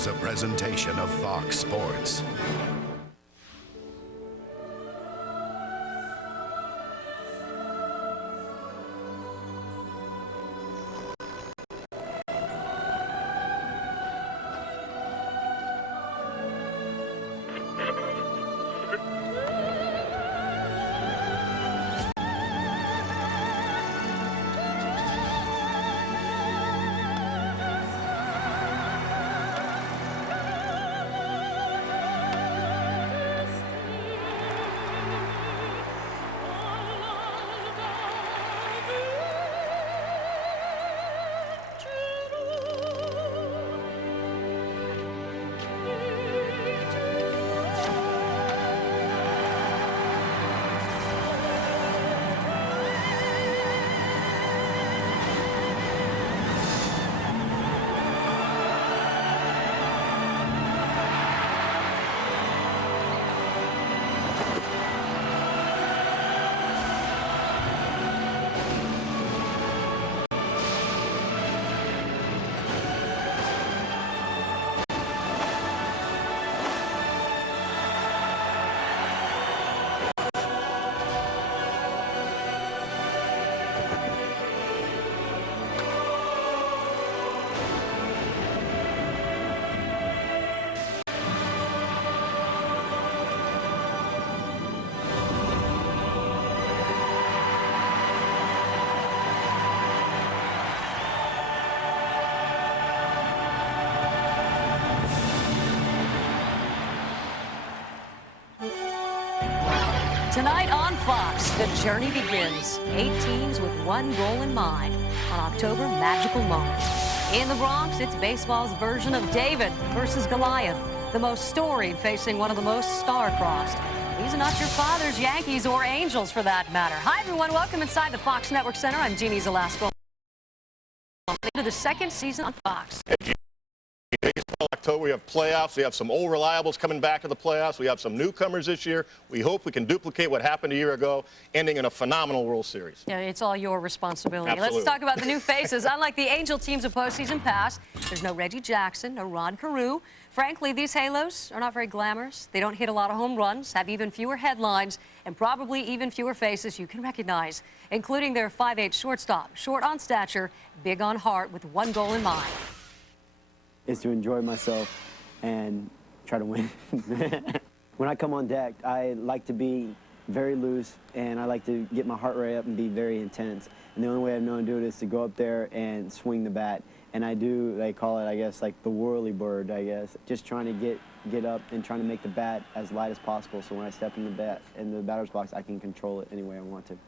is a presentation of Fox Sports. Tonight on Fox, the journey begins. 8 teams with one goal in mind on October magical moment. In the Bronx, it's baseball's version of David versus Goliath, the most storied facing one of the most star-crossed. These are not your father's Yankees or Angels, for that matter. Hi, everyone. Welcome inside the Fox Network Center. I'm Jeannie Zalasko. To the second season on Fox. Baseball October, we have playoffs. We have some old reliables coming back to the playoffs. We have some newcomers this year. We hope we can duplicate what happened a year ago, ending in a phenomenal World Series. Yeah, it's all your responsibility. Absolutely. Let's talk about the new faces. Unlike the Angel teams of postseason past, there's no Reggie Jackson, no Rod Carew. Frankly, these Halos are not very glamorous. They don't hit a lot of home runs, have even fewer headlines, and probably even fewer faces you can recognize, including their 5'8" shortstop, short on stature, big on heart, with one goal in mind. Is to enjoy myself and try to win. When I come on deck, I like to be very loose, and I like to get my heart rate up and be very intense. And the only way I've known to do it is to go up there and swing the bat. And I do, they call it, I guess, like the whirly bird, I guess. Just trying to get up and trying to make the bat as light as possible, so when I step in the batter's box, I can control it any way I want to.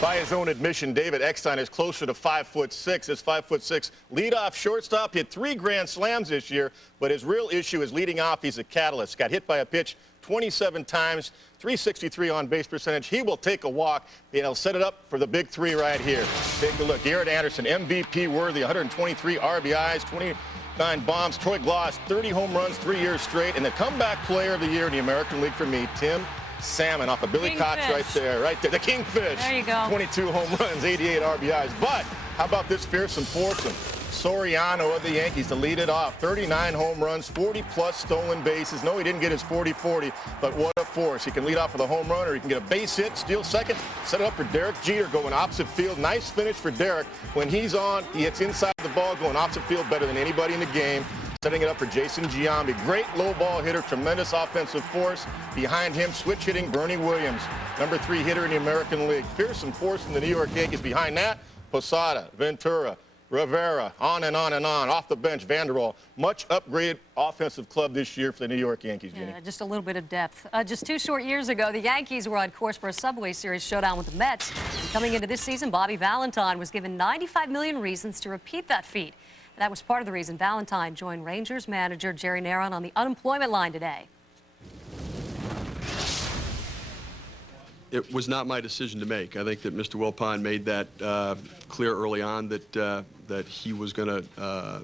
By his own admission, David Eckstein is closer to 5'6". This 5'6" leadoff shortstop hit 3 grand slams this year, but his real issue is leading off. He's a catalyst. Got hit by a pitch 27 times, 363 on base percentage. He will take a walk, and he'll set it up for the big 3 right here. Take a look. Jarrod Anderson, MVP worthy, 123 RBIs, 29 bombs. Troy Gloss, 30 home runs 3 years straight, and the comeback player of the year in the American League for me, Tim Salmon, off of Billy Cox right there. The Kingfish. There you go. 22 home runs, 88 RBIs. But how about this fearsome foursome? Soriano of the Yankees to lead it off. 39 home runs, 40-plus stolen bases. No, he didn't get his 40-40, but what a force. He can lead off with a home run, or he can get a base hit, steal second, set it up for Derek Jeter going opposite field. Nice finish for Derek. When he's on, he hits inside the ball, going opposite field better than anybody in the game. Setting it up for Jason Giambi. Great low ball hitter, tremendous offensive force. Behind him, switch hitting Bernie Williams, number 3 hitter in the American League. Fearsome force in the New York Yankees. Behind that, Posada, Ventura, Rivera, on and on and on. Off the bench, Vanderwall. Much upgraded offensive club this year for the New York Yankees, Jenny. Yeah, just a little bit of depth. Just 2 short years ago, the Yankees were on course for a Subway Series showdown with the Mets. And coming into this season, Bobby Valentine was given 95 million reasons to repeat that feat. That was part of the reason Valentine joined Rangers manager Jerry Narron on the unemployment line today. It was not my decision to make. I think that Mr. Wilpon made that clear early on that he was going to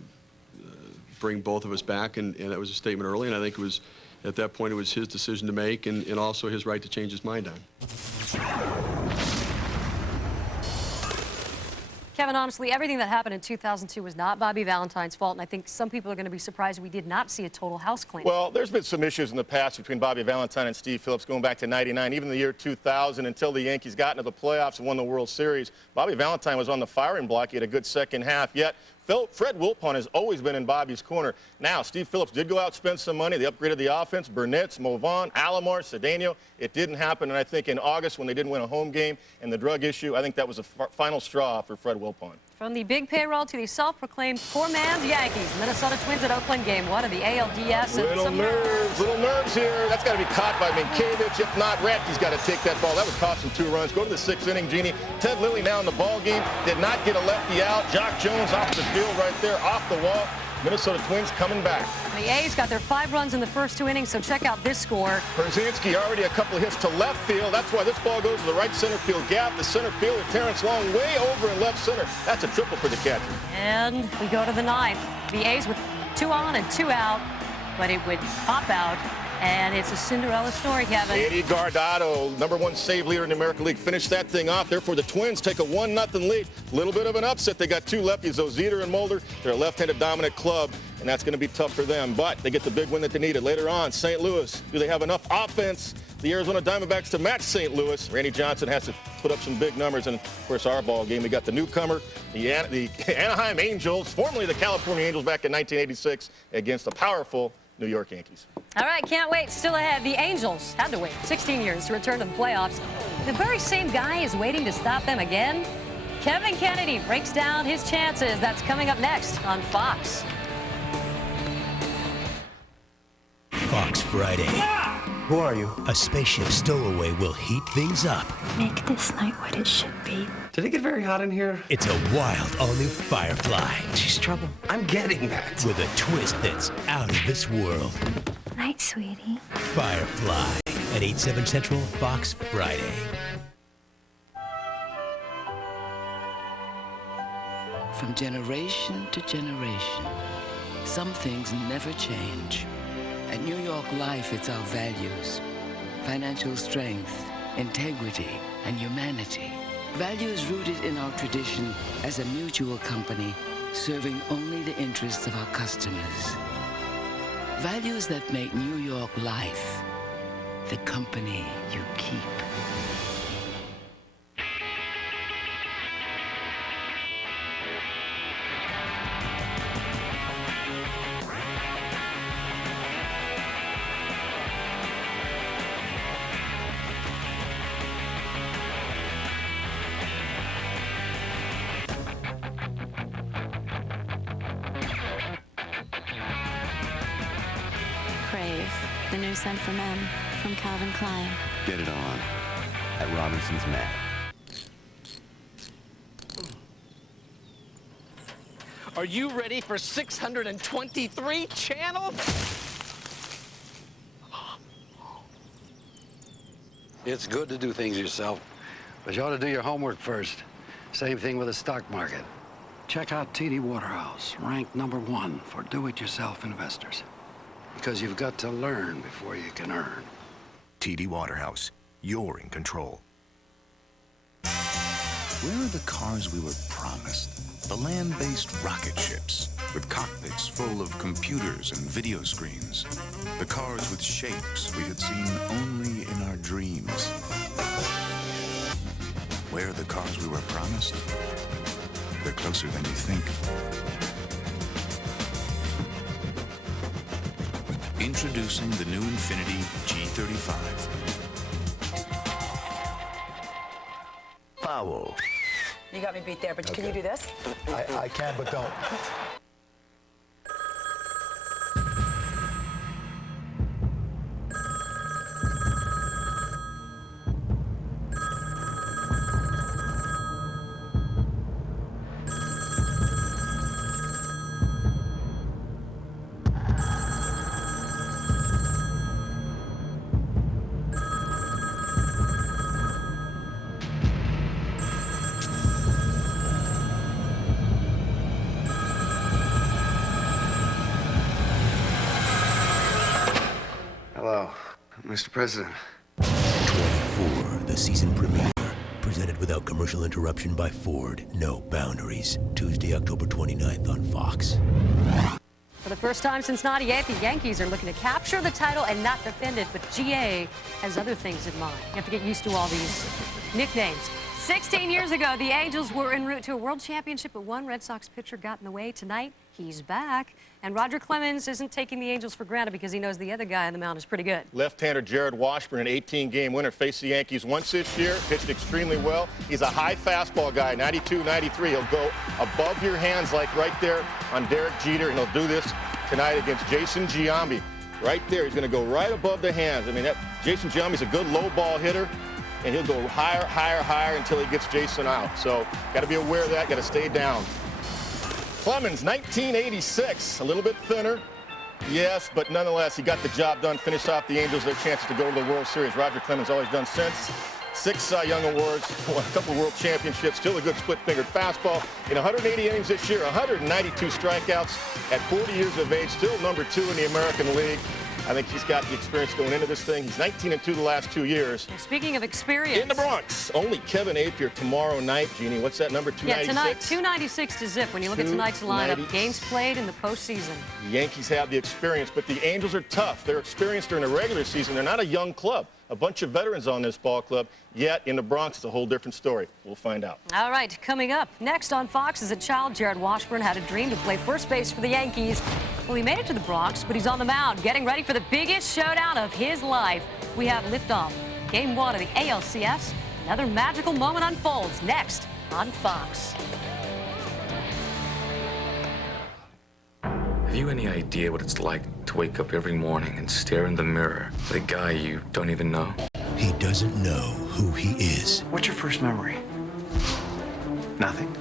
bring both of us back, and that was a statement early, and I think it was, at that point, it was his decision to make, and also his right to change his mind on. Kevin, honestly, everything that happened in 2002 was not Bobby Valentine's fault, and I think some people are going to be surprised we did not see a total house cleaning. Well, there's been some issues in the past between Bobby Valentine and Steve Phillips going back to '99, even the year 2000, until the Yankees got into the playoffs and won the World Series. Bobby Valentine was on the firing block. He had a good second half, yet Fred Wilpon has always been in Bobby's corner. Now, Steve Phillips did go out and spend some money. They upgraded the offense. Burnett, Movan, Alomar, Cedeno. It didn't happen, and I think in August when they didn't win a home game and the drug issue, I think that was the final straw for Fred Wilpon. From the big payroll to the self-proclaimed poor man's Yankees, Minnesota Twins at Oakland game 1 of the ALDS. Little nerves here. That's got to be caught by Minkiewicz. If not, Ratke's got to take that ball. That would cost him 2 runs. Go to the 6th inning, Jeannie. Ted Lilly now in the ball game. Did not get a lefty out. Jock Jones off the field right there, off the wall. Minnesota Twins coming back. The A's got their 5 runs in the first 2 innings, so check out this score. Brzezinski already a couple of hits to left field. That's why this ball goes to the right center field gap. The center fielder, Terrence Long, way over in left center. That's a triple for the catcher. And we go to the 9th. The A's with 2 on and 2 out, but it would pop out. And it's a Cinderella story, Kevin. Eddie Guardado, #1 save leader in the American League, finished that thing off. Therefore, the Twins take a 1-0 lead. A little bit of an upset. They got 2 lefties, Ozeder and Mulder. They're a left-handed dominant club, and that's going to be tough for them. But they get the big win that they needed. Later on, St. Louis, do they have enough offense, the Arizona Diamondbacks, to match St. Louis? Randy Johnson has to put up some big numbers. And, of course, our ball game, we got the newcomer, the Anaheim Angels, formerly the California Angels back in 1986, against the powerful New York Yankees. All right, can't wait. Still ahead. The Angels had to wait 16 years to return to the playoffs. The very same guy is waiting to stop them again. Kevin Kennedy breaks down his chances. That's coming up next on Fox. Fox Friday. Who are you? A spaceship stowaway will heat things up. Make this night what it should be. Did it get very hot in here? It's a wild, all-new Firefly. She's trouble. I'm getting that. With a twist that's out of this world. Night, sweetie. Firefly at 8/7 Central, Fox Friday. From generation to generation, some things never change. At New York Life, it's our values. Financial strength, integrity, and humanity. Values rooted in our tradition as a mutual company, serving only the interests of our customers. Values that make New York Life the company you keep. The new scent for men from Calvin Klein. Get it on at Robinson's Men. Are you ready for 623 channels? It's good to do things yourself, but you ought to do your homework first. Same thing with the stock market. Check out TD Waterhouse, ranked #1 for do-it-yourself investors. Because you've got to learn before you can earn. TD Waterhouse, you're in control. Where are the cars we were promised? The land-based rocket ships with cockpits full of computers and video screens. The cars with shapes we had seen only in our dreams. Where are the cars we were promised? They're closer than you think. Introducing the new Infiniti G35. Foul. You got me beat there, but can you do this? I can, but don't. Hello, Mr. President. 24, the season premiere. Presented without commercial interruption by Ford. No boundaries. Tuesday, October 29th on Fox. For the first time since '98, the Yankees are looking to capture the title and not defend it, but GA has other things in mind. You have to get used to all these nicknames. 16 years ago, the Angels were en route to a world championship, but one Red Sox pitcher got in the way. Tonight, he's back. And Roger Clemens isn't taking the Angels for granted because he knows the other guy on the mound is pretty good. Left-hander Jarrod Washburn, an 18-game winner, faced the Yankees once this year, pitched extremely well. He's a high fastball guy, 92, 93. He'll go above your hands like right there on Derek Jeter, and he'll do this tonight against Jason Giambi. Right there, he's going to go right above the hands. I mean, Jason Giambi's a good low ball hitter, and he'll go higher, higher, higher until he gets Jason out. So got to be aware of that, got to stay down. Clemens, 1986, a little bit thinner, yes, but nonetheless, he got the job done, finished off the Angels, their chances to go to the World Series. Roger Clemens always done since. 6 Cy Young awards, won a couple of world championships, still a good split-fingered fastball. In 180 innings this year, 192 strikeouts at 40 years of age, still number 2 in the American League. I think he's got the experience going into this thing. He's 19-2 the last 2 years. And speaking of experience. In the Bronx, only Kevin Apier tomorrow night. Jeannie, what's that number, 296? Yeah, tonight, 296 to zip when you look at tonight's lineup. Games played in the postseason. The Yankees have the experience, but the Angels are tough. They're experienced during the regular season. They're not a young club. A bunch of veterans on this ball club, yet in the Bronx, it's a whole different story. We'll find out. All right, coming up next on Fox, as a child, Jarrod Washburn had a dream to play first base for the Yankees. Well, he made it to the Bronx, but he's on the mound, getting ready for the biggest showdown of his life. We have liftoff. Game 1 of the ALCS. Another magical moment unfolds next on Fox. Have you any idea what it's like to wake up every morning and stare in the mirror at a guy you don't even know? He doesn't know who he is. What's your first memory? Nothing.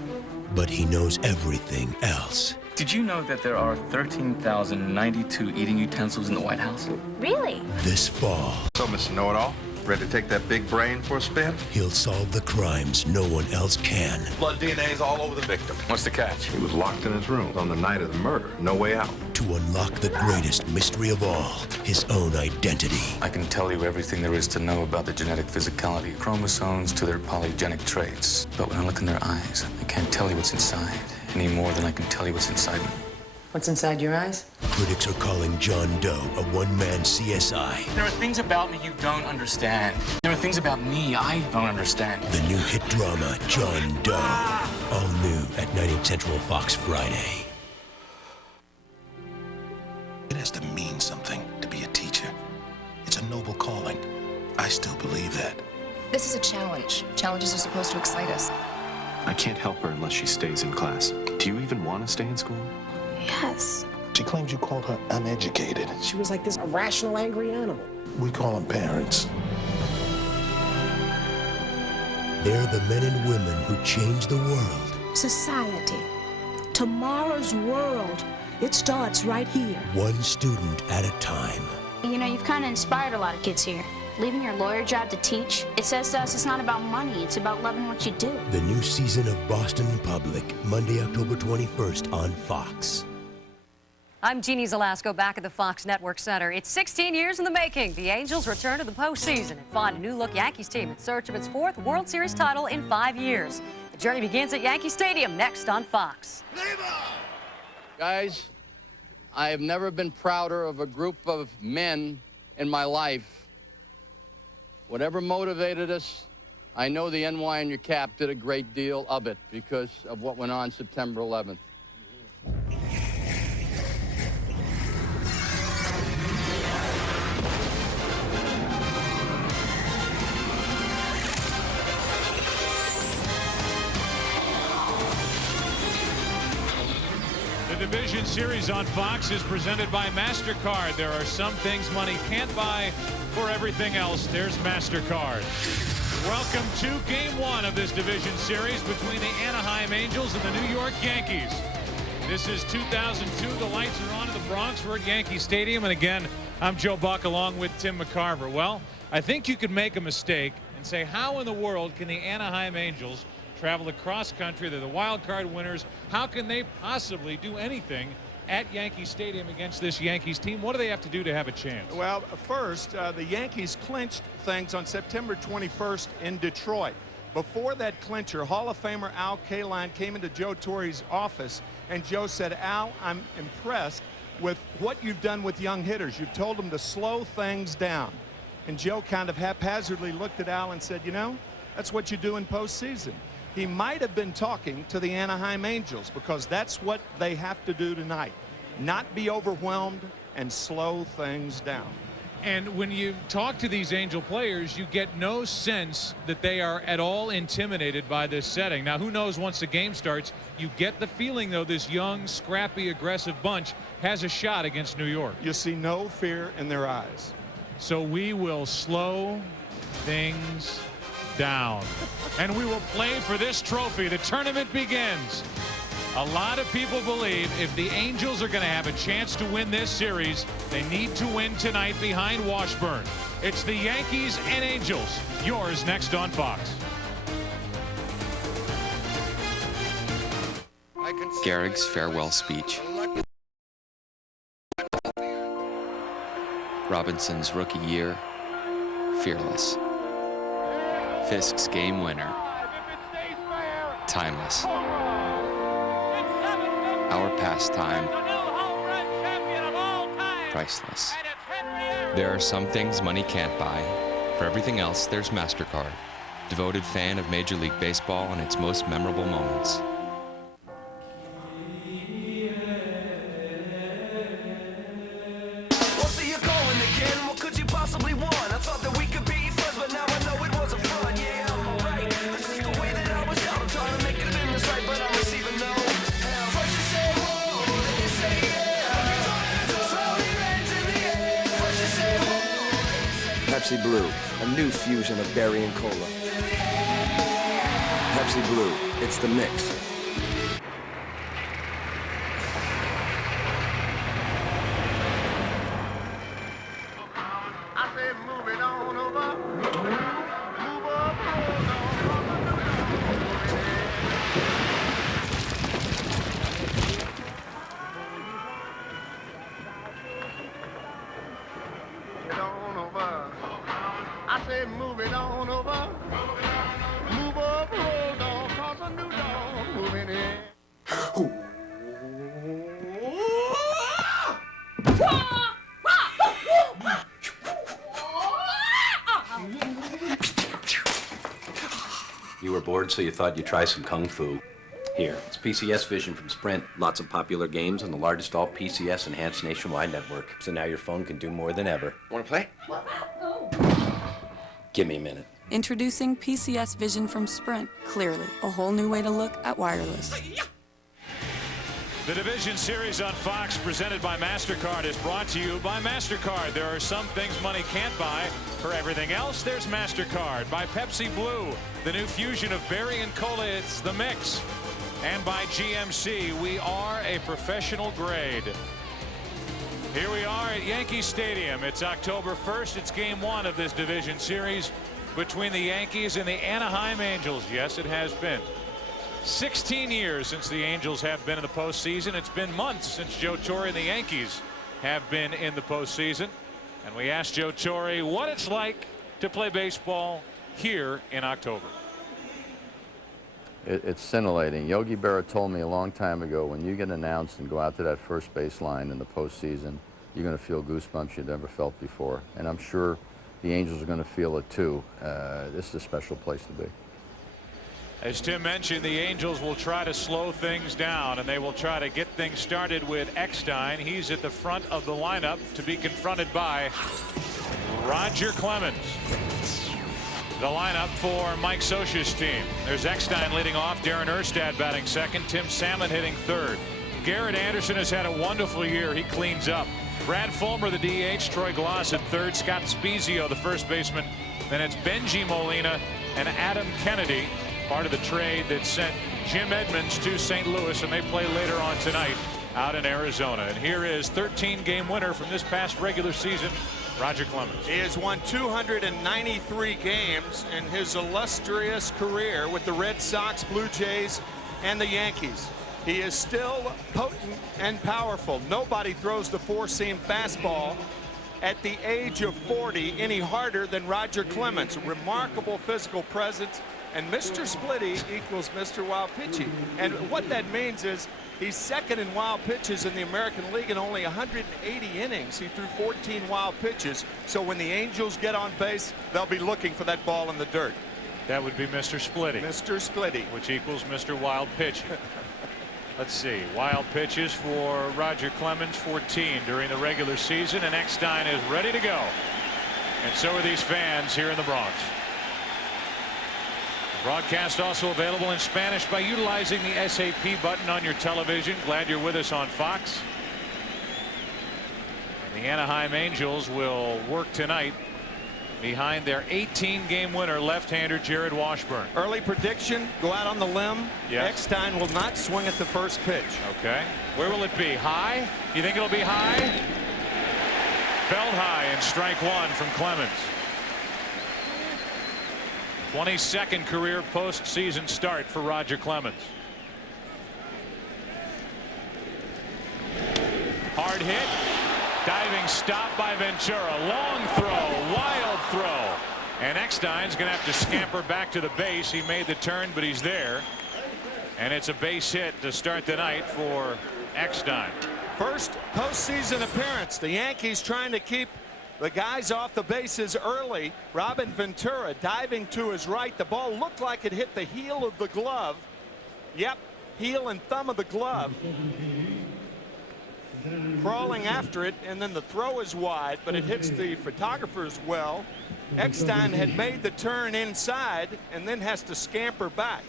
But he knows everything else. Did you know that there are 13,092 eating utensils in the White House? Really? This fall, So, Mr. Know-It-All, ready to take that big brain for a spin? he'll solve the crimes no one else can. Blood DNA's all over the victim. What's the catch? He was locked in his room on the night of the murder. No way out. To unlock the greatest mystery of all, his own identity. I can tell you everything there is to know about the genetic physicality of chromosomes to their polygenic traits. But when I look in their eyes, I can't tell you what's inside any more than I can tell you what's inside me. What's inside your eyes? Critics are calling John Doe a one-man CSI. There are things about me you don't understand. There are things about me I don't understand. The new hit drama, John Doe. All new at 9/8 Central Fox Friday. It has to mean something to be a teacher. It's a noble calling. I still believe that. This is a challenge. Challenges are supposed to excite us. I can't help her unless she stays in class. Do you even want to stay in school? Yes. She claims you called her uneducated. She was like this irrational, angry animal. We call them parents. They're the men and women who change the world. Society. Tomorrow's world. It starts right here. One student at a time. You know, you've kind of inspired a lot of kids here. Leaving your lawyer job to teach, it says to us it's not about money, it's about loving what you do. The new season of Boston Public, Monday, October 21st on Fox. I'm Jeannie Zelasco back at the Fox Network Center. It's 16 years in the making. The Angels return to the postseason and find a new-look Yankees team in search of its 4th World Series title in 5 years. The journey begins at Yankee Stadium next on Fox. Guys, I have never been prouder of a group of men in my life. Whatever motivated us, I know the NY on your cap did a great deal of it because of what went on September 11th. The Division Series on Fox is presented by MasterCard. There are some things money can't buy. For everything else, there's MasterCard. Welcome to Game 1 of this Division Series between the Anaheim Angels and the New York Yankees. This is 2002. The lights are on in the Bronx. We're at Yankee Stadium. And again, I'm Joe Buck along with Tim McCarver. Well, I think you could make a mistake and say, how in the world can the Anaheim Angels travel across country? They're the wild card winners. How can they possibly do anything at Yankee Stadium against this Yankees team? What do they have to do to have a chance? Well, first, the Yankees clinched things on September 21st in Detroit. Before that clincher, Hall of Famer Al Kaline came into Joe Torre's office, and Joe said, Al, I'm impressed with what you've done with young hitters. You've told them to slow things down. And Joe kind of haphazardly looked at Al and said, you know, that's what you do in postseason. He might have been talking to the Anaheim Angels, because that's what they have to do tonight. Not be overwhelmed and slow things down. And when you talk to these Angel players, you get no sense that they are at all intimidated by this setting. Now, who knows, once the game starts, you get the feeling, though, this young, scrappy, aggressive bunch has a shot against New York. You see no fear in their eyes. So we will slow things down. And we will play for this trophy. The tournament begins. A lot of people believe if the Angels are going to have a chance to win this series, they need to win tonight behind Washburn. It's the Yankees and Angels. Yours next on Fox. Gehrig's farewell speech. Robinson's rookie year, fearless. Fisk's game winner, timeless. Our pastime, priceless. There are some things money can't buy. For everything else, there's MasterCard, devoted fan of Major League Baseball and its most memorable moments. We'll see you going again. What could you possibly want? I thought that we could be friends, but now I know it was a fraud. Yeah, I'm alright. This is the way that I was out. I'm trying to make it in this right, but I'm receiving no. First you say whoa, then you say yeah. Throw your hands in the air. First you say whoa. Pepsi Blue, a new fusion of berry and cola. Pepsi Blue, it's the mix. You were bored, so you thought you'd try some kung fu. Here, it's PCS Vision from Sprint. Lots of popular games on the largest all PCS enhanced nationwide network. So now your phone can do more than ever. Want to play? Give me a minute. Introducing PCS Vision from Sprint. Clearly, a whole new way to look at wireless. The Division Series on Fox, presented by MasterCard, is brought to you by MasterCard. There are some things money can't buy. For everything else, there's MasterCard. By Pepsi Blue, the new fusion of berry and cola, it's the mix. And by GMC, we are a professional grade. Here we are at Yankee Stadium. It's October 1st. It's game one of this Division Series between the Yankees and the Anaheim Angels. Yes, it has been 16 years since the Angels have been in the postseason. It's been months since Joe Torre and the Yankees have been in the postseason. And we asked Joe Torre what it's like to play baseball here in October. It's scintillating. Yogi Berra told me a long time ago, when you get announced and go out to that first base line in the postseason, you're going to feel goosebumps you've never felt before. And I'm sure the Angels are going to feel it too. This is a special place to be. As Tim mentioned, the Angels will try to slow things down, and they will try to get things started with Eckstein. He's at the front of the lineup to be confronted by Roger Clemens. The lineup for Mike Scioscia's team. There's Eckstein leading off, Darren Erstad batting second, Tim Salmon hitting third. Garrett Anderson has had a wonderful year. He cleans up. Brad Fulmer, the DH, Troy Glaus at third, Scott Spezio, the first baseman. Then it's Benji Molina and Adam Kennedy, part of the trade that sent Jim Edmonds to St. Louis, and they play later on tonight out in Arizona. And here is 13-game winner from this past regular season, Roger Clemens. He has won 293 games in his illustrious career with the Red Sox, Blue Jays, and the Yankees. He is still potent and powerful. Nobody throws the four-seam fastball at the age of 40 any harder than Roger Clemens. Remarkable physical presence And Mr. Splitty equals Mr. Wild Pitchy. And what that means is he's second in wild pitches in the American League in only 180 innings. He threw 14 wild pitches. So when the Angels get on base, they'll be looking for that ball in the dirt. That would be Mr. Splitty. Mr. Splitty. Which equals Mr. Wild Pitching. Let's see. Wild pitches for Roger Clemens, 14 during the regular season, and Eckstein is ready to go. And so are these fans here in the Bronx. Broadcast also available in Spanish by utilizing the SAP button on your television. Glad you're with us on Fox. And the Anaheim Angels will work tonight behind their 18-game winner, left-hander Jarrod Washburn. Early prediction, go out on the limb. Yes. Eckstein will not swing at the first pitch. Okay. Where will it be? High? You think it'll be high? Belt high, and strike one from Clemens. 22nd career postseason start for Roger Clemens. Hard hit. Diving stop by Ventura. Long throw. Wild throw. And Eckstein's going to have to scamper back to the base. He made the turn, but he's there. And it's a base hit to start the night for Eckstein. First postseason appearance. The Yankees trying to keep the guys off the bases early. Robin Ventura diving to his right. The ball looked like it hit the heel of the glove. Yep, heel and thumb of the glove. Crawling after it, and then the throw is wide, but it hits the photographers well. Eckstein had made the turn inside and then has to scamper back.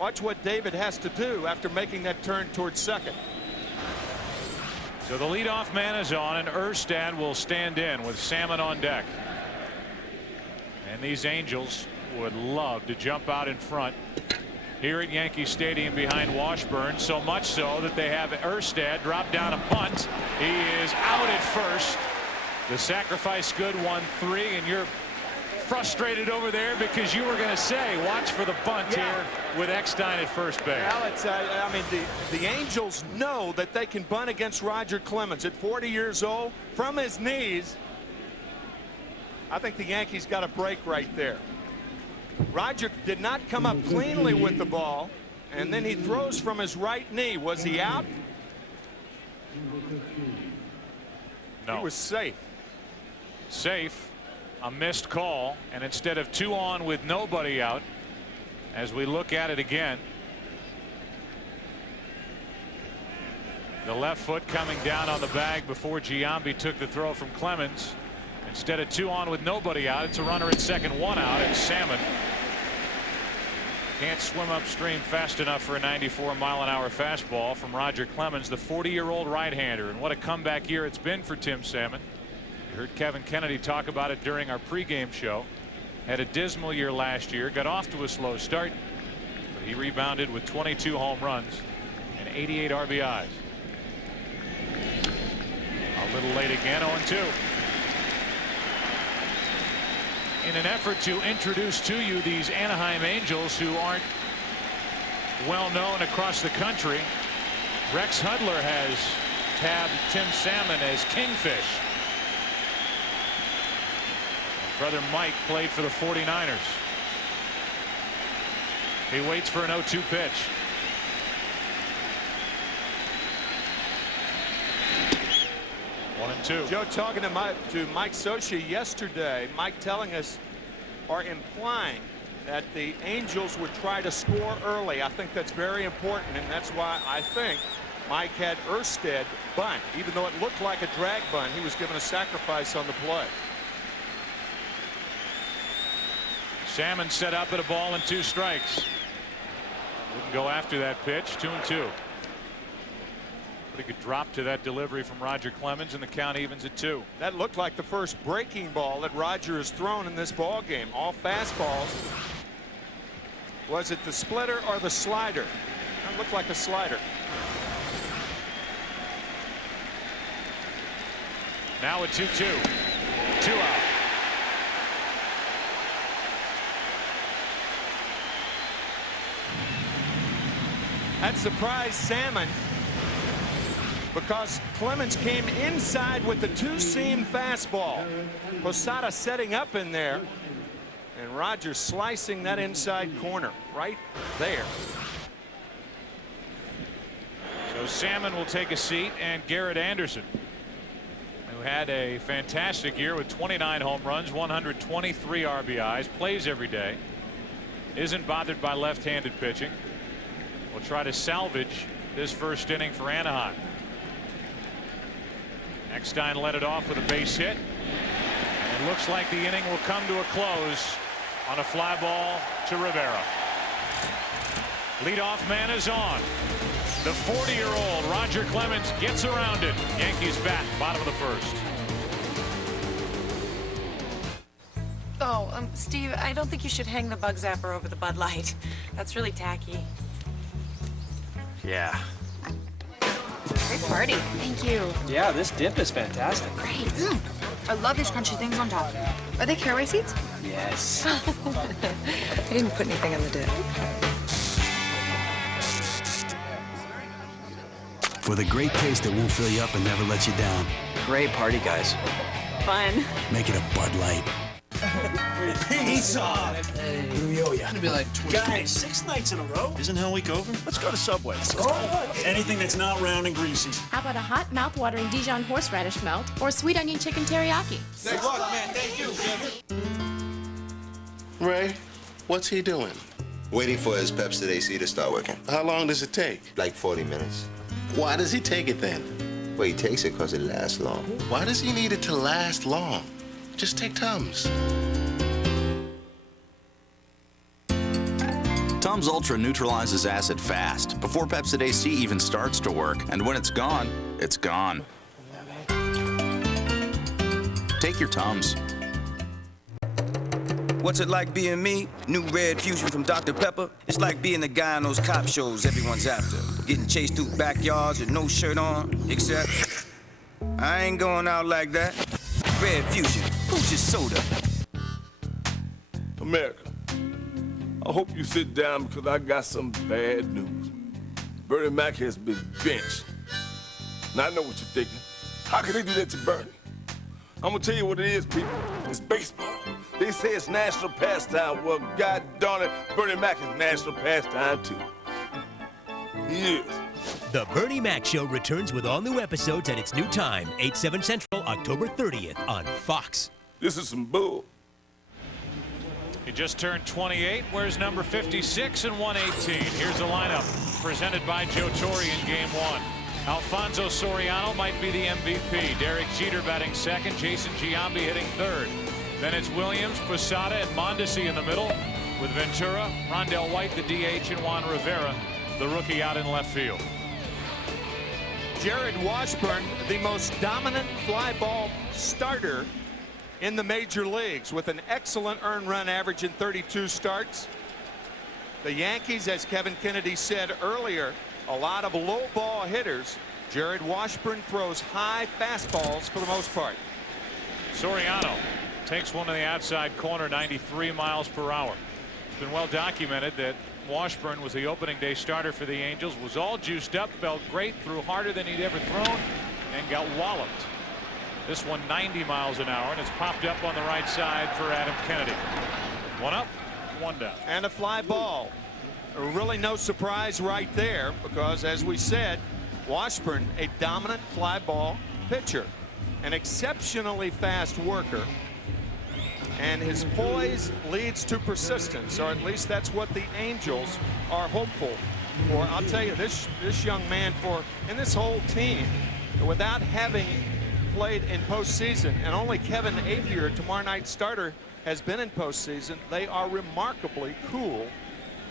Watch what David has to do after making that turn towards second. So the leadoff man is on, and Erstad will stand in with Salmon on deck. And these Angels would love to jump out in front here at Yankee Stadium behind Washburn, so much so that they have Erstad drop down a punt. He is out at first. The sacrifice good, 1-3, and you're frustrated over there because you were going to say watch for the bunt here with Eckstein at first base. Well, it's, I mean, the Angels know that they can bunt against Roger Clemens at 40 years old from his knees. I think the Yankees got a break right there. Roger did not come up cleanly with the ball, and then he throws from his right knee. Was he out? No. He was safe. Safe. A missed call, and instead of 2 on with nobody out, as we look at it again, the left foot coming down on the bag before Giambi took the throw from Clemens. Instead of 2 on with nobody out, it's a runner at second, 1 out, and Salmon can't swim upstream fast enough for a 94-mile-an-hour fastball from Roger Clemens, the 40-year-old right-hander. And what a comeback year it's been for Tim Salmon. You heard Kevin Kennedy talk about it during our pregame show. Had a dismal year last year, got off to a slow start, but he rebounded with 22 home runs and 88 RBIs. A little late again, 0-2. In an effort to introduce to you these Anaheim Angels who aren't well known across the country, Rex Hudler has tabbed Tim Salmon as Kingfish. Brother Mike played for the 49ers. He waits for an 0-2 pitch. One and two. Joe talking to Mike Socia yesterday. Mike telling us or implying that the Angels would try to score early. I think that's very important, and that's why I think Mike had Erstad bunt. Even though it looked like a drag bunt, he was given a sacrifice on the play. Salmon set up at a ball and 2 strikes. Wouldn't go after that pitch. 2-2. Pretty good drop to that delivery from Roger Clemens, and the count evens at 2. That looked like the first breaking ball that Roger has thrown in this ball game. All fastballs. Was it the splitter or the slider? It looked like a slider. Now a 2-2. 2 out. That surprised Salmon because Clemens came inside with the 2-seam fastball. Posada setting up in there, And Rogers slicing that inside corner right there. So Salmon will take a seat, and Garrett Anderson, who had a fantastic year with 29 home runs, 123 RBIs, plays every day, isn't bothered by left-handed pitching, will try to salvage this first inning for Anaheim. Eckstein led it off with a base hit. And it looks like the inning will come to a close on a fly ball to Rivera. Leadoff man is on. The 40-year-old Roger Clemens gets around it. Yankees bat, bottom of the first. Oh, Steve, I don't think you should hang the bug zapper over the Bud Light. That's really tacky. Yeah. Great party. Thank you. Yeah, this dip is fantastic. Great. I love these crunchy things on top. Are they caraway seeds? Yes. I didn't put anything on the dip. For the great taste that won't fill you up and never lets you down. Great party, guys. Fun. Make it a Bud Light. Pizza! Hey. What do we owe you? It'll be like 20. Guys, 6 nights in a row? Isn't Hell Week over? Let's go to Subway. Anything that's not round and greasy. How about a hot, mouth-watering Dijon horseradish melt or sweet onion chicken teriyaki? Good luck, man. Thank you. Ray, what's he doing? Waiting for his Pepsi AC to start working. How long does it take? Like 40 minutes. Why does he take it then? Well, he takes it because it lasts long. Why does he need it to last long? Just take Tums. Tums Ultra neutralizes acid fast, before Pepsi AC even starts to work. And when it's gone, it's gone. Take your Tums. What's it like being me? New Red Fusion from Dr. Pepper. It's like being the guy on those cop shows everyone's after. Getting chased through backyards with no shirt on, except I ain't going out like that. Red Fusion, who's your soda? America, I hope you sit down because I got some bad news. Bernie Mac has been benched. Now I know what you're thinking. How can they do that to Bernie? I'm gonna tell you what it is, people. It's baseball. They say it's national pastime. Well, God darn it, Bernie Mac is national pastime too. He is. The Bernie Mac Show returns with all new episodes at its new time, 8/7 Central, October 30th on Fox. This is some bull. He just turned 28, wears number 56 and 118. Here's the lineup presented by Joe Torre in Game 1. Alfonso Soriano might be the MVP. Derek Jeter batting second. Jason Giambi hitting third. Then it's Williams, Posada, and Mondesi in the middle, with Ventura, Rondell White, the DH, and Juan Rivera, the rookie, out in left field. Jarrod Washburn, the most dominant fly ball starter in the major leagues, with an excellent earned run average in 32 starts. The Yankees, as Kevin Kennedy said earlier, a lot of low ball hitters. Jarrod Washburn throws high fastballs for the most part. Soriano takes one to the outside corner, 93 miles per hour. It's been well documented that Washburn was the opening day starter for the Angels, was all juiced up, felt great, threw harder than he'd ever thrown, and got walloped. This one 90 miles an hour, and it's popped up on the right side for Adam Kennedy. One up, one down. And a fly ball. Really no surprise right there, because as we said, Washburn, a dominant fly ball pitcher, an exceptionally fast worker, and his poise leads to persistence, or at least that's what the Angels are hopeful for. I'll tell you, this young man, and this whole team, without having played in postseason, and only Kevin Apier, tomorrow night's starter, has been in postseason, they are remarkably cool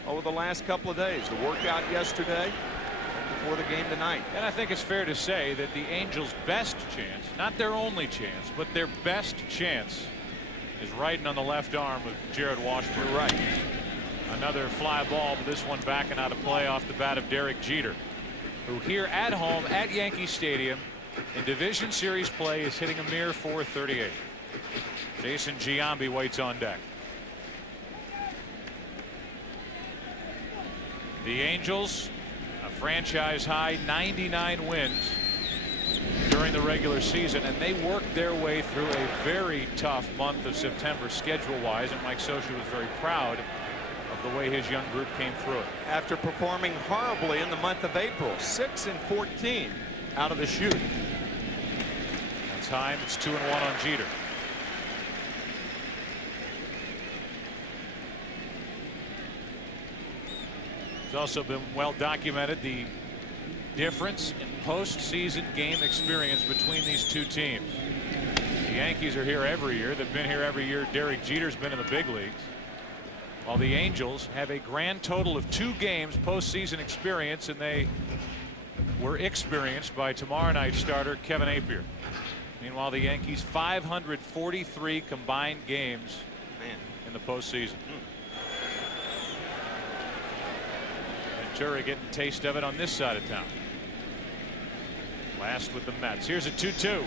over the last couple of days. The workout yesterday before the game tonight. And I think it's fair to say that the Angels' best chance, not their only chance, but their best chance, is riding on the left arm of Jarrod Washburn. You're right. Another fly ball, but this one backing out of play off the bat of Derek Jeter, who here at home at Yankee Stadium in Division Series play is hitting a mere .438. Jason Giambi waits on deck. The Angels, a franchise high 99 wins. during the regular season, and they worked their way through a very tough month of September schedule-wise, and Mike Scioscia was very proud of the way his young group came through it. After performing horribly in the month of April, 6-14 out of the chute. That's Heim. It's 2-1 on Jeter. It's also been well documented the difference in postseason game experience between these two teams. The Yankees are here every year. They've been here every year. Derek Jeter's been in the big leagues, while the Angels have a grand total of 2 games postseason experience, and they were experienced by tomorrow night's starter Kevin Appier. Meanwhile, the Yankees 543 combined games in the postseason. Ventura getting a taste of it on this side of town. Last with the Mets. Here's a 2-2.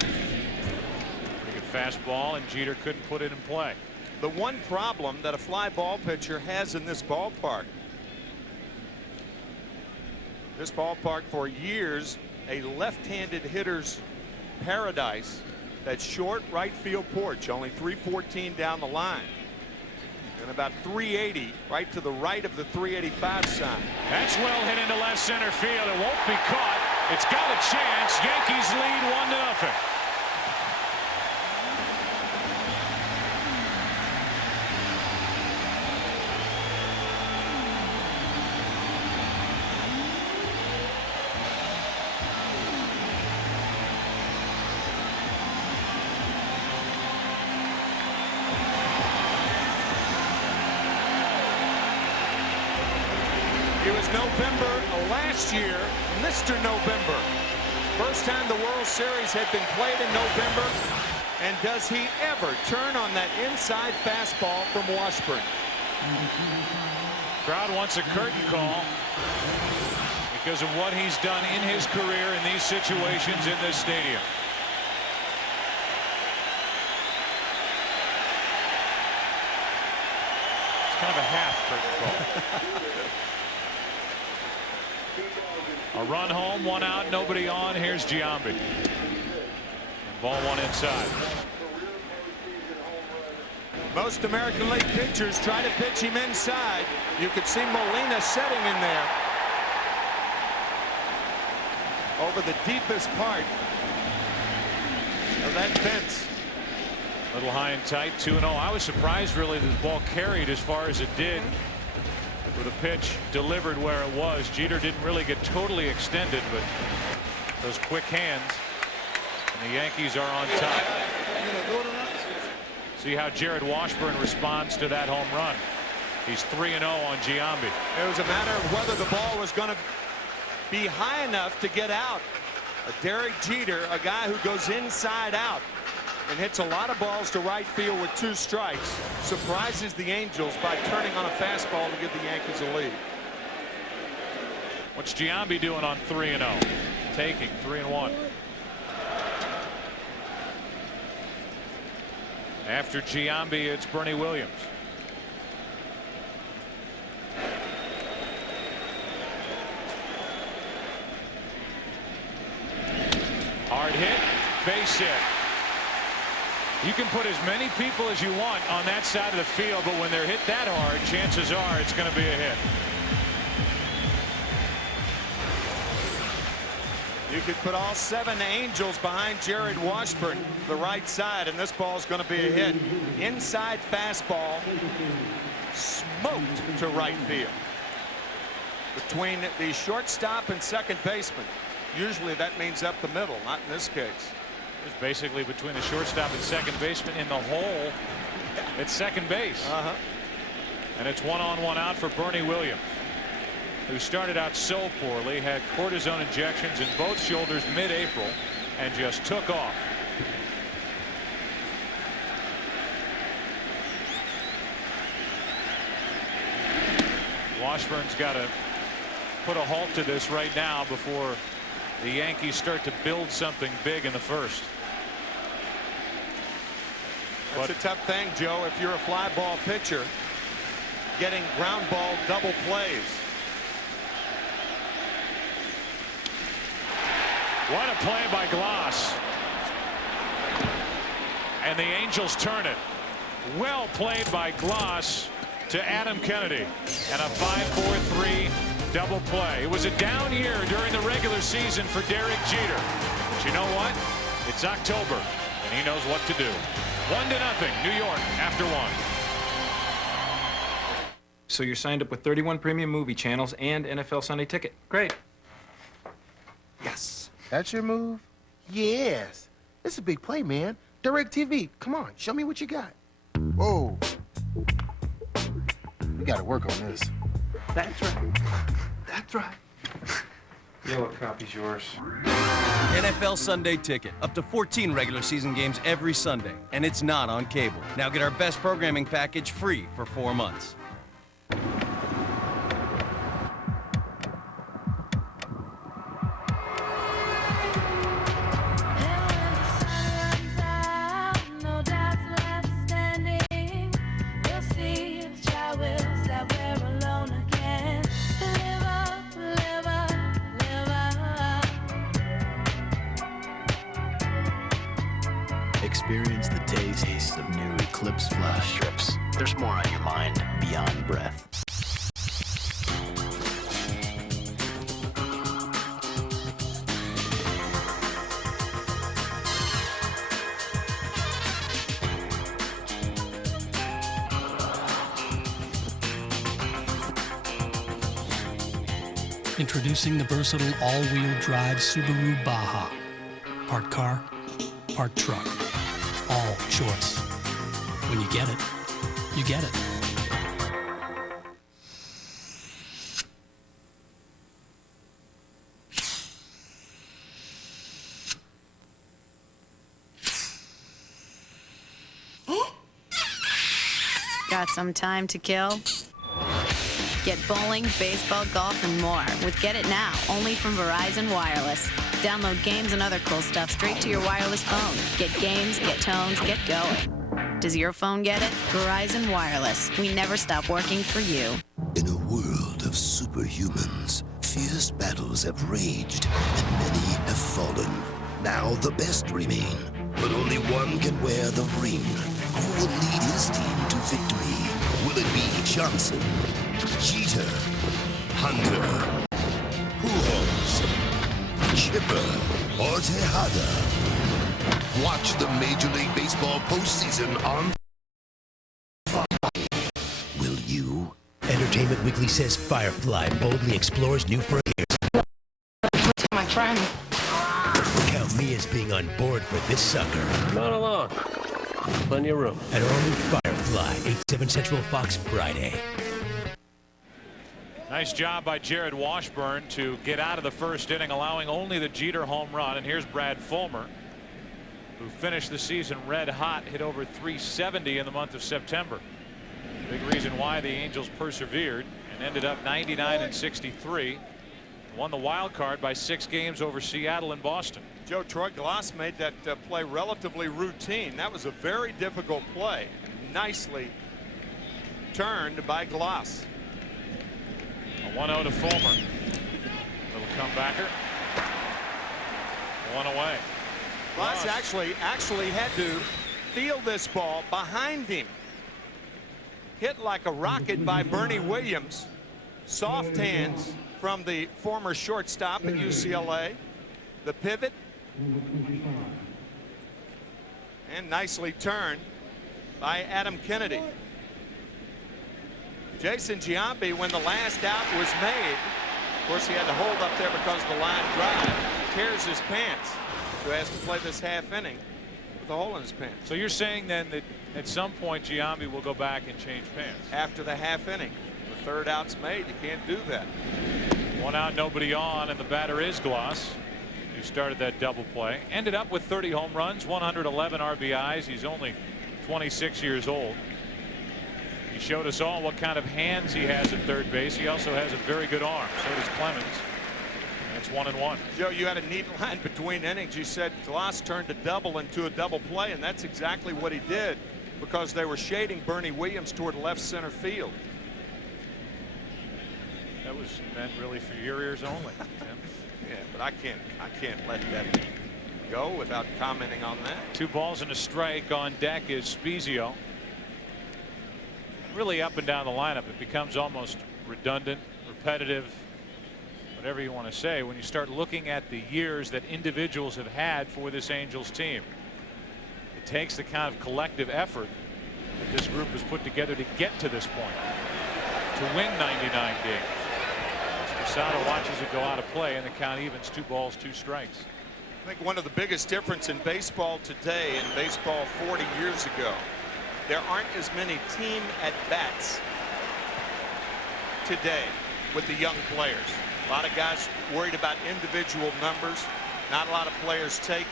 Pretty good fastball, and Jeter couldn't put it in play. The one problem that a fly ball pitcher has in this ballpark. This ballpark for years a left-handed hitter's paradise. That short right field porch, only 314 down the line, and about 380 right to the right of the 385 sign. That's well hit into left center field. It won't be caught. It's got a chance. Yankees lead 1-0. It was November last year, Mr. November. First time the World Series had been played in November. And does he ever turn on that inside fastball from Washburn? Crowd wants a curtain call because of what he's done in his career in these situations in this stadium. It's kind of a half curtain call. A run home, 1 out, nobody on. Here's Giambi. And ball 1 inside. Most American League pitchers try to pitch him inside. You could see Molina setting in there over the deepest part of that fence. Little high and tight, 2-0. I was surprised really that the ball carried as far as it did. With a pitch delivered where it was. Jeter didn't really get totally extended, but those quick hands, and the Yankees are on top. See how Jarrod Washburn responds to that home run. He's 3-0 on Giambi. It was a matter of whether the ball was going to be high enough to get out. Derek Jeter, a guy who goes inside out and hits a lot of balls to right field with 2 strikes, surprises the Angels by turning on a fastball to give the Yankees a lead. What's Giambi doing on 3-0? Taking 3-1. After Giambi, it's Bernie Williams. Hard hit, base hit. You can put as many people as you want on that side of the field, but when they're hit that hard, chances are it's going to be a hit. You could put all 7 Angels behind Jarrod Washburn, the right side, and this ball is going to be a hit. Inside fastball, smoked to right field. Between the shortstop and second baseman. Usually that means up the middle, not in this case. It's basically between the shortstop and second baseman in the hole at second base. And it's 1 on 1 out for Bernie Williams, who started out so poorly, had cortisone injections in both shoulders mid-April, and just took off. Washburn's got to put a halt to this right now before the Yankees start to build something big in the first. That's a tough thing, Joe, if you're a fly ball pitcher, getting ground ball double plays. What a play by Gloss. And the Angels turn it. Well played by Gloss to Adam Kennedy. And a 5-4-3 double play. It was a down year during the regular season for Derek Jeter. But you know what? It's October, and he knows what to do. 1-0, New York after 1. So you're signed up with 31 premium movie channels and NFL Sunday Ticket. Great. Yes. That's your move? Yes. It's a big play, man. DirecTV. Come on, show me what you got. Whoa. We gotta work on this. That's right. That's right. Yellow copy's yours. NFL Sunday Ticket. Up to 14 regular season games every Sunday. And it's not on cable. Now get our best programming package free for 4 months. Experience the taste of new Eclipse Flash strips. There's more on your mind beyond breath. Introducing the versatile all-wheel drive Subaru Baja. Part car, part truck. All choice. When you get it, you get it. Got some time to kill? Get bowling, baseball, golf, and more with Get It Now, only from Verizon Wireless. Download games and other cool stuff straight to your wireless phone. Get games, get tones, get going. Does your phone get it? Verizon Wireless. We never stop working for you. In a world of superhumans, fierce battles have raged and many have fallen. Now the best remain, but only one can wear the ring. Who will lead his team to victory? Will it be Johnson, Jeter, Hunter, Pujols, Chipper, or Tejada? Watch the Major League Baseball postseason on Fox. Will you? Entertainment Weekly says Firefly boldly explores new frontiers. My friend. Count me as being on board for this sucker. Not alone. Plenty of room. An all-new Firefly, 8/7 Central Fox Friday. Nice job by Jarrod Washburn to get out of the first inning, allowing only the Jeter home run. And here's Brad Fulmer, who finished the season red hot, hit over 370 in the month of September. Big reason why the Angels persevered and ended up 99-63. Won the wild card by 6 games over Seattle and Boston. Joe, Troy Glass made that play relatively routine. That was a very difficult play. Nicely turned by Glass. A 1-0 to Fulmer. Little comebacker. 1 away. Glass actually had to feel this ball behind him. Hit like a rocket by Bernie Williams. Soft hands from the former shortstop at UCLA. The pivot. And nicely turned by Adam Kennedy. Jason Giambi, when the last out was made, of course he had to hold up there because of the line drive, tears his pants. So has to play this half inning with a hole in his pants. So you're saying then that at some point Giambi will go back and change pants? After the half inning. The third out's made. You can't do that. 1 out, nobody on, and the batter is Gloss, who started that double play. Ended up with 30 home runs, 111 RBIs. He's only 26 years old. He showed us all what kind of hands he has at third base. He also has a very good arm. So does Clemens. It's 1-1. Joe, you had a neat line between innings. You said Gloss turned a double into a double play, and that's exactly what he did because they were shading Bernie Williams toward left center field. That was meant really for your ears only, Tim. Yeah, but I can't let that go without commenting on that. 2 balls and a strike. On deck is Spezio. Really up and down the lineup. It becomes almost redundant, repetitive, whatever you want to say, when you start looking at the years that individuals have had for this Angels team. It takes the kind of collective effort that this group has put together to get to this point, to win 99 games. Posada watches it go out of play, and the count evens. 2 balls, 2 strikes. I think one of the biggest difference in baseball today and baseball 40 years ago, there aren't as many team at-bats today with the young players. A lot of guys worried about individual numbers. Not a lot of players take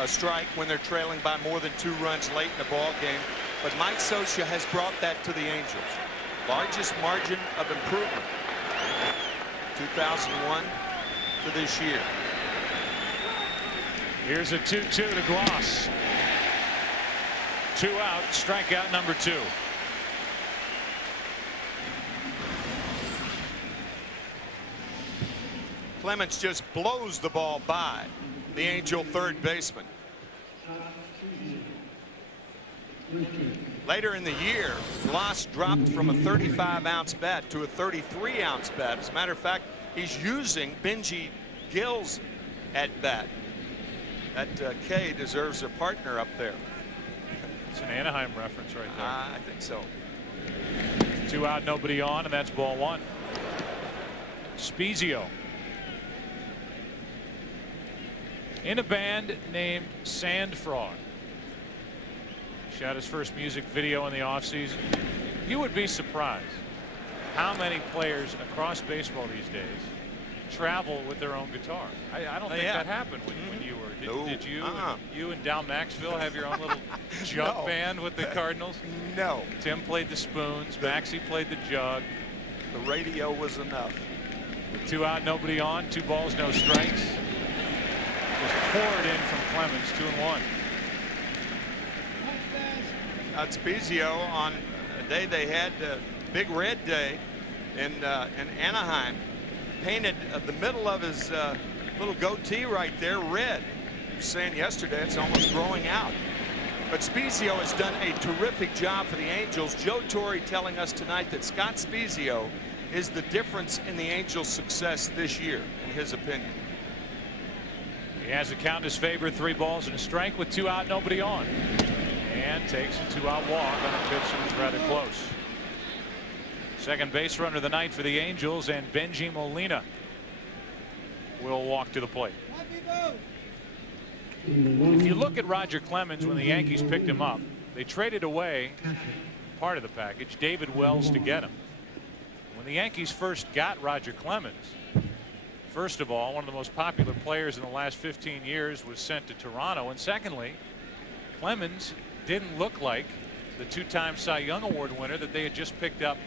a strike when they're trailing by more than 2 runs late in the ball game. But Mike Scioscia has brought that to the Angels. Largest margin of improvement, 2001 to this year. Here's a 2-2 to Gloss. 2 out, strikeout number 2. Clemens just blows the ball by the Angel third baseman. Later in the year, Gloss dropped from a 35-ounce bat to a 33-ounce bat. As a matter of fact, he's using Benji Gill's at bat. That K deserves a partner up there. It's an Anaheim reference right there. I think so. 2 out, nobody on, and that's ball 1. Spezio. In a band named Sand Frog. Shot his first music video in the offseason. You would be surprised how many players across baseball these days travel with their own guitar. I don't think that happened when you were. Did you? You and Dow Maxville have your own little jug band with the Cardinals? No. Tim played the spoons. Maxie played the jug. The radio was enough. With 2 out, nobody on. 2 balls, no strikes. Just poured in from Clemens. 2-1. Spezio on a day they had Big Red Day in Anaheim painted the middle of his little goatee right there red. He was saying yesterday it's almost growing out. But Spezio has done a terrific job for the Angels. Joe Torre telling us tonight that Scott Spezio is the difference in the Angels' success this year, in his opinion. He has the count in his favor. 3 balls and a strike with 2 out, nobody on. And takes a 2-out walk on a pitch that was rather close. Second base runner of the night for the Angels, and Benji Molina will walk to the plate. If you look at Roger Clemens, when the Yankees picked him up, they traded away part of the package, David Wells, to get him. When the Yankees first got Roger Clemens, first of all, one of the most popular players in the last 15 years was sent to Toronto, and secondly, Clemens didn't look like the 2-time Cy Young Award winner that they had just picked up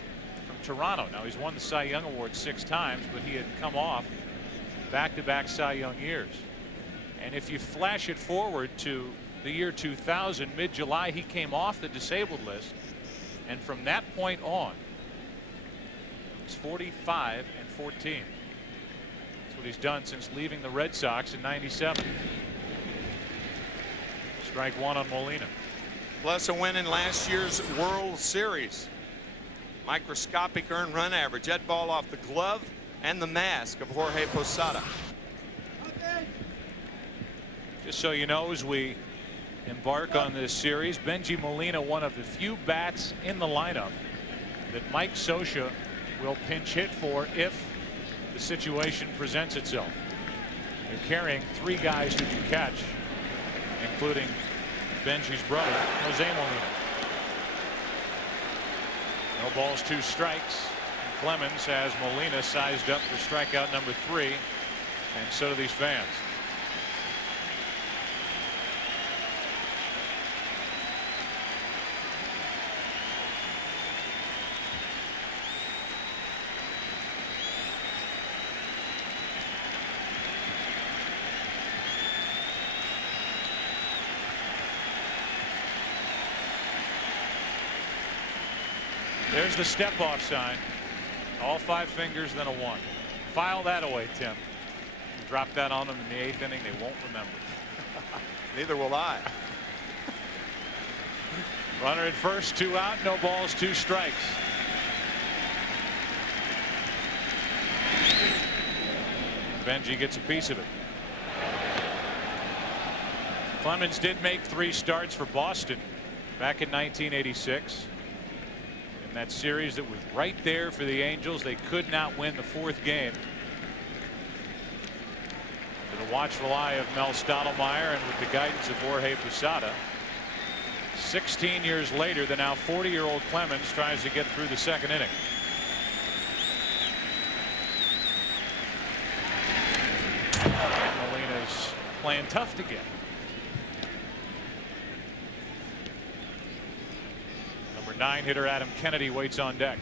from Toronto. Now, he's won the Cy Young Award 6 times, but he had come off back-to-back Cy Young years. And if you flash it forward to the year 2000, mid-July, he came off the disabled list, and from that point on, he's 45-14. That's what he's done since leaving the Red Sox in '97. Strike 1 on Molina. Plus a win in last year's World Series. Microscopic earned run average. That ball off the glove and the mask of Jorge Posada. Just so you know, as we embark on this series, Benji Molina, one of the few bats in the lineup that Mike Scioscia will pinch hit for if the situation presents itself. You're carrying 3 guys who can catch, including Benji's brother, Jose Molina. No balls, 2 strikes. And Clemens has Molina sized up for strikeout number 3, and so do these fans. There's the step-off sign. All 5 fingers, then a 1. File that away, Tim. You drop that on them in the 8th inning, they won't remember. Neither will I. Runner at first, 2 out, no balls, 2 strikes. Benji gets a piece of it. Clemens did make 3 starts for Boston back in 1986. In that series that was right there for the Angels, they could not win the 4th game. To the watchful eye of Mel Stottlemyre and with the guidance of Jorge Posada. 16 years later, the now 40-year-old Clemens tries to get through the 2nd inning. Molina's playing tough to get. Number 9 hitter Adam Kennedy waits on deck.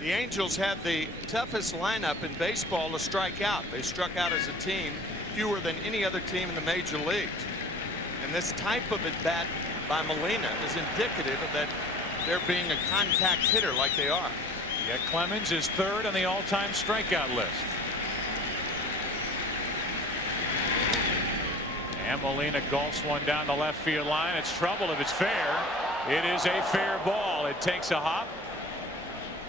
The Angels have the toughest lineup in baseball to strike out. They struck out as a team fewer than any other team in the major leagues. And this type of at bat by Molina is indicative of that they're being a contact hitter like they are. Yet Clemens is 3rd on the all-time strikeout list. And Molina gulps one down the left field line. It's trouble if it's fair. It is a fair ball. It takes a hop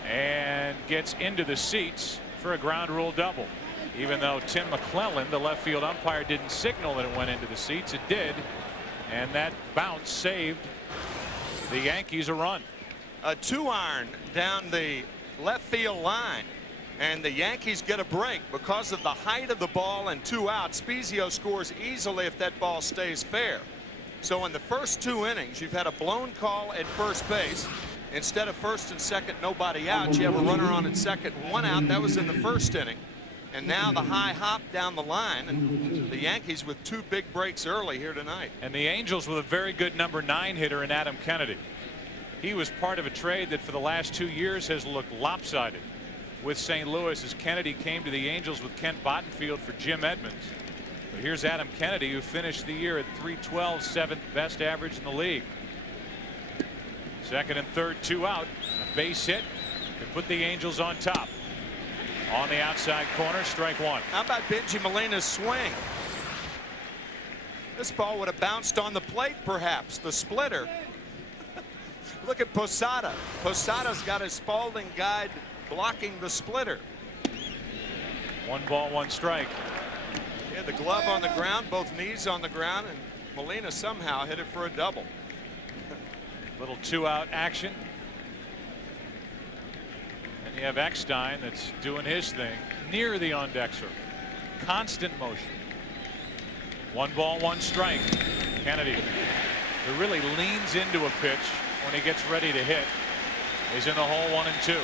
and gets into the seats for a ground rule double. Even though Tim McClellan, the left field umpire, didn't signal that it went into the seats, it did. And that bounce saved the Yankees a run. A 2-iron down the left field line. And the Yankees get a break because of the height of the ball and 2 outs. Spezio scores easily if that ball stays fair. So in the first 2 innings, you've had a blown call at first base. Instead of 1st and 2nd, nobody out, you have a runner on at 2nd, 1 out. That was in the 1st inning. And now the high hop down the line, and the Yankees with 2 big breaks early here tonight. And the Angels with a very good number 9 hitter in Adam Kennedy. He was part of a trade that for the last 2 years has looked lopsided with St. Louis as Kennedy came to the Angels with Kent Bottenfield for Jim Edmonds. But here's Adam Kennedy, who finished the year at .312, 7th best average in the league. 2nd and 3rd, 2 out. A base hit to put the Angels on top. On the outside corner, strike 1. How about Benji Molina's swing? This ball would have bounced on the plate, perhaps. The splitter. Look at Posada. Posada's got his Spalding guide blocking the splitter. 1 ball, 1 strike. He had the glove on the ground, both knees on the ground, and Molina somehow hit it for a double. Little 2-out action. And you have Eckstein that's doing his thing near the on-deck circle. Constant motion. 1 ball, 1 strike. Kennedy, who really leans into a pitch when he gets ready to hit, is in the hole 1 and 2.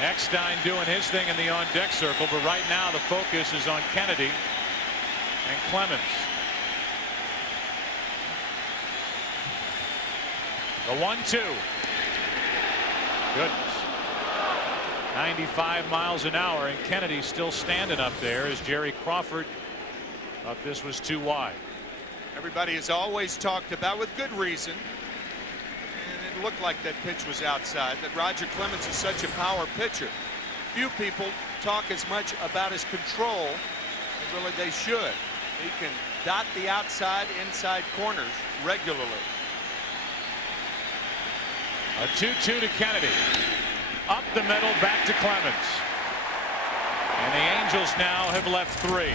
Eckstein doing his thing in the on-deck circle, but right now the focus is on Kennedy and Clemens. The 1-2. Goodness. 95 miles an hour, and Kennedy's still standing up there as Jerry Crawford thought this was too wide. Everybody has always talked about, with good reason, and it looked like that pitch was outside, that Roger Clemens is such a power pitcher. Few people talk as much about his control as really they should. He can dot the outside, inside corners regularly. A 2-2 to Kennedy. Up the middle, back to Clemens. And the Angels now have left 3.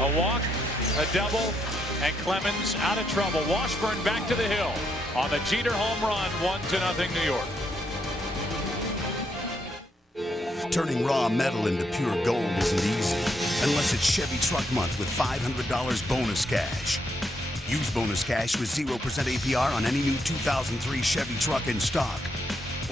A walk, a double, and Clemens out of trouble. Washburn back to the hill on the Jeter home run, 1-0 New York. Turning raw metal into pure gold isn't easy unless it's Chevy Truck Month with $500 bonus cash. Use bonus cash with 0% APR on any new 2003 Chevy truck in stock.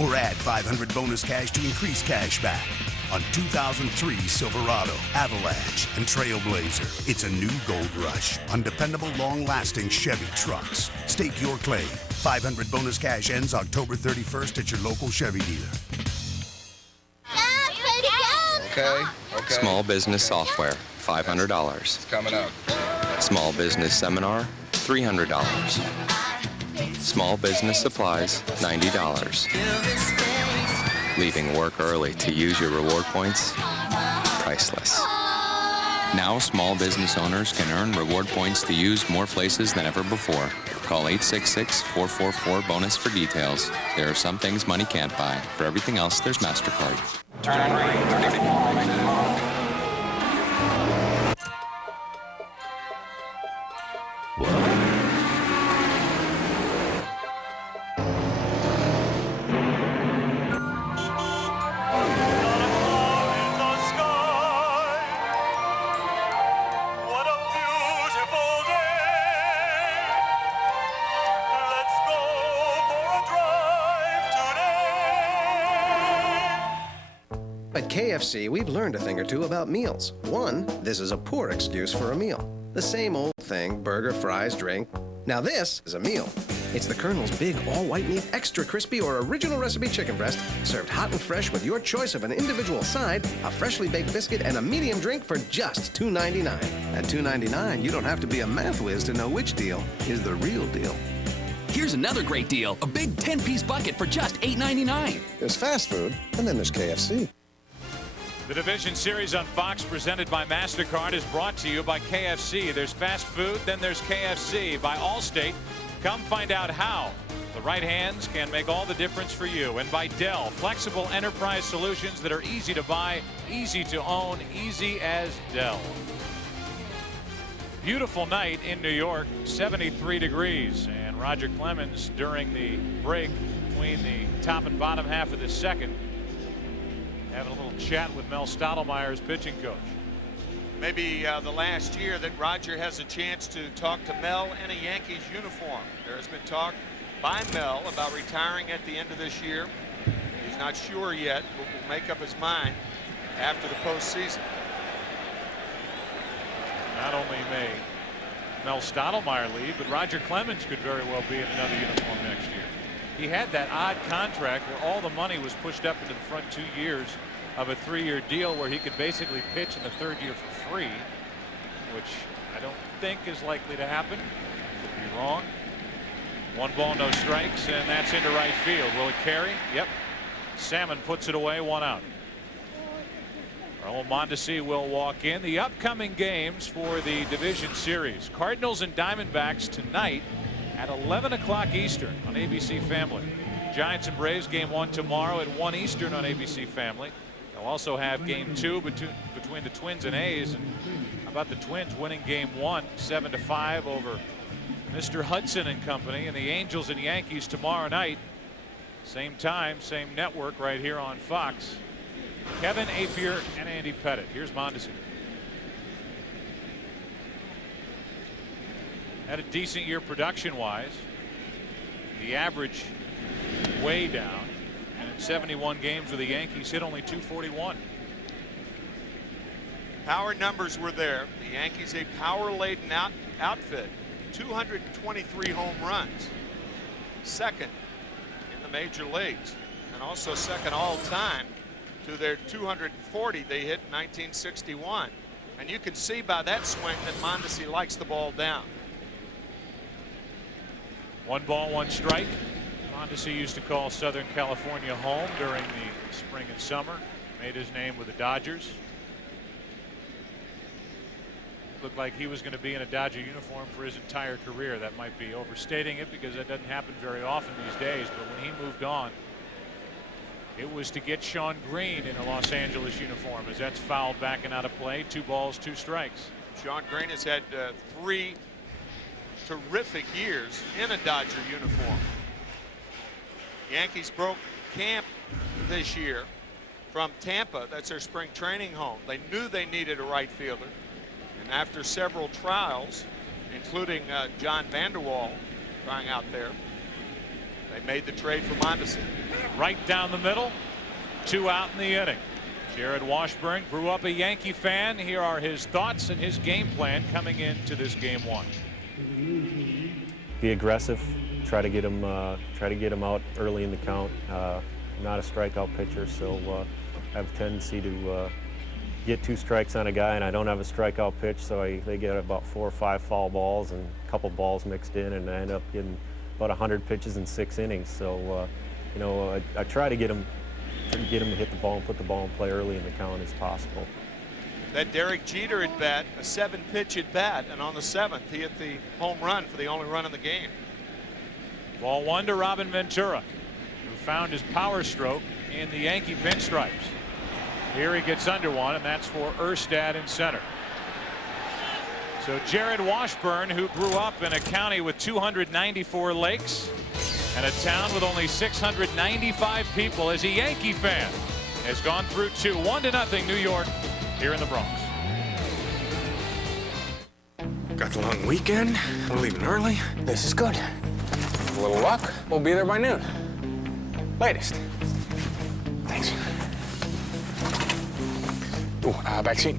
Or add $500 bonus cash to increase cash back on 2003 Silverado, Avalanche, and Trailblazer. It's a new gold rush on dependable, long-lasting Chevy trucks. Stake your claim. $500 bonus cash ends October 31st at your local Chevy dealer. Okay. Small business software, $500. It's coming up. Small business seminar, $300. Small business supplies, $90. Leaving work early to use your reward points, priceless. Now small business owners can earn reward points to use more places than ever before. Call 866-444-BONUS for details. There are some things money can't buy. For everything else, there's MasterCard. At KFC, we've learned a thing or two about meals. One, this is a poor excuse for a meal. The same old thing, burger, fries, drink. Now this is a meal. It's the Colonel's big all-white meat, extra crispy or original recipe chicken breast, served hot and fresh with your choice of an individual side, a freshly baked biscuit, and a medium drink for just $2.99. At $2.99, you don't have to be a math whiz to know which deal is the real deal. Here's another great deal, a big 10-piece bucket for just $8.99. There's fast food, and then there's KFC. The Division Series on Fox, presented by MasterCard, is brought to you by KFC. There's fast food, then there's KFC. By Allstate, come find out how. The right hands can make all the difference for you. And by Dell, flexible enterprise solutions that are easy to buy, easy to own, easy as Dell. Beautiful night in New York, 73 degrees. And Roger Clemens, during the break between the top and bottom half of the second, having a little chat with Mel Stottlemyre's pitching coach. Maybe the last year that Roger has a chance to talk to Mel in a Yankees uniform. There has been talk by Mel about retiring at the end of this year. He's not sure yet, but will make up his mind after the postseason. Not only may Mel Stottlemyre leave, but Roger Clemens could very well be in another uniform next year. He had that odd contract where all the money was pushed up into the front 2 years of a 3-year deal where he could basically pitch in the third year for free, which I don't think is likely to happen. Could be wrong. 1 ball, no strikes, and that's into right field. Will it carry? Yep. Salmon puts it away, 1 out. Raul Mondesi will walk in. The upcoming games for the Division Series: Cardinals and Diamondbacks tonight at 11 o'clock Eastern on ABC Family. Giants and Braves game 1 tomorrow at 1 Eastern on ABC Family. They'll also have game 2 between the Twins and A's. And how about the Twins winning game 1 7-5 over Mr. Hudson and company, and the Angels and Yankees tomorrow night. Same time, same network, right here on Fox. Kevin Apier and Andy Pettit. Here's Mondesi. Had a decent year production-wise. The average way down, and in 71 games with the Yankees, hit only .241. Power numbers were there. The Yankees, a power-laden outfit. 223 home runs. Second in the major leagues, and also second all-time to their 240 they hit in 1961. And you can see by that swing that Mondesi likes the ball down. 1 ball, 1 strike. Mondesi used to call Southern California home during the spring and summer. Made his name with the Dodgers. Looked like he was going to be in a Dodger uniform for his entire career. That might be overstating it because that doesn't happen very often these days. But when he moved on, it was to get Sean Green in a Los Angeles uniform, as that's fouled back and out of play. 2 balls, 2 strikes. Sean Green has had 3 terrific years in a Dodger uniform. Yankees broke camp this year from Tampa. That's their spring training home. They knew they needed a right fielder, and after several trials, including John Vanderwall trying out there, they made the trade for Mondesi. Right down the middle, 2 out in the inning. Jarrod Washburn grew up a Yankee fan. Here are his thoughts and his game plan coming into this game 1. Be aggressive. Try to get him out early in the count. Not a strikeout pitcher, so I have a tendency to get 2 strikes on a guy, and I don't have a strikeout pitch, so they get about 4 or 5 foul balls and a couple balls mixed in, and I end up getting about 100 pitches in 6 innings. So, you know, I try to get him to hit the ball and put the ball in play early in the count as possible. That Derek Jeter at bat, a 7-pitch at bat, and on the 7th he hit the home run for the only run in the game. Ball 1 to Robin Ventura, who found his power stroke in the Yankee pinstripes. Here he gets under one, and that's for Erstad in center. So Jarrod Washburn, who grew up in a county with 294 lakes and a town with only 695 people, as a Yankee fan, has gone through 2, 1-0 New York here in the Bronx. Got the long weekend. We're leaving early. This is good. A little luck, we'll be there by noon. Latest. Thanks. Ooh, back seat.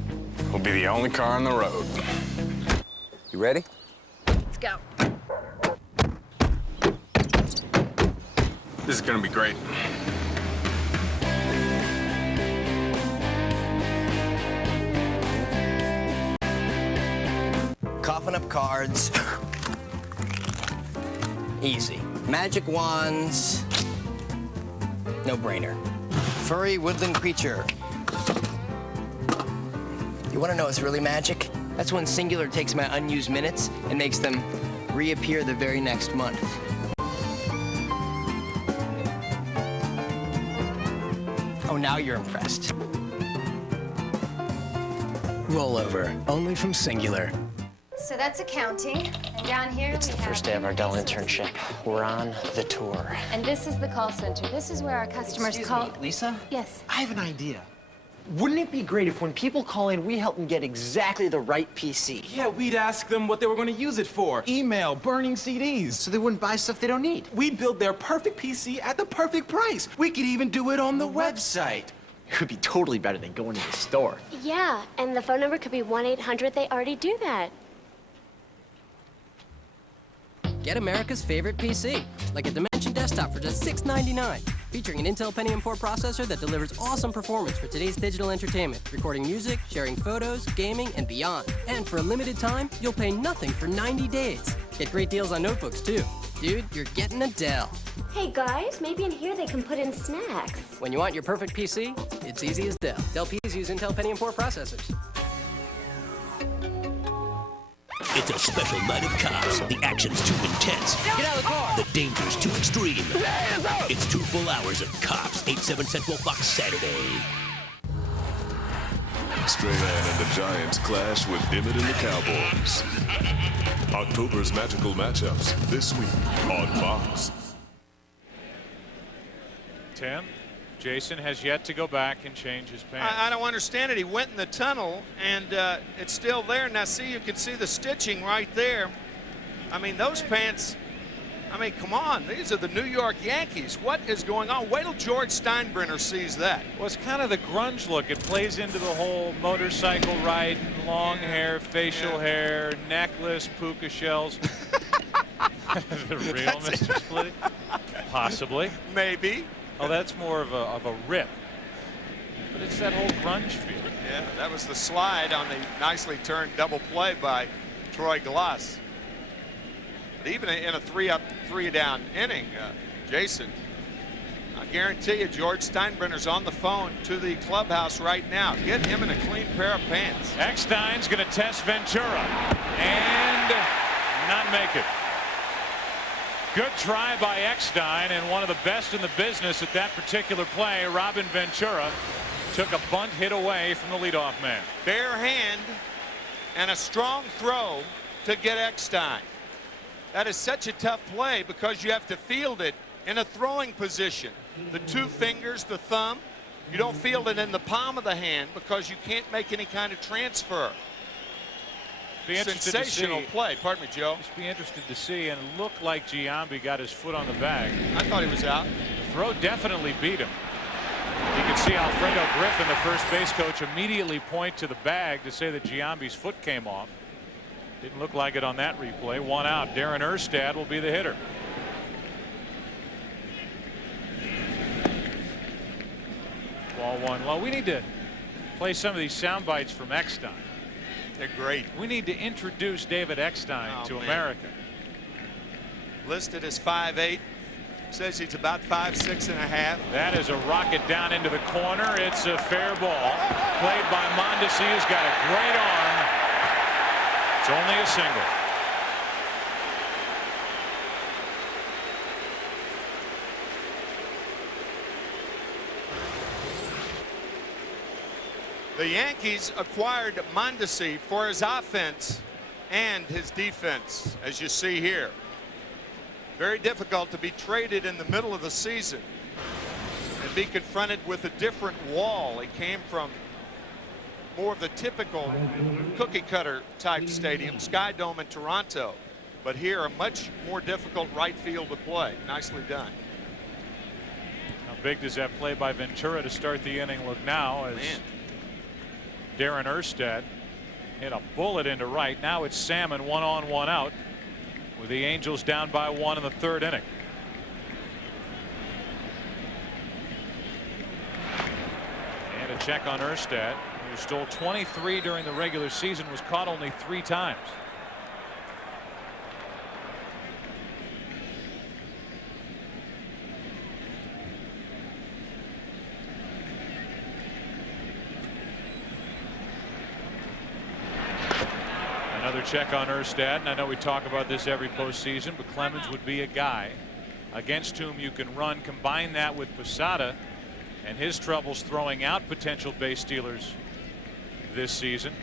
We'll be the only car on the road. You ready? Let's go. This is gonna be great. Coughing up cards. Easy. Magic wands. No brainer. Furry woodland creature. You want to know what's really magic? That's when Singular takes my unused minutes and makes them reappear the very next month. Oh, now you're impressed. Rollover, only from Singular. So that's accounting. And down here It's the first day of our Dell internship. We're on the tour. And this is the call center. This is where our customers call. Me, Lisa? Yes. I have an idea. Wouldn't it be great if when people call in, we help them get exactly the right PC? Yeah, we'd ask them what they were going to use it for. Email, burning CDs. So they wouldn't buy stuff they don't need. We'd build their perfect PC at the perfect price. We could even do it on the website. It would be totally better than going to the store. Yeah, and the phone number could be 1-800. They already do that. Get America's favorite PC, like a Dimension desktop for just $6.99. Featuring an Intel Pentium 4 processor that delivers awesome performance for today's digital entertainment, recording music, sharing photos, gaming, and beyond. And for a limited time, you'll pay nothing for 90 days. Get great deals on notebooks, too. Dude, you're getting a Dell. Hey, guys, maybe in here they can put in snacks. When you want your perfect PC, it's easy as Dell. Dell PCs use Intel Pentium 4 processors. It's a special night of cops. The action's too intense. Get out of the car! The danger's too extreme. It's 2 full hours of Cops, 8/7 Central Fox Saturday. Strahan and the Giants clash with Emmett and the Cowboys. October's magical matchups this week on Fox. Tim, Jason has yet to go back and change his pants. I don't understand it. He went in the tunnel, and it's still there. Now, see, you can see the stitching right there. I mean, those pants, I mean, come on. These are the New York Yankees. What is going on? Wait till George Steinbrenner sees that. Well, it's kind of the grunge look. It plays into the whole motorcycle ride, long hair, facial hair, necklace, puka shells. The real Mr. Splitty? Possibly. Maybe. Oh, that's more of a rip. But it's that whole grunge feel. Yeah, that was the slide on the nicely turned double play by Troy Glass. But even in a 3-up, 3-down inning, Jason, I guarantee you George Steinbrenner's on the phone to the clubhouse right now. Get him in a clean pair of pants. Eckstein's going to test Ventura and not make it. Good try by Eckstein, and one of the best in the business at that particular play. Robin Ventura took a bunt hit away from the leadoff man. Bare hand and a strong throw to get Eckstein. That is such a tough play because you have to field it in a throwing position. The 2 fingers, the thumb, you don't field it in the palm of the hand because you can't make any kind of transfer. Sensational play. Pardon me, Joe. Just be interested to see, and it looked like Giambi got his foot on the bag. I thought he was out. The throw definitely beat him. You can see Alfredo Griffin, the first base coach, immediately point to the bag to say that Giambi's foot came off. Didn't look like it on that replay. 1 out. Darren Erstad will be the hitter. Ball 1 low. We need to play some of these sound bites from Eckstein. They're great. We need to introduce David Eckstein to America. listed as 5'8". Says he's about 5'6 and a half. That is a rocket down into the corner. It's a fair ball. Played by Mondesi, who's got a great arm. It's only a single. The Yankees acquired Mondesi for his offense and his defense, as you see here. Very difficult to be traded in the middle of the season and be confronted with a different wall. He came from more of the typical cookie cutter type stadium, Sky Dome in Toronto, but here a much more difficult right field to play. Nicely done. How big does that play by Ventura to start the inning look now as Darren Erstad hit a bullet into right. Now it's Salmon 1 on 1 out with the Angels down by 1 in the 3rd inning. And a check on Erstad, who stole 23 during the regular season, was caught only 3 times. Another check on Erstad, and I know we talk about this every postseason, but Clemens would be a guy against whom you can run. Combine that with Posada and his troubles throwing out potential base stealers this season,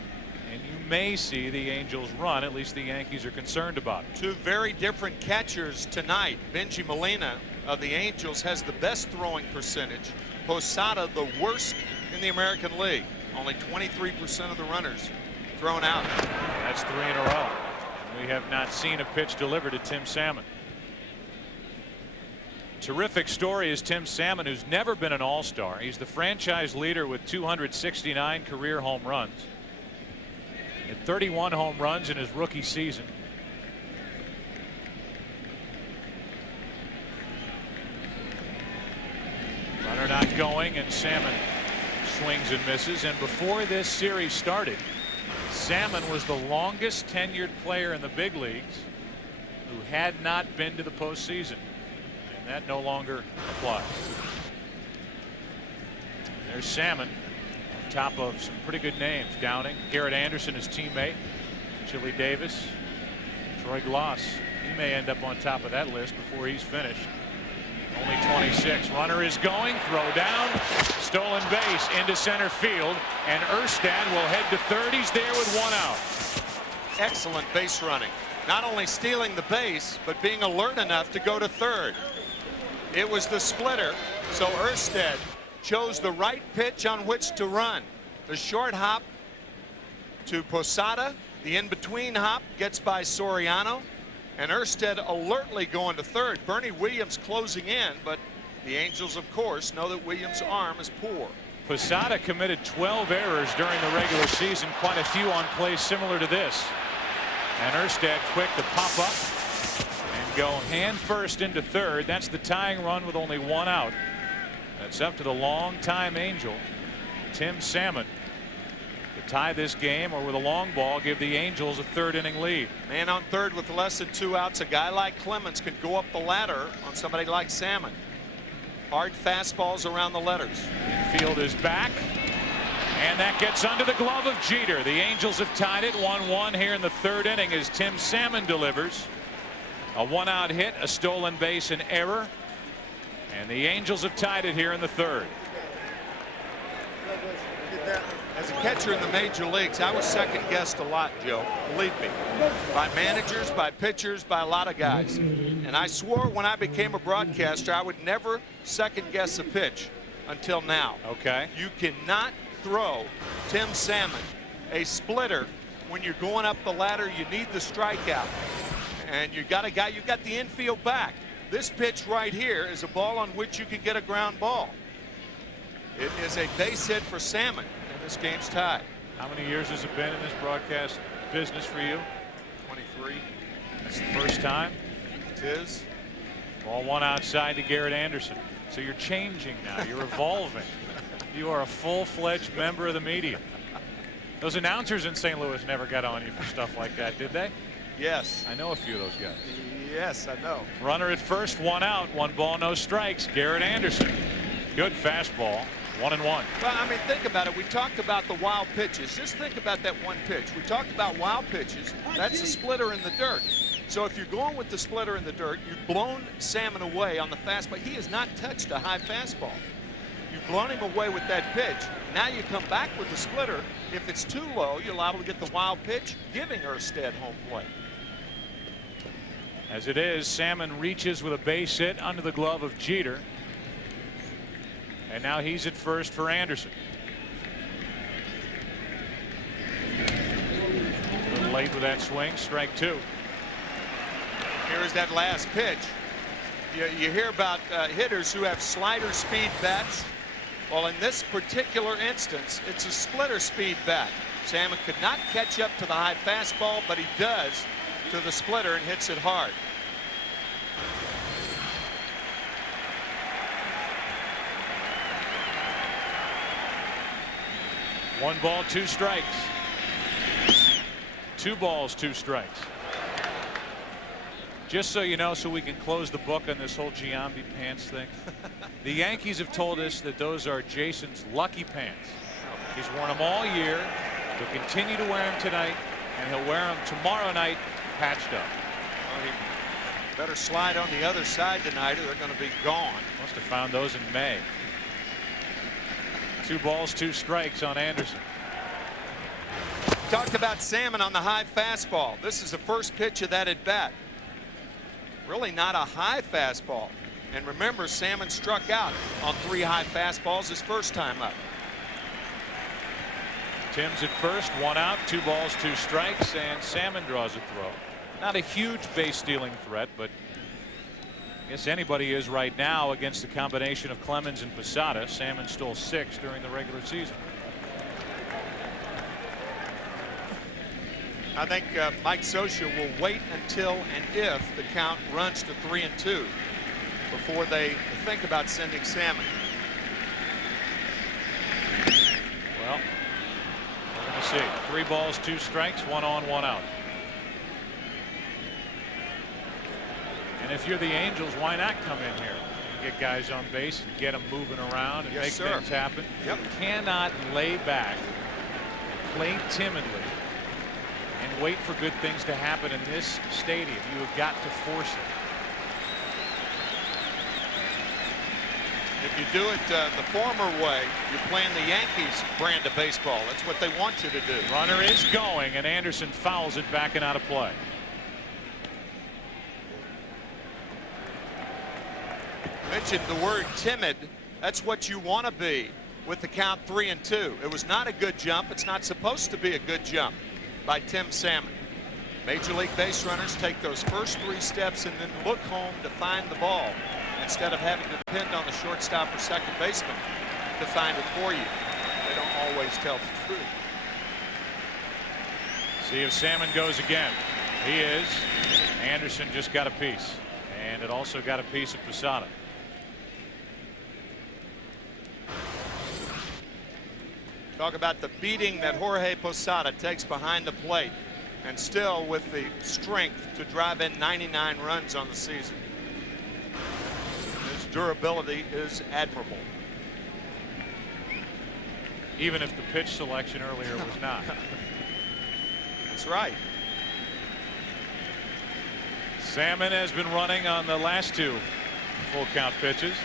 and you may see the Angels run. At least the Yankees are concerned about it. Two very different catchers tonight. Benji Molina of the Angels has the best throwing percentage. Posada the worst in the American League. Only 23% of the runners thrown out. That's 3 in a row. We have not seen a pitch delivered to Tim Salmon. Terrific story is Tim Salmon, who's never been an all-star. He's the franchise leader with 269 career home runs. He had 31 home runs in his rookie season. Runner not going, and Salmon swings and misses. And before this series started, Salmon was the longest tenured player in the big leagues who had not been to the postseason, and that no longer applies. There's Salmon on top of some pretty good names. Downing, Garrett Anderson, his teammate, Chili Davis, Troy Glaus. He may end up on top of that list before he's finished. Only 26. Runner is going. Throw down. Stolen base into center field. And Erstad will head to third. He's there with 1 out. Excellent base running. Not only stealing the base, but being alert enough to go to third. It was the splitter. So Erstad chose the right pitch on which to run. The short hop to Posada. The in-between hop gets by Soriano. And Erstad alertly going to third. Bernie Williams closing in, but the Angels, of course, know that Williams' arm is poor. Posada committed 12 errors during the regular season, quite a few on plays similar to this. And Erstad quick to pop up and go hand first into third. That's the tying run with only 1 out. That's up to the longtime Angel, Tim Salmon, to tie this game, or with a long ball give the Angels a 3rd inning lead. Man on third with less than 2 outs. A guy like Clemens can go up the ladder on somebody like Salmon. Hard fastballs around the letters. Infield is back, and that gets under the glove of Jeter. The Angels have tied it 1-1 here in the 3rd inning as Tim Salmon delivers a 1-out hit, a stolen base, an error, and the Angels have tied it here in the 3rd. As a catcher in the major leagues, I was second guessed a lot, Joe. Believe me. By managers, by pitchers, by a lot of guys. And I swore when I became a broadcaster I would never second guess a pitch until now. Okay. You cannot throw Tim Salmon a splitter when you're going up the ladder. You need the strikeout. And you got a guy, you got the infield back. This pitch right here is a ball on which you can get a ground ball. It is a base hit for Salmon. This game's tied. How many years has it been in this broadcast business for you? 23. That's the first time. It is. Ball 1 outside to Garrett Anderson. So you're changing now. You're evolving. You are a full-fledged member of the media. Those announcers in St. Louis never got on you for stuff like that, did they? Yes. I know a few of those guys. Yes, I know. Runner at first, 1 out, 1 ball, no strikes. Jarrod Anderson. Good fastball. 1-1. Well, I mean, think about it. We talked about the wild pitches. Just think about that one pitch. We talked about wild pitches. That's a splitter in the dirt. So if you're going with the splitter in the dirt, you've blown Salmon away on the fastball. He has not touched a high fastball. You've blown him away with that pitch. Now you come back with the splitter. If it's too low, you're liable to get the wild pitch, giving Erstad home plate. As it is, Salmon reaches with a base hit under the glove of Jeter. And now he's at first for Anderson. A little late with that swing. Strike 2. Here's that last pitch. You hear about hitters who have slider speed bats. Well, in this particular instance, it's a splitter speed bat. Salmon could not catch up to the high fastball, but he does to the splitter and hits it hard. One ball, 2 strikes. 2 balls, 2 strikes. Just so you know, so we can close the book on this whole Giambi pants thing. The Yankees have told us that those are Jason's lucky pants. He's worn them all year. He'll continue to wear them tonight, and he'll wear them tomorrow night patched up. Well, he better slide on the other side tonight or they're going to be gone. Must have found those in May. 2 balls, 2 strikes on Anderson. Talked about Salmon on the high fastball. This is the first pitch of that at bat. Really not a high fastball. And remember, Salmon struck out on 3 high fastballs his first time up. Tim's at first, 1 out, 2 balls, 2 strikes, and Salmon draws a throw. Not a huge base stealing threat, but I guess anybody is right now against the combination of Clemens and Posada. Salmon stole 6 during the regular season. I think Mike Scioscia will wait until and if the count runs to 3-2 before they think about sending Salmon. Well, we're going to see. 3 balls, 2 strikes, 1 on, 1 out. And if you're the Angels, why not come in here and get guys on base and get them moving around and make things happen? Yep. You cannot lay back, play timidly, and wait for good things to happen in this stadium. You have got to force it. If you do it the former way, you're playing the Yankees brand of baseball. That's what they want you to do. Runner is going, and Anderson fouls it back and out of play. Mentioned the word timid. That's what you want to be with the count 3-2. It was not a good jump. It's not supposed to be a good jump by Tim Salmon. Major League base runners take those first 3 steps and then look home to find the ball instead of having to depend on the shortstop or second baseman to find it for you. They don't always tell the truth. See if Salmon goes again. He is. Anderson just got a piece, and it also got a piece of Posada. Talk about the beating that Jorge Posada takes behind the plate, and still with the strength to drive in 99 runs on the season. His durability is admirable. Even if the pitch selection earlier was not. That's right. Salmon has been running on the last 2 full count pitches.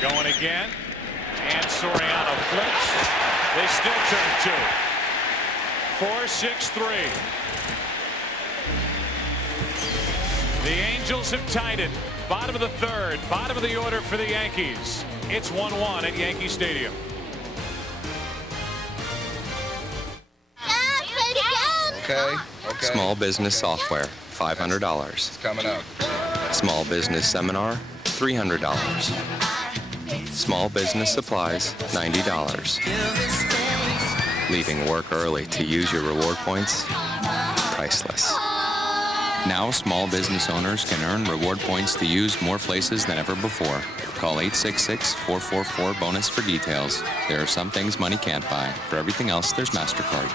Going again. And Soriano flips. They still turn 2. 4-6-3. The Angels have tied it. Bottom of the 3rd. Bottom of the order for the Yankees. It's 1-1 at Yankee Stadium. Okay. Small business software, $500. It's coming up. Small business seminar, $300. Small business supplies, $90. Leaving work early to use your reward points, priceless. Now small business owners can earn reward points to use more places than ever before. Call 866-444-BONUS for details. There are some things money can't buy. For everything else, there's MasterCard.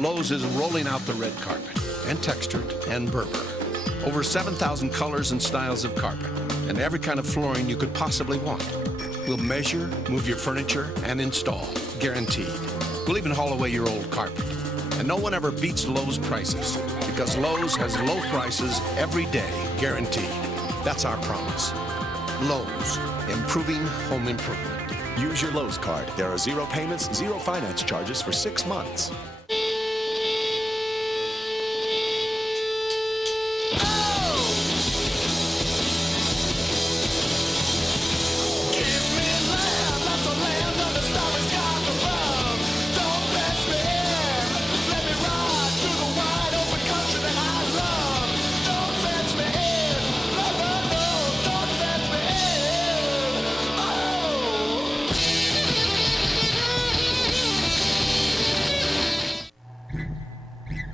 Lowe's is rolling out the red carpet, and textured, and Berber. Over 7,000 colors and styles of carpet, and every kind of flooring you could possibly want. We'll measure, move your furniture, and install, guaranteed. We'll even haul away your old carpet. And no one ever beats Lowe's prices, because Lowe's has low prices every day, guaranteed. That's our promise. Lowe's, improving home improvement. Use your Lowe's card. There are 0 payments, 0 finance charges for 6 months.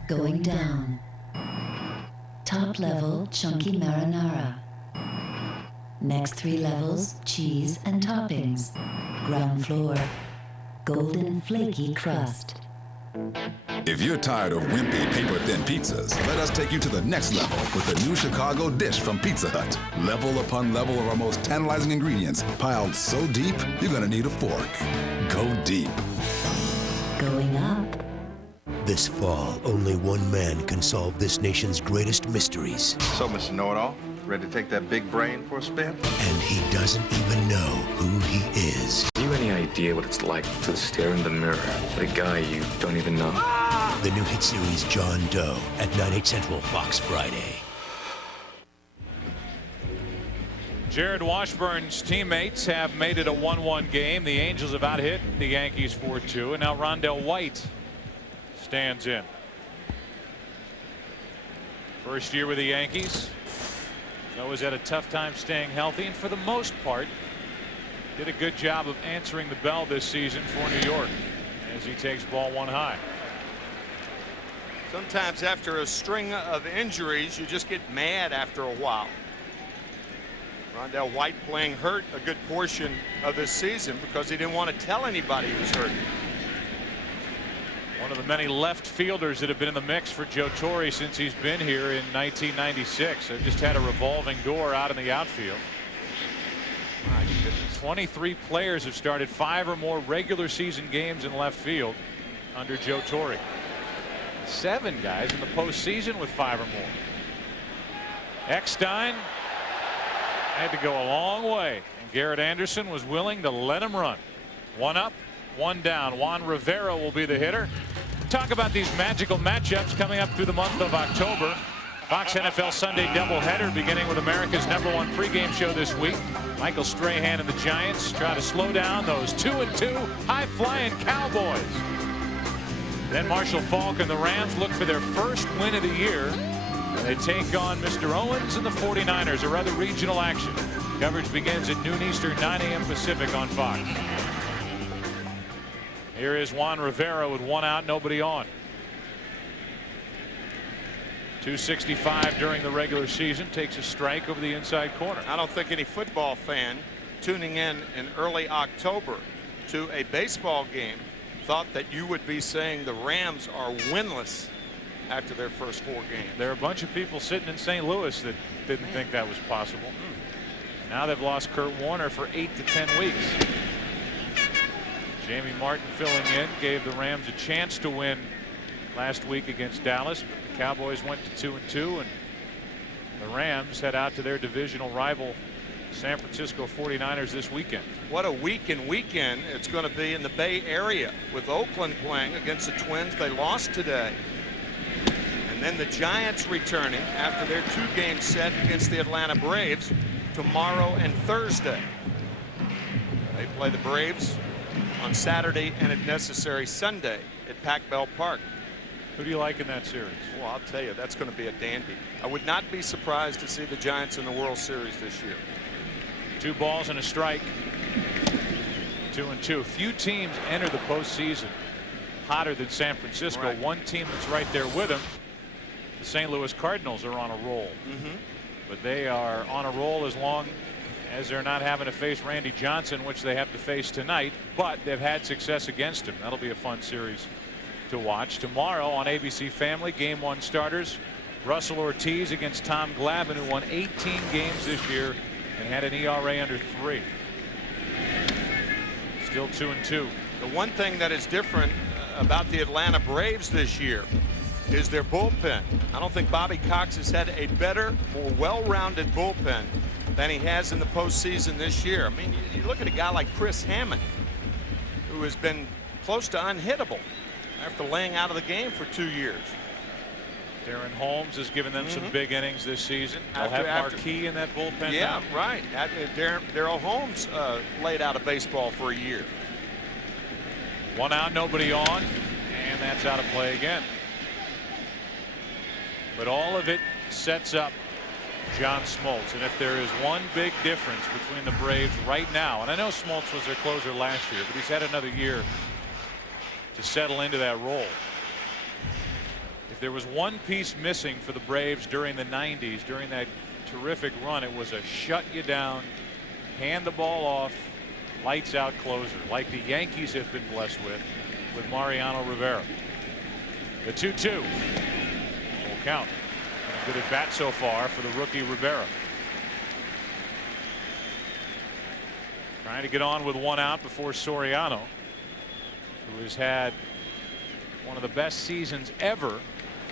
Going down. Top level, chunky marinara. Next 3 levels, cheese and toppings. Ground floor, golden flaky crust. If you're tired of wimpy, paper-thin pizzas, let us take you to the next level with the new Chicago dish from Pizza Hut. Level upon level of our most tantalizing ingredients, piled so deep, you're gonna need a fork. Go deep. Going up. This fall, only one man can solve this nation's greatest mysteries. So, Mr. Know-It-All, ready to take that big brain for a spin? And he doesn't even know who he is. Do you have any idea what it's like to stare in the mirror at a guy you don't even know? The new hit series John Doe at 9/8 Central, Fox Friday. Jarrod Washburn's teammates have made it a 1-1 game. The Angels have out-hit the Yankees 4-2, and now Rondell White stands in. First year with the Yankees. Always had a tough time staying healthy, and for the most part did a good job of answering the bell this season for New York as he takes ball 1 high. Sometimes after a string of injuries, you just get mad after a while. Rondell White playing hurt a good portion of this season because he didn't want to tell anybody he was hurt. One of the many left fielders that have been in the mix for Joe Torre since he's been here in 1996. They've just had a revolving door out in the outfield. 23 players have started 5 or more regular season games in left field under Joe Torre. 7 guys in the postseason with 5 or more. Eckstein had to go a long way, and Garrett Anderson was willing to let him run. 1 up, 1 down. Juan Rivera will be the hitter. Talk about these magical matchups coming up through the month of October. Fox NFL Sunday doubleheader beginning with America's #1 pregame show this week. Michael Strahan and the Giants try to slow down those 2-2 high-flying Cowboys. Then Marshall Faulk and the Rams look for their first win of the year. And they take on Mr. Owens and the 49ers, or other regional action. Coverage begins at noon Eastern, 9 a.m. Pacific on Fox. Here is Juan Rivera with 1 out, nobody on. 265 during the regular season, takes a strike over the inside corner. I don't think any football fan tuning in early October to a baseball game thought that you would be saying the Rams are winless after their first 4 games. There are a bunch of people sitting in St. Louis that didn't think that was possible. Now they've lost Kurt Warner for 8 to 10 weeks. Jamie Martin filling in gave the Rams a chance to win last week against Dallas, but the Cowboys went to 2-2, and the Rams head out to their divisional rival San Francisco 49ers this weekend. What a weekend it's going to be in the Bay Area with Oakland playing against the Twins. They lost today. And then the Giants returning after their 2-game set against the Atlanta Braves tomorrow and Thursday. They play the Braves on Saturday and, if necessary, Sunday at Pac-Bell Park. Who do you like in that series? Well, I'll tell you, that's going to be a dandy. I would not be surprised to see the Giants in the World Series this year. 2 balls and a strike. 2-2. Few teams enter the postseason hotter than San Francisco. Right. One team that's right there with them, the St. Louis Cardinals, are on a roll. But they are on a roll as long as they're not having to face Randy Johnson, which they have to face tonight, but they've had success against him. That'll be a fun series to to watch. Tomorrow on ABC Family, Game 1 starters Russell Ortiz against Tom Glavine, who won 18 games this year and had an ERA under 3. Still 2-2. The one thing that is different about the Atlanta Braves this year is their bullpen. I don't think Bobby Cox has had a better, more well-rounded bullpen than he has in the postseason this year. I mean, you look at a guy like Chris Hammond, who has been close to unhittable after laying out of the game for 2 years. Darren Holmes has given them some big innings this season. They'll have Marquis in that bullpen. Yeah, now. right. Darrell Holmes laid out a baseball for a year. 1 out, nobody on, and that's out of play again. But all of it sets up John Smoltz. And if there is one big difference between the Braves right now, and I know Smoltz was their closer last year, but he's had another year to settle into that role. If there was one piece missing for the Braves during the 90s, during that terrific run, it was a shut you down, hand the ball off, lights out closer, like the Yankees have been blessed with Mariano Rivera. The 2-2. Full count. And a good at bat so far for the rookie Rivera. Trying to get on with 1 out before Soriano, who has had one of the best seasons ever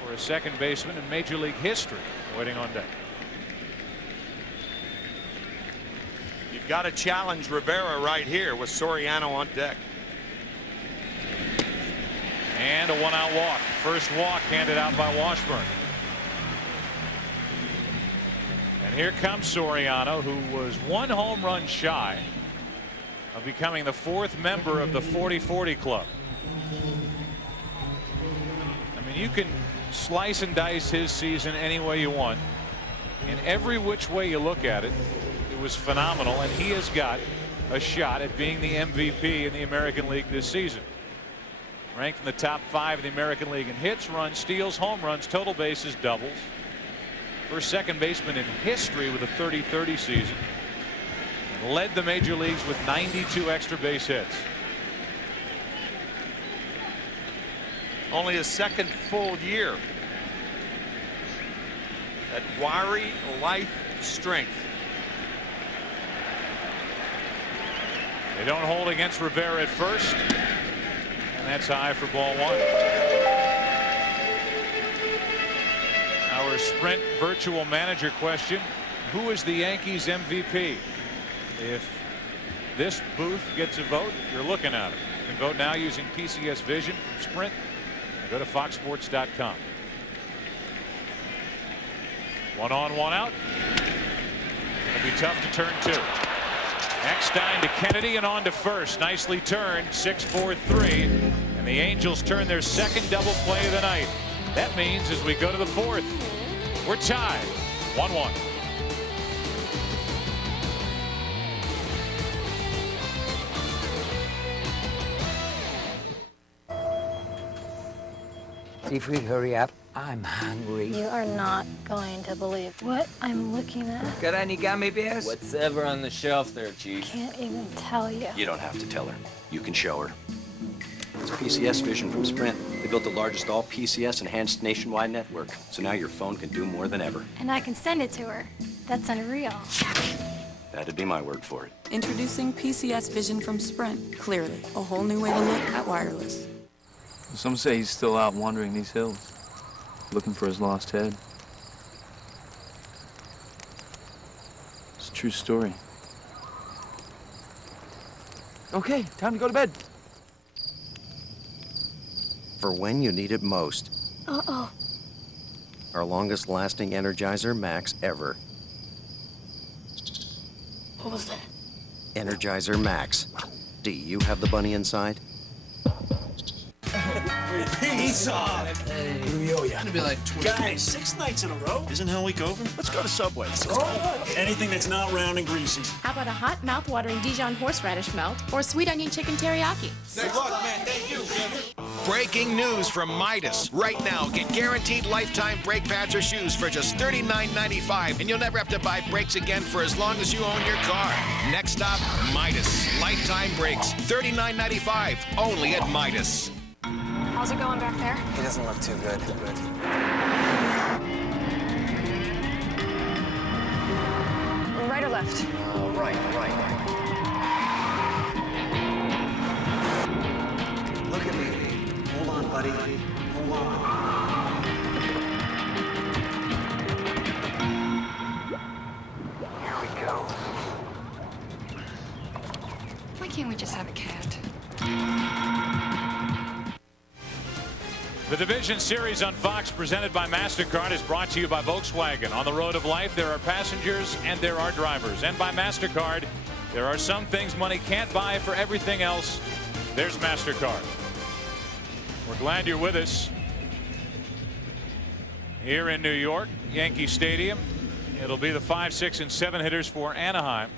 for a second baseman in Major League history, waiting on deck. You've got to challenge Rivera right here with Soriano on deck. And a 1 out walk. First walk handed out by Washburn. And here comes Soriano, who was 1 home run shy of becoming the 4th member of the 40-40 club. I mean, you can slice and dice his season any way you want. In every which way you look at it, it was phenomenal, and he has got a shot at being the MVP in the American League this season. Ranked in the top 5 of the American League in hits, runs, steals, home runs, total bases, doubles. First second baseman in history with a 30-30 season. And led the major leagues with 92 extra base hits. Only his 2nd full year. That wiry, lithe strength. They don't hold against Rivera at first. And that's high for ball 1. Our Sprint virtual manager question. Who is the Yankees MVP? If this booth gets a vote, you're looking at it. You can vote now using PCS Vision from Sprint. Go to foxsports.com. 1 on, 1 out. It'll be tough to turn 2. Eckstein to Kennedy and on to first. Nicely turned. 6-4-3. And the Angels turn their 2nd double play of the night. That means as we go to the 4th, we're tied 1-1. Seafood, hurry up. I'm hungry. You are not going to believe what I'm looking at. Got any gummy bears? Whatever on the shelf there, Chief. Can't even tell you. You don't have to tell her. You can show her. It's PCS Vision from Sprint. They built the largest all PCS enhanced nationwide network. So now your phone can do more than ever. And I can send it to her. That's unreal. That'd be my word for it. Introducing PCS Vision from Sprint. Clearly, a whole new way to look at wireless. Some say he's still out wandering these hills, looking for his lost head. It's a true story. Okay, time to go to bed. For when you need it most. Uh-oh. Our longest lasting Energizer Max ever. What was that? Energizer Max. Do you have the bunny inside? Peace off. Hey. It's gonna be like 20. Guys, 6 nights in a row? Isn't Hell Week over? Let's go to Subway. Anything that's not round and greasy. How about a hot, mouth-watering Dijon horseradish melt or sweet onion chicken teriyaki? Good luck, man. Thank you. Breaking news from Midas. Right now, get guaranteed lifetime brake pads or shoes for just $39.95, and you'll never have to buy brakes again for as long as you own your car. Next stop, Midas. Lifetime brakes. $39.95. Only at Midas. How's it going back there? He doesn't look too good. Right or left? Right. Look at me. Hold on, buddy. Hold on. Here we go. Why can't we just have a cat? The Division Series on Fox, presented by MasterCard, is brought to you by Volkswagen. On the road of life, there are passengers and there are drivers. And by MasterCard, there are some things money can't buy. For everything else, there's MasterCard. We're glad you're with us here in New York, Yankee Stadium. It'll be the 5, 6, and 7 hitters for Anaheim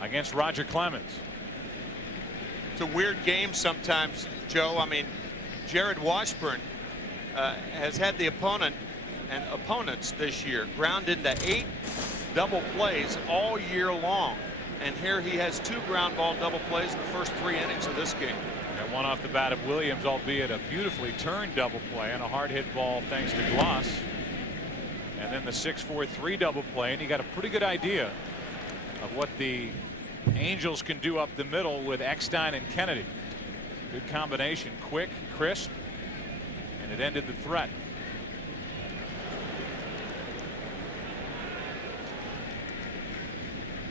against Roger Clemens. It's a weird game sometimes, Joe. I mean, Jarrod Washburn has had the opponents this year ground into 8 double plays all year long. And here he has 2 ground ball double plays in the first 3 innings of this game. And one off the bat of Williams, albeit a beautifully turned double play and a hard hit ball thanks to Gloss. And then the 6-4-3 double play, and he got a pretty good idea of what the Angels can do up the middle with Eckstein and Kennedy. Good combination, quick, crisp, and it ended the threat.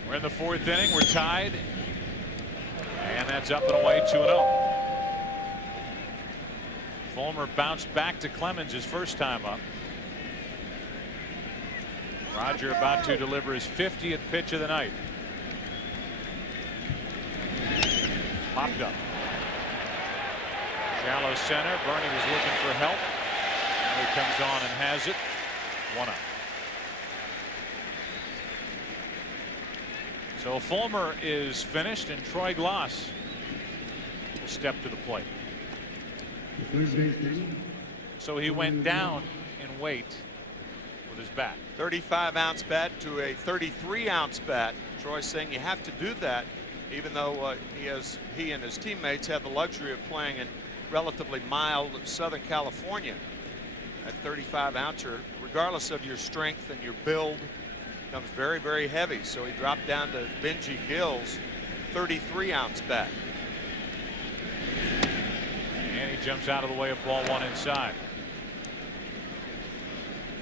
We're in the 4th inning. We're tied, and that's up and away 2-0. Fulmer bounced back to Clemens his first time up. Roger about to deliver his 50th pitch of the night. Popped up. Shallow center. Bernie was looking for help. He comes on and has it. 1 up. So Fulmer is finished, and Troy Gloss will step to the plate. So he went down in weight with his bat. 35-ounce bat to a 33-ounce bat. Troy's saying you have to do that, even though he and his teammates have the luxury of playing in relatively mild Southern California. That 35-ouncer, regardless of your strength and your build, becomes very, very heavy. So he dropped down to Benji Gill's 33-ounce bat. And he jumps out of the way of ball 1 inside.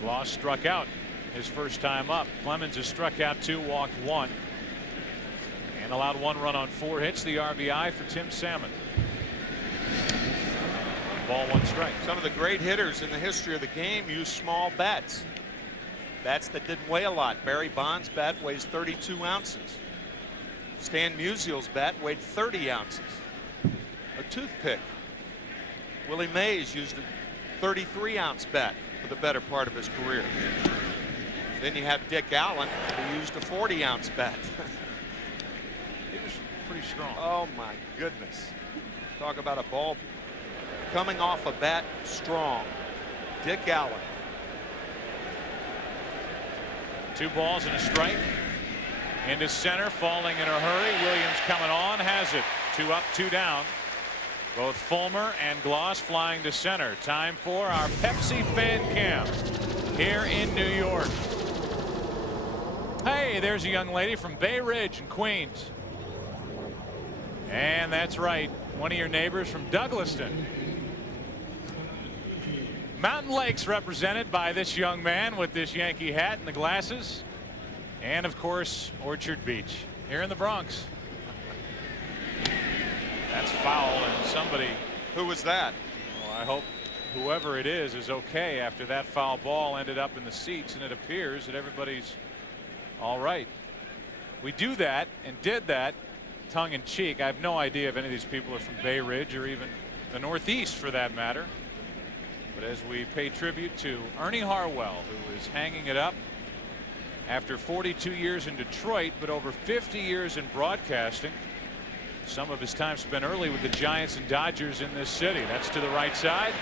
Gloss struck out his first time up. Clemens has struck out 2, walked 1, and allowed 1 run on 4 hits. The RBI for Tim Salmon. Ball 1 strike. Some of the great hitters in the history of the game use small bats. Bats that didn't weigh a lot. Barry Bonds' bat weighs 32 ounces. Stan Musial's bat weighed 30 ounces. A toothpick. Willie Mays used a 33-ounce bat for the better part of his career. Then you have Dick Allen, who used a 40-ounce bat. He was pretty strong. Oh my goodness. Talk about a ball coming off a bat strong. Dick Allen. 2 balls and a strike. Into center, falling in a hurry. Williams coming on, has it. 2 up, 2 down. Both Fulmer and Gloss flying to center. Time for our Pepsi fan camp here in New York. Hey, there's a young lady from Bay Ridge in Queens. And that's right, one of your neighbors from Douglaston. Mountain Lakes represented by this young man with this Yankee hat and the glasses. And of course, Orchard Beach here in the Bronx. That's foul, and somebody. Who was that? Well, I hope whoever it is okay after that foul ball ended up in the seats, and it appears that everybody's all right. We do that and did that tongue in cheek. I have no idea if any of these people are from Bay Ridge or even the Northeast for that matter. But as we pay tribute to Ernie Harwell, who is hanging it up after 42 years in Detroit, but over 50 years in broadcasting. Some of his time spent early with the Giants and Dodgers in this city. That's to the right side,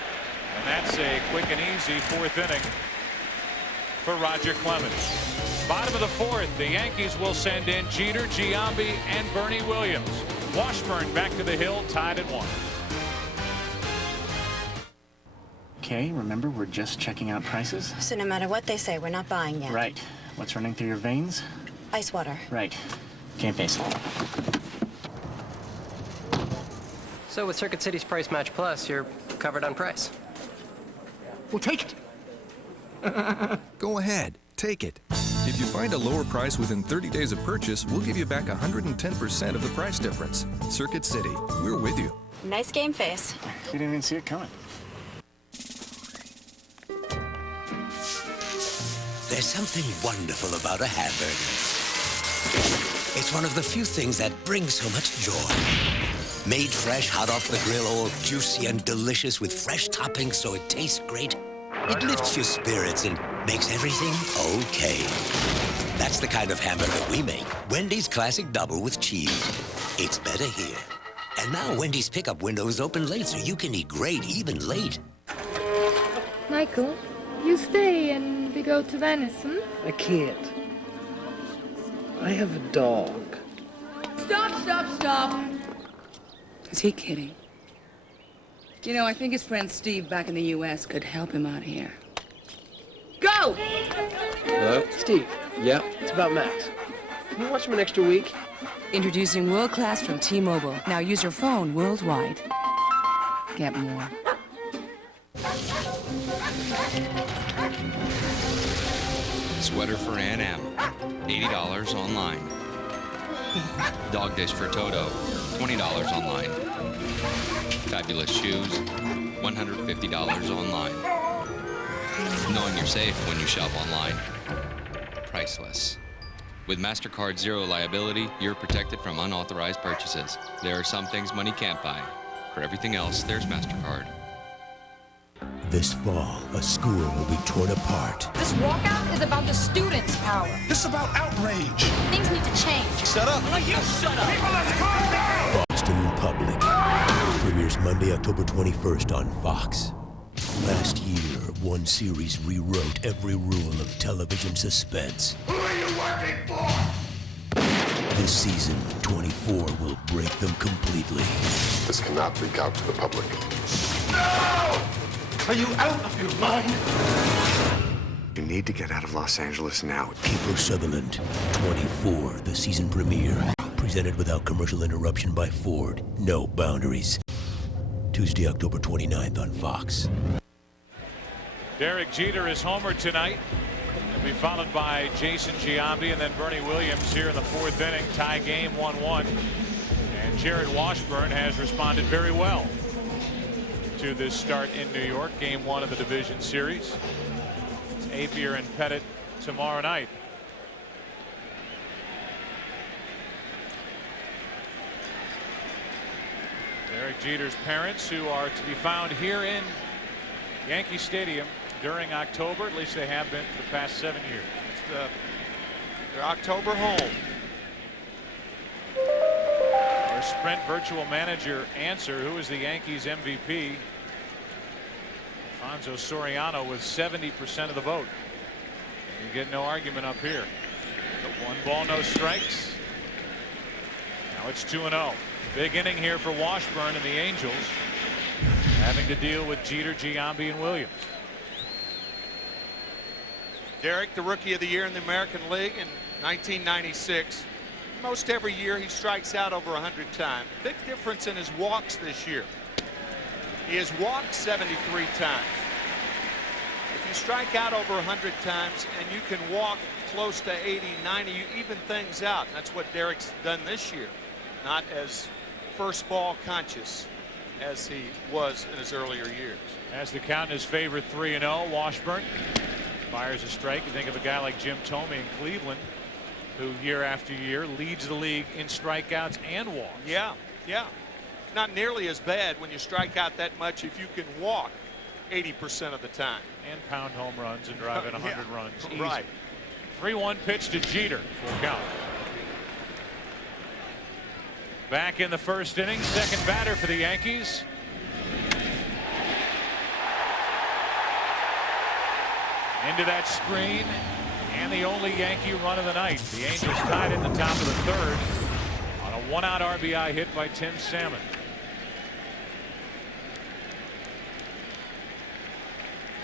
and that's a quick and easy 4th inning for Roger Clemens. Bottom of the 4th, the Yankees will send in Jeter, Giambi, and Bernie Williams. Washburn back to the hill, tied at 1. Okay, remember, we're just checking out prices. So no matter what they say, we're not buying yet. Right. What's running through your veins? Ice water. Right. Can't face it. So with Circuit City's Price Match Plus, you're covered on price. We'll take it. Go ahead, take it. If you find a lower price within 30 days of purchase, we'll give you back 110% of the price difference. Circuit City, we're with you. Nice game face. You didn't even see it coming. There's something wonderful about a hamburger. It's one of the few things that brings so much joy. Made fresh, hot off the grill, all juicy and delicious with fresh toppings so it tastes great. It lifts your spirits and makes everything okay. That's the kind of hamburger we make. Wendy's Classic Double with cheese. It's better here. And now Wendy's pickup window is open late so you can eat great even late. Michael, you stay and we go to Venice, hmm? I can't. I have a dog. Stop! Is he kidding? You know, I think his friend Steve back in the U.S. could help him out here. Go! Hello? Steve. Yeah? It's about Max. Can you watch him an extra week? Introducing World Class from T-Mobile. Now use your phone worldwide. Get more. Sweater for Aunt M, $80 online. Dog dish for Toto, $20 online. Fabulous shoes, $150 online. Knowing you're safe when you shop online. Priceless. With MasterCard Zero Liability, you're protected from unauthorized purchases. There are some things money can't buy. For everything else, there's MasterCard. This fall, a school will be torn apart. This walkout is about the students' power. This is about outrage. Things need to change. Shut up. Will you shut up? People, let's calm down. Boston Public. Premieres Monday, October 21st on Fox. Last year, one series rewrote every rule of television suspense. Who are you working for? This season, 24 will break them completely. This cannot leak out to the public. No! Are you out of your mind? You need to get out of Los Angeles now. Kiefer Sutherland, 24, the season premiere. Presented without commercial interruption by Ford. No boundaries. Tuesday, October 29th on Fox. Derek Jeter is homered tonight. He'll be followed by Jason Giambi and then Bernie Williams here in the fourth inning. Tie game 1-1. And Jarrod Washburn has responded very well to this start in New York. Game 1 of the division series. It's Apier and Pettit tomorrow night. Derek Jeter's parents, who are to be found here in Yankee Stadium during October, at least they have been for the past 7 years. It's their October home. Our Sprint virtual manager answer, who is the Yankees MVP? Alfonso Soriano with 70% of the vote. You get no argument up here. But 1 ball, no strikes. Now it's 2-0. Big inning here for Washburn and the Angels, having to deal with Jeter, Giambi, and Williams. Derek, the Rookie of the Year in the American League in 1996. Most every year he strikes out over 100 times. Big difference in his walks this year. He has walked 73 times. If you strike out over 100 times and you can walk close to 80, 90, you even things out. That's what Derek's done this year. Not as first ball conscious as he was in his earlier years. As the count in his favor, 3-0. Washburn fires a strike. You think of a guy like Jim Thome in Cleveland, who year after year leads the league in strikeouts and walks. Yeah. Not nearly as bad when you strike out that much if you can walk 80% of the time. And pound home runs and drive in 100 runs. Easy. Right. 3-1 pitch to Jeter. Full count. Back in the first inning, second batter for the Yankees. Into that screen, and the only Yankee run of the night. The Angels tied in the top of the third on a 1-out RBI hit by Tim Salmon.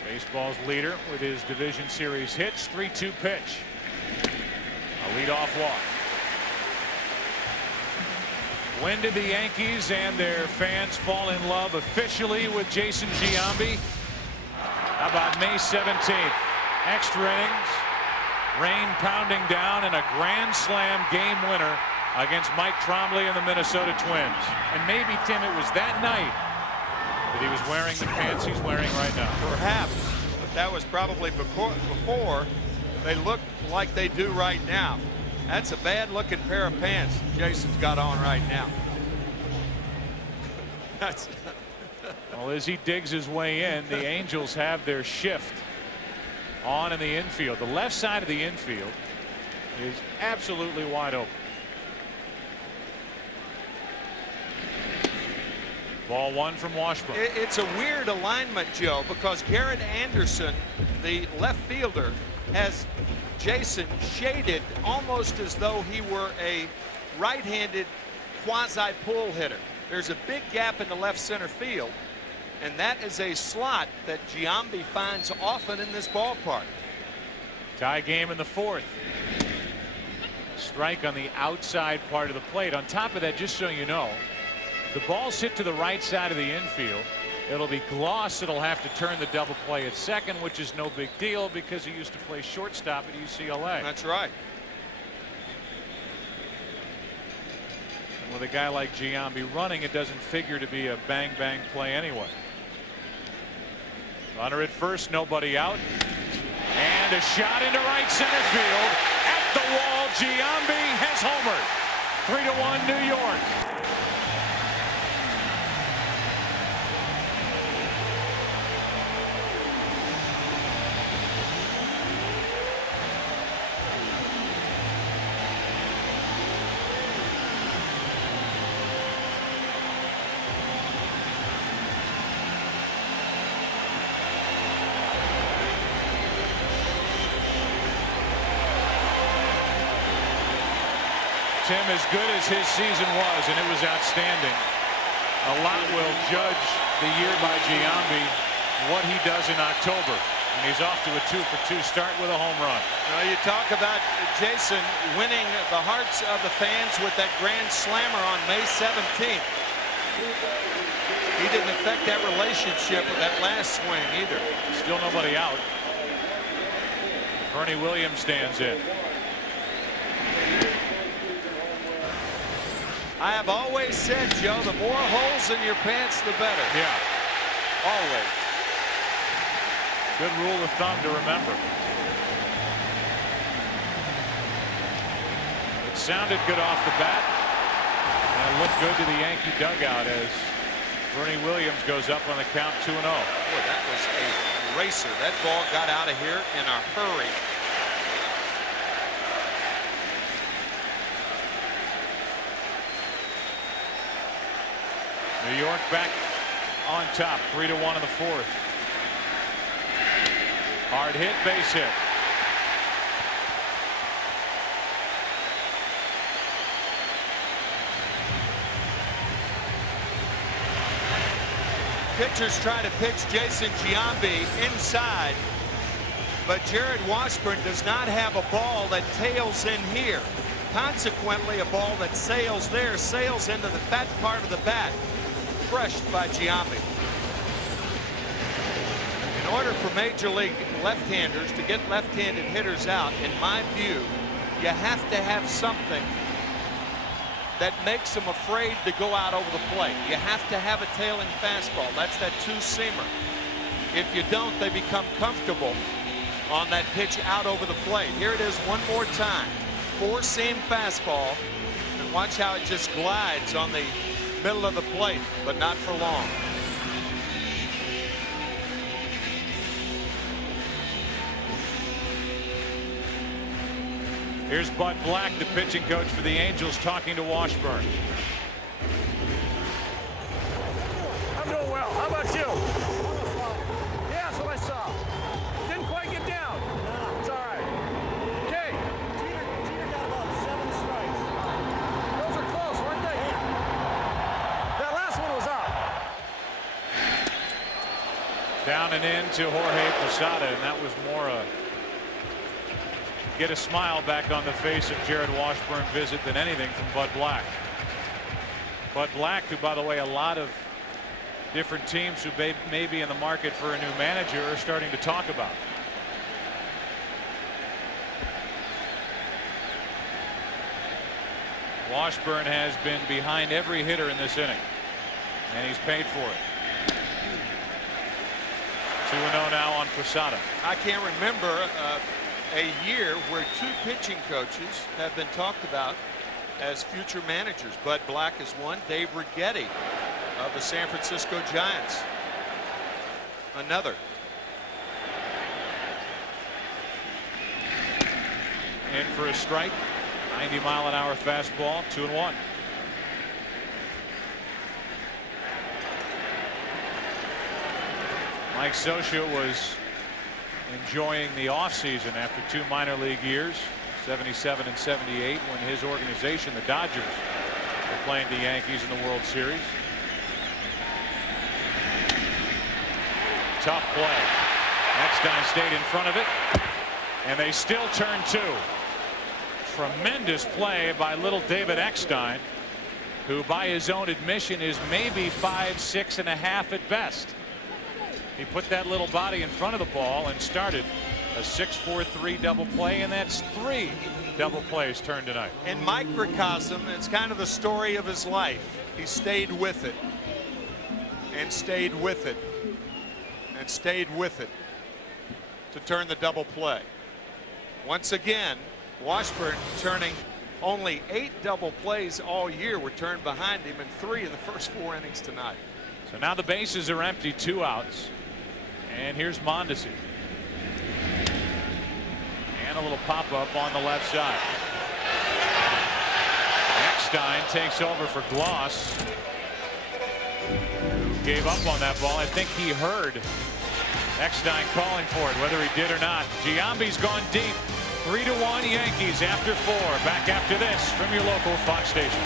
Baseball's leader with his division series hits. 3-2 pitch. A leadoff walk. When did the Yankees and their fans fall in love officially with Jason Giambi? How about May 17th? Extra innings, rain pounding down, and a grand slam game winner against Mike Trombley and the Minnesota Twins. And maybe, Tim, it was that night that he was wearing the pants he's wearing right now. Perhaps, but that was probably before they looked like they do right now. That's a bad looking pair of pants Jason's got on right now. That's well, as he digs his way in, the Angels have their shift on in the infield. The left side of the infield is absolutely wide open. Ball one from Washburn. It's a weird alignment, Joe, because Jarrod Anderson, the left fielder, has Jason shaded almost as though he were a right-handed quasi-pull hitter. There's a big gap in the left center field, and that is a slot that Giambi finds often in this ballpark. Tie game in the fourth. Strike on the outside part of the plate. On top of that, just so you know, the ball's hit to the right side of the infield. It'll be Gloss that'll have to turn the double play at second, which is no big deal because he used to play shortstop at UCLA. That's right. And with a guy like Giambi running, it doesn't figure to be a bang-bang play anyway. Runner at first, nobody out. And a shot into right center field. At the wall, Giambi has homered. 3-1 New York. Tim, as good as his season was, and it was outstanding, a lot will judge the year by Giambi what he does in October. And he's off to a 2-for-2 start with a home run. Now you talk about Jason winning the hearts of the fans with that grand slammer on May 17th. He didn't affect that relationship with that last swing either. Still nobody out. Bernie Williams stands in. I have always said, Joe, the more holes in your pants, the better. Yeah. Always. Good rule of thumb to remember. It sounded good off the bat. And it looked good to the Yankee dugout as Bernie Williams goes up on the count 2-0. Boy, that was a racer. That ball got out of here in a hurry. New York back on top, 3-1 in the fourth. Hard hit, base hit. Pitchers try to pitch Jason Giambi inside, but Jarrod Washburn does not have a ball that tails in here. Consequently, a ball that sails there sails into the fat part of the bat. Crushed by Giambi. In order for Major League left-handers to get left-handed hitters out, in my view, you have to have something that makes them afraid to go out over the plate. You have to have a tailing fastball. That's that two-seamer. If you don't, they become comfortable on that pitch out over the plate. Here it is one more time. Four-seam fastball, and watch how it just glides on the middle of the plate, but not for long. Here's Bud Black, the pitching coach for the Angels, talking to Washburn. I'm doing well. How about you? Yeah, that's what I saw. Didn't quite get down. It's all right. Okay. Jeter got about 7 strikes. Those are close, weren't they? Yeah. That last one was out. Down and in to Jorge Posada, and that was more a get a smile back on the face of Jarrod Washburn visit than anything from Bud Black. Bud Black, who, by the way, a lot of different teams who may be in the market for a new manager are starting to talk about. Washburn has been behind every hitter in this inning, and he's paid for it. 2-0 now on Posada. I can't remember a year where two pitching coaches have been talked about as future managers. Bud Black is one. Dave Righetti of the San Francisco Giants another. In for a strike. 90-mile-an-hour fastball. 2-1. Mike Scioscia was enjoying the offseason after 2 minor league years, 77 and 78, when his organization, the Dodgers, were playing the Yankees in the World Series. Tough play. Eckstein stayed in front of it, and they still turn 2. Tremendous play by little David Eckstein, who by his own admission is maybe 5'6" and a half at best. He put that little body in front of the ball and started a 6-4-3 double play, and that's 3 double plays turned tonight. In microcosm, it's kind of the story of his life. He stayed with it and stayed with it and stayed with it to turn the double play. Once again, Washburn turning only 8 double plays all year were turned behind him, and 3 in the first 4 innings tonight. So now the bases are empty, 2 outs. And here's Mondesi. And a little pop-up on the left side. Eckstein takes over for Gloss, who gave up on that ball. I think he heard Eckstein calling for it, whether he did or not. Giambi's gone deep. 3-1 Yankees after 4. Back after this from your local Fox station.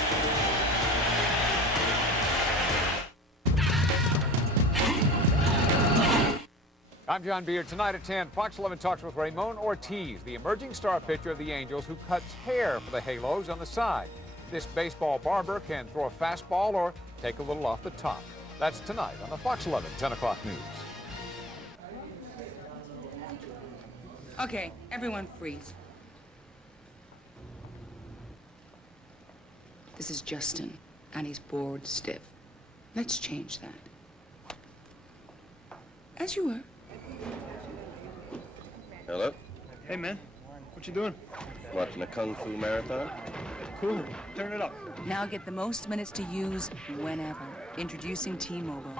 I'm John Beard. Tonight at 10, Fox 11 talks with Ramon Ortiz, the emerging star pitcher of the Angels, who cuts hair for the Halos on the side. This baseball barber can throw a fastball or take a little off the top. That's tonight on the Fox 11 10 o'clock news. Okay, everyone freeze. This is Justin, and he's bored stiff. Let's change that. As you were. Hello? Hey, man. What you doing? Watching a Kung Fu marathon? Cool. Turn it up. Now get the most minutes to use whenever. Introducing T-Mobile.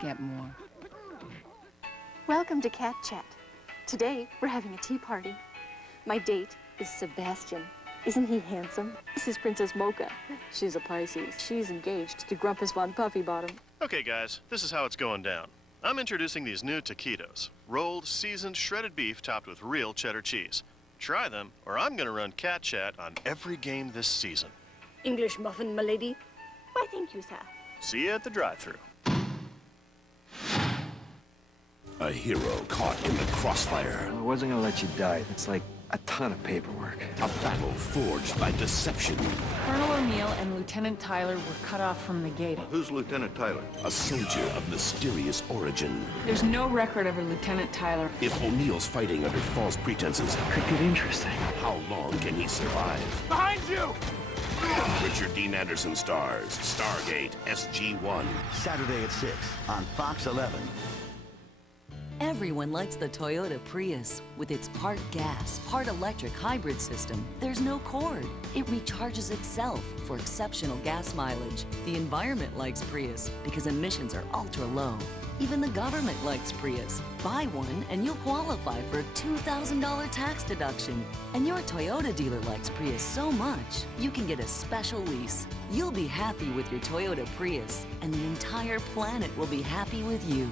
Get more. Welcome to Cat Chat. Today, we're having a tea party. My date is Sebastian. Isn't he handsome? This is Princess Mocha. She's a Pisces. She's engaged to Grumpus Von Puffybottom. Okay, guys, this is how it's going down. I'm introducing these new taquitos. Rolled, seasoned, shredded beef topped with real cheddar cheese. Try them, or I'm gonna run Cat Chat on every game this season. English muffin, m'lady? Why, thank you, sir. See you at the drive-thru. A hero caught in the crossfire. I wasn't gonna let you die. It's like a ton of paperwork. A battle forged by deception. Colonel O'Neill and Lieutenant Tyler were cut off from the gate. Who's Lieutenant Tyler? A soldier of mysterious origin. There's no record of a Lieutenant Tyler. If O'Neill's fighting under false pretenses, could get interesting. How long can he survive? Behind you! Richard Dean Anderson stars Stargate SG-1. Saturday at 6 on Fox 11. Everyone likes the Toyota Prius. With its part gas, part electric hybrid system, there's no cord. It recharges itself for exceptional gas mileage. The environment likes Prius because emissions are ultra low. Even the government likes Prius. Buy one and you'll qualify for a $2,000 tax deduction. And your Toyota dealer likes Prius so much, you can get a special lease. You'll be happy with your Toyota Prius, and the entire planet will be happy with you.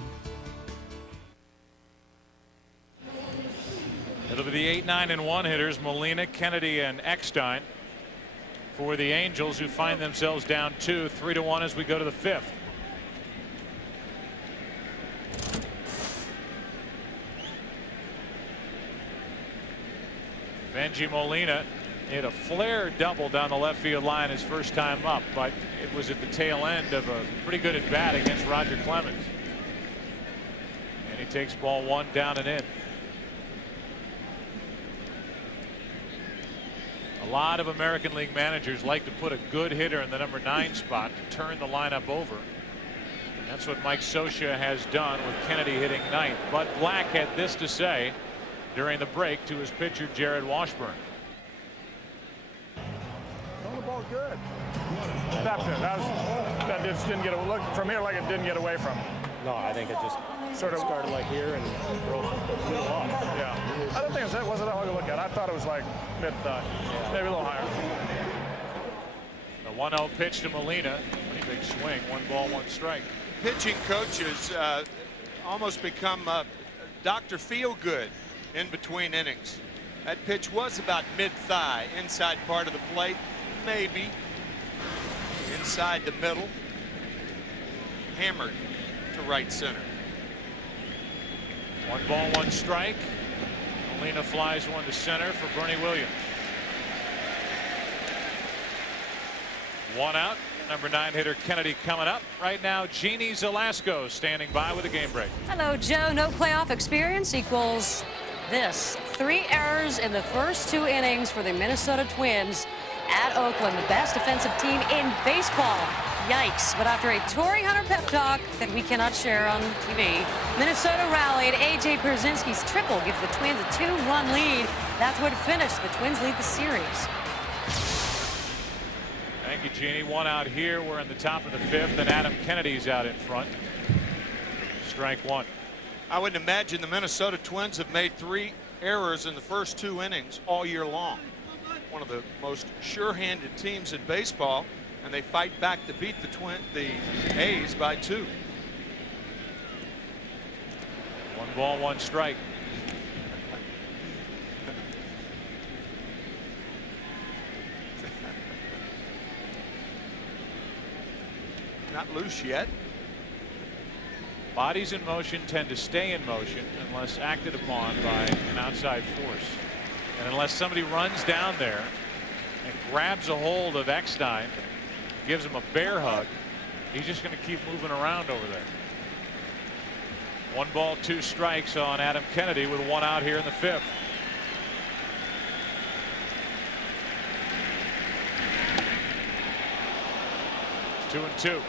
It'll be the 8, 9, and 1 hitters, Molina, Kennedy, and Eckstein, for the Angels, who find themselves down 2, 3-1 as we go to the 5th. Angie Molina hit a flare double down the left field line his first time up, but it was at the tail end of a pretty good at bat against Roger Clemens. And he takes ball 1 down and in. A lot of American League managers like to put a good hitter in the number 9 spot to turn the lineup over. And that's what Mike Scioscia has done with Kennedy hitting 9th. Bud Black had this to say during the break to his pitcher Jarrod Washburn. Throw the ball good. That just didn't get look from here like it didn't get away from him. No, I think it just sort of started like here and broke a little off. Yeah, I don't think it wasn't that hard to look at. I thought it was like mid-thigh, maybe a little higher. The 1-0 pitch to Molina. Pretty big swing. 1 ball, 1 strike. Pitching coaches almost become Dr. Feelgood in between innings. That pitch was about mid-thigh, inside part of the plate, maybe inside the middle, hammered to right center. 1 ball, 1 strike. Molina flies 1 to center for Bernie Williams. 1 out. Number 9 hitter Kennedy coming up. Right now, Jeannie Zelasco standing by with a game break. Hello, Joe. No playoff experience equals this. 3 errors in the first 2 innings for the Minnesota Twins at Oakland, the best defensive team in baseball. Yikes. But after a Torrey Hunter pep talk that we cannot share on TV, Minnesota rallied. A.J. Pierzynski's triple gives the Twins a 2-run lead. That's what finished. The Twins lead the series. Thank you, Jeannie. 1 out here. We're in the top of the 5th, and Adam Kennedy's out in front. Strike 1. I would imagine the Minnesota Twins have made 3 errors in the first 2 innings all year long. One of the most sure-handed teams in baseball, and they fight back to beat the A's by 2. 1 ball, 1 strike. Not loose yet. Bodies in motion tend to stay in motion unless acted upon by an outside force. And unless somebody runs down there and grabs a hold of Eckstein, gives him a bear hug, he's just going to keep moving around over there. 1 ball, 2 strikes on Adam Kennedy with 1 out here in the 5th. It's 2-2.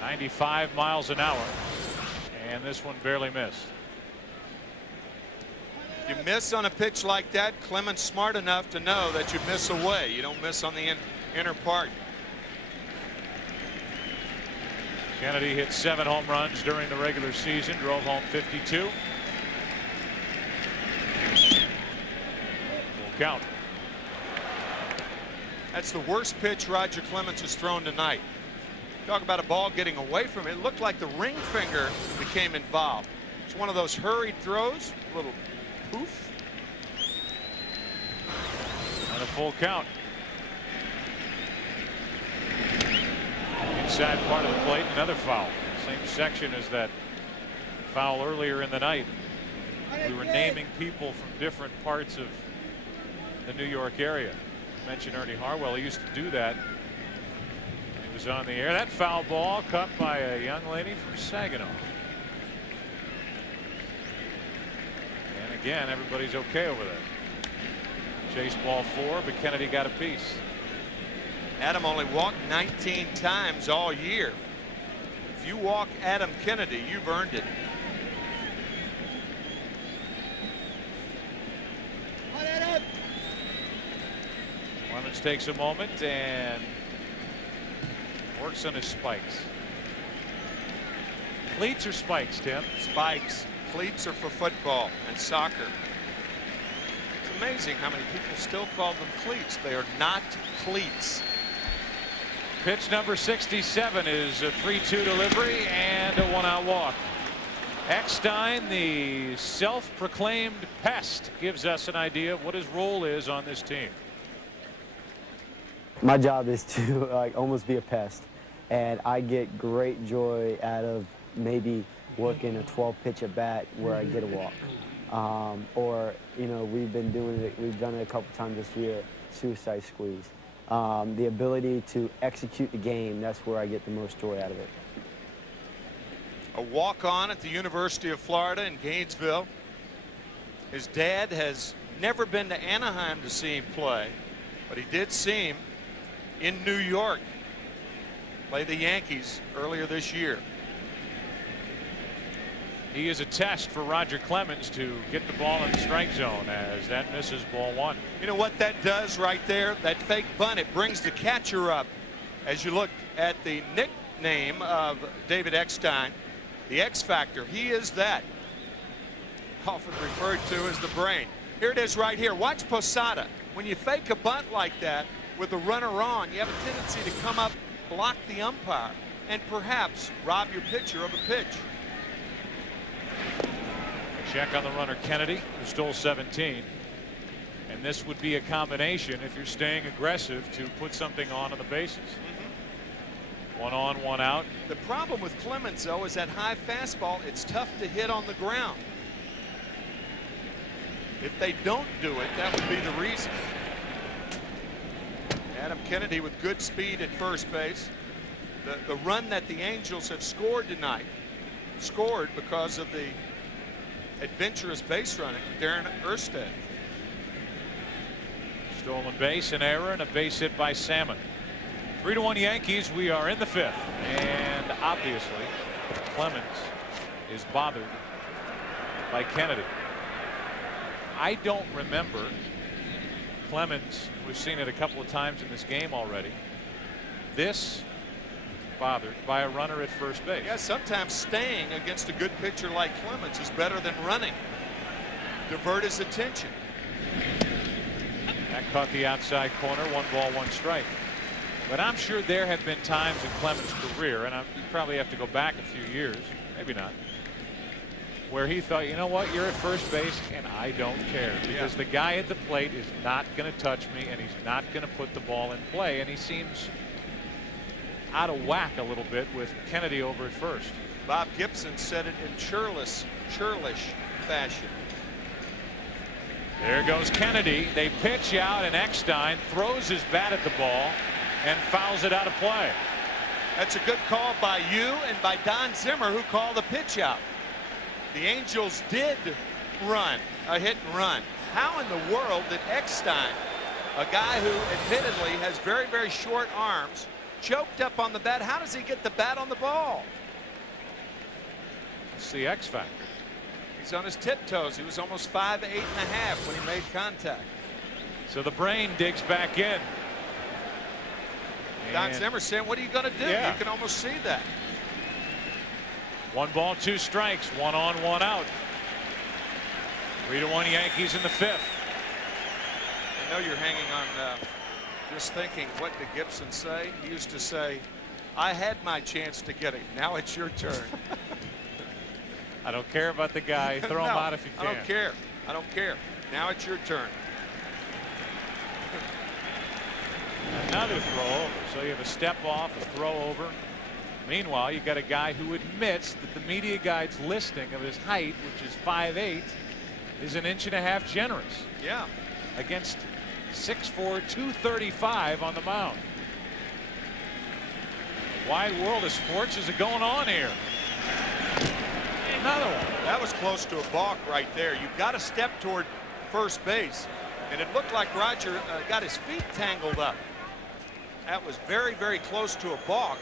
95 miles an hour, and this one barely missed. You miss on a pitch like that, Clemens smart enough to know that you miss away. You don't miss on the inner part. Kennedy hit 7 home runs during the regular season, drove home 52. Full count. That's the worst pitch Roger Clemens has thrown tonight. Talk about a ball getting away from it. It looked like the ring finger became involved. It's one of those hurried throws, a little poof. And a full count. Inside part of the plate, another foul. Same section as that foul earlier in the night. We were naming people from different parts of the New York area. I mentioned Ernie Harwell. He used to do that. Was on the air. That foul ball caught by a young lady from Saginaw. And again, everybody's okay over there. Chase ball 4, but Kennedy got a piece. Adam only walked 19 times all year. If you walk Adam Kennedy, you've earned it. Clemens takes a moment and works on his spikes. Cleats or spikes, Tim? Spikes. Cleats are for football and soccer. It's amazing how many people still call them cleats. They are not cleats. Pitch number 67 is a 3-2 delivery and a 1-out walk. Eckstein, the self-proclaimed pest, gives us an idea of what his role is on this team. My job is to almost be a pest, and I get great joy out of maybe working a 12-pitch at bat where I get a walk. or, you know, we've done it a couple times this year, suicide squeeze. The ability to execute the game, that's where I get the most joy out of it. A walk-on at the University of Florida in Gainesville. His dad has never been to Anaheim to see him play, but he did see him in New York play the Yankees earlier this year. He is a test for Roger Clemens to get the ball in the strike zone, as that misses ball one. You know what that does right there? That fake bunt, it brings the catcher up. As you look at the nickname of David Eckstein, the X Factor, he is that. Often referred to as the brain. Here it is right here. Watch Posada. When you fake a bunt like that with a runner on, you have a tendency to come up, block the umpire, and perhaps rob your pitcher of a pitch. Check on the runner Kennedy, who stole 17. And this would be a combination, if you're staying aggressive, to put something on the bases. One on, one out. The problem with Clemens, though, is that high fastball, it's tough to hit on the ground. If they don't do it, that would be the reason. Adam Kennedy with good speed at first base. The run that the Angels have scored tonight, scored because of the adventurous base running, Darren Erstad. Stolen base, an error, and a base hit by Salmon. 3-1 Yankees. We are in the fifth, and obviously Clemens is bothered by Kennedy. I don't remember Clemens, we've seen it a couple of times in this game already, this bothered by a runner at first base. Yeah, sometimes staying against a good pitcher like Clemens is better than running. Divert his attention. That caught the outside corner. 1 ball, 1 strike. But I'm sure there have been times in Clemens' career, and you probably have to go back a few years, maybe not, where he thought, you know what, you're at first base and I don't care, because the guy at the plate is not going to touch me and he's not going to put the ball in play, and he seems out of whack a little bit with Kennedy over at first. Bob Gibson said it in churlish fashion. There goes Kennedy. They pitch out, and Eckstein throws his bat at the ball and fouls it out of play. That's a good call by you and by Don Zimmer, who called the pitch out. The Angels did run a hit and run. How in the world did Eckstein, a guy who admittedly has very, very short arms, choked up on the bat, how does he get the bat on the ball? It's the X factor. He's on his tiptoes. He was almost 5'8" and a half when he made contact. So the brain digs back in. Don Zimmer saying, what are you going to do? Yeah. You can almost see that. 1 ball, 2 strikes, 1 on, 1 out. 3-1 Yankees in the fifth. I know you're hanging on just thinking, what did Gibson say? He used to say, I had my chance to get it. Now it's your turn. I don't care about the guy. Throw him out if you can. I don't care. I don't care. Now it's your turn. Another throw over. So you have a step off, a throw over. Meanwhile, you got a guy who admits that the media guide's listing of his height, which is 5'8", is 1.5 inches generous. Yeah. Against 6'4", 235 on the mound. The wide world of sports is going on here. Another one. That was close to a balk right there. You've got to step toward first base, and it looked like Roger got his feet tangled up. That was very, very close to a balk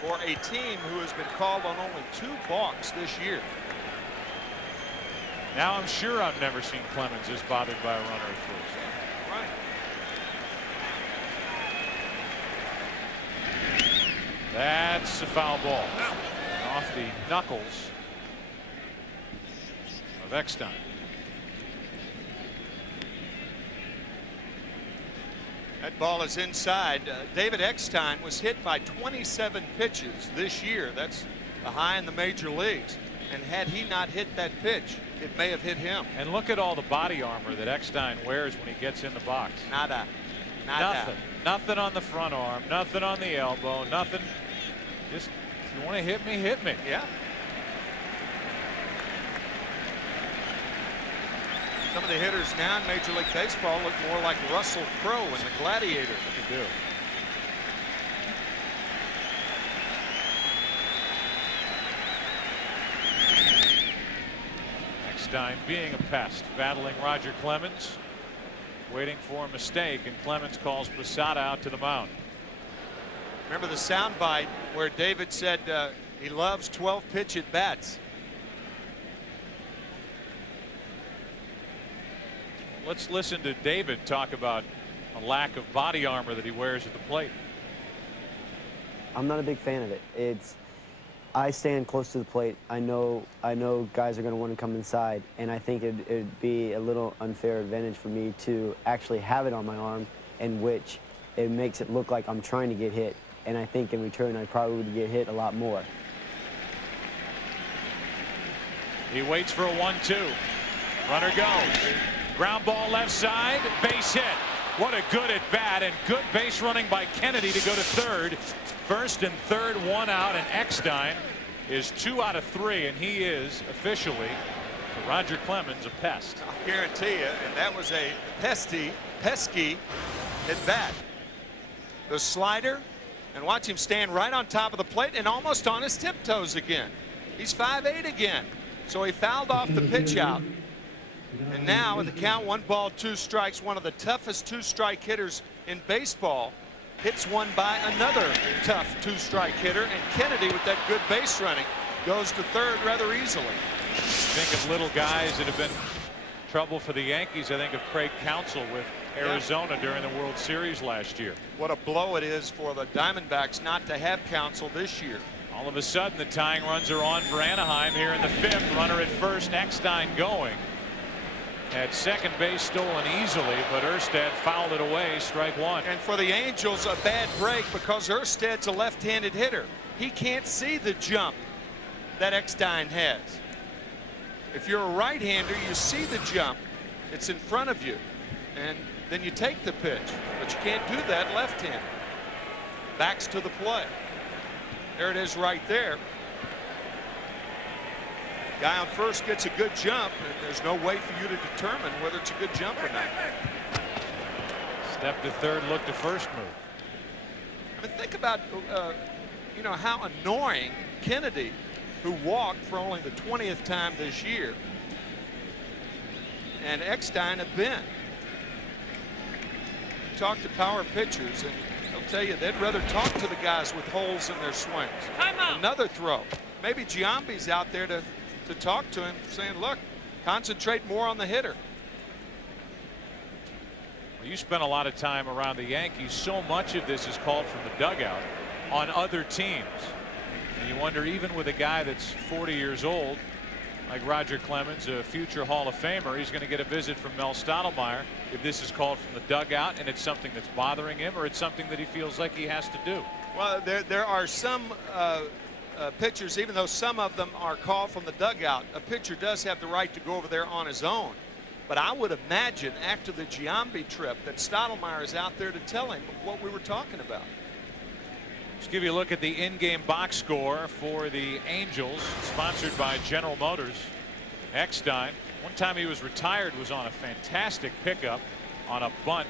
for a team who has been called on only 2 balks this year. Now I'm sure I've never seen Clemens as bothered by a runner at first. Right. That's a foul ball. Off the knuckles of Eckstein. That ball is inside. David Eckstein was hit by 27 pitches this year. That's the high in the major leagues. And had he not hit that pitch, it may have hit him. And look at all the body armor that Eckstein wears when he gets in the box. Nada. Nothing. Nothing on the front arm. Nothing on the elbow. Nothing. Just, if you want to hit me, hit me. Yeah. Some of the hitters now in Major League Baseball look more like Russell Crowe in The Gladiator. They do. Eckstein being a pest, battling Roger Clemens, waiting for a mistake, and Clemens calls Posada out to the mound. Remember the soundbite where David said he loves 12-pitch at bats. Let's listen to David talk about a lack of body armor that he wears at the plate. I'm not a big fan of it. I stand close to the plate. I know guys are going to want to come inside, and I think it'd be a little unfair advantage for me to actually have it on my arm, in which it makes it look like I'm trying to get hit. And I think in return, I probably would get hit a lot more. He waits for a 1-2. Runner goes. Ground ball left side, base hit. What a good at bat, and good base running by Kennedy to go to third. First and third, one out, and Eckstein is 2 out of 3, and he is officially, for Roger Clemens, a pest. I'll guarantee you, and that was a pesky at bat. The slider, and watch him stand right on top of the plate and almost on his tiptoes again. He's 5'8" again, so he fouled off the pitch out. And now with the count 1 ball 2 strikes, one of the toughest 2-strike hitters in baseball hits one by another tough 2-strike hitter, and Kennedy, with that good base running, goes to third rather easily. Think of little guys that have been trouble for the Yankees. I think of Craig Counsell with Arizona during the World Series last year. What a blow it is for the Diamondbacks not to have Counsell this year. All of a sudden the tying runs are on for Anaheim here in the 5th. Runner at first, Eckstein going. Had second base stolen easily, but Erstad fouled it away, strike one. And for the Angels, a bad break because Erstad's a left-handed hitter. He can't see the jump that Eckstein has. If you're a right-hander, you see the jump. It's in front of you, and then you take the pitch. But you can't do that left-handed. Backs to the play. There it is right there. Guy on first gets a good jump, and there's no way for you to determine whether it's a good jump or not. Step to third, look to first move. I mean, think about, you know, how annoying Kennedy, who walked for only the 20th time this year, and Eckstein have been. Talk to power pitchers, and they'll tell you they'd rather talk to the guys with holes in their swings. Timeout. Another throw. Maybe Giambi's out there to talk to him, saying, look, concentrate more on the hitter. Well, you spent a lot of time around the Yankees. So much of this is called from the dugout on other teams. And you wonder, even with a guy that's 40 years old, like Roger Clemens, a future Hall of Famer, he's going to get a visit from Mel Stottlemyre if this is called from the dugout and it's something that's bothering him, or it's something that he feels like he has to do. Well, there are some pitchers, even though some of them are called from the dugout, a pitcher does have the right to go over there on his own. But I would imagine after the Giambi trip that Stottlemyre is out there to tell him what we were talking about. Let's give you a look at the in-game box score for the Angels, sponsored by General Motors. Eckstein, one time he was retired, was on a fantastic pickup on a bunt.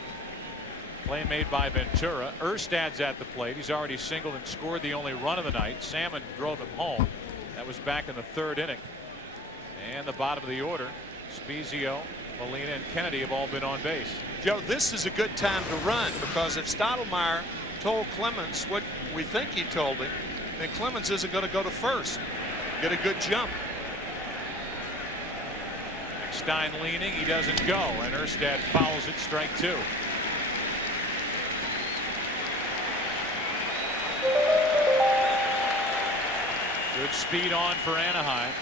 Play made by Ventura. Erstad's at the plate. He's already singled and scored the only run of the night. Salmon drove him home. That was back in the 3rd inning. And the bottom of the order, Spezio, Molina, and Kennedy have all been on base. Joe, this is a good time to run, because if Stottlemyre told Clemens what we think he told him, then Clemens isn't going to go to first. Get a good jump. Eckstein leaning. He doesn't go, and Erstad fouls it, strike 2. Good speed on for Anaheim.